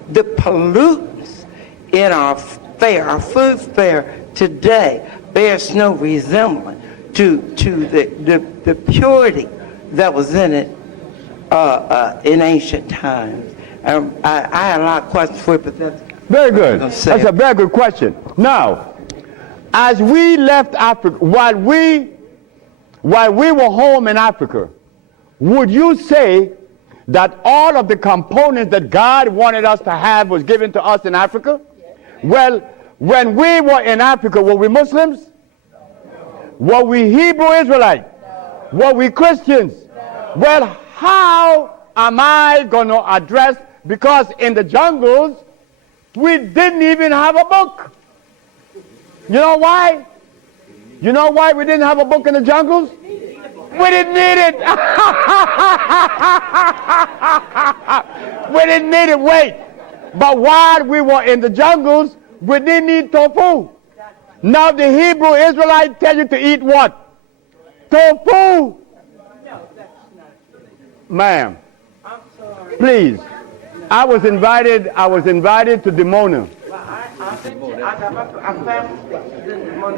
the pollutants in our food fare today bears no resemblance to the purity that was in it in ancient times. I had a lot of questions for you, but that's very good. That's a very good question. Now, as we left Africa, while we were home in Africa, would you say that all of the components that God wanted us to have was given to us in Africa? Well, when we were in Africa, were we Muslims? Were we Hebrew Israelites? Were we Christians? Well, how am I going to address, because in the jungles, we didn't even have a book. You know why? You know why we didn't have a book in the jungles? We didn't need it. We didn't need it. Wait. But while we were in the jungles, we didn't need tofu. Now the Hebrew Israelites tell you to eat what? Tofu. Ma'am, please. I was invited to Dimona.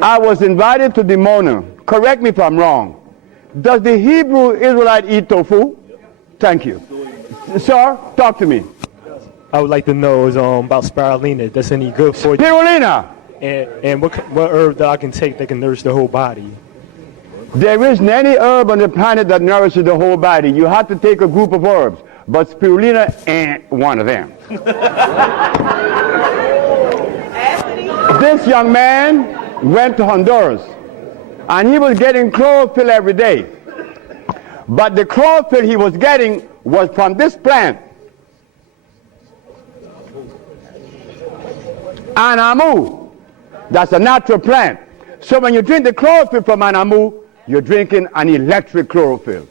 I was invited to Dimona. Correct me if I'm wrong. Does the Hebrew Israelite eat tofu? Thank you. Sir, talk to me. I would like to know about spirulina. That's any good for you? Spirulina! And what herb that I can take that can nourish the whole body? There isn't any herb on the planet that nourishes the whole body. You have to take a group of herbs, but spirulina ain't one of them. This young man went to Honduras, and he was getting chlorophyll every day. But the chlorophyll he was getting was from this plant, Anamu. That's a natural plant. So when you drink the chlorophyll from Anamu, you're drinking an electric chlorophyll.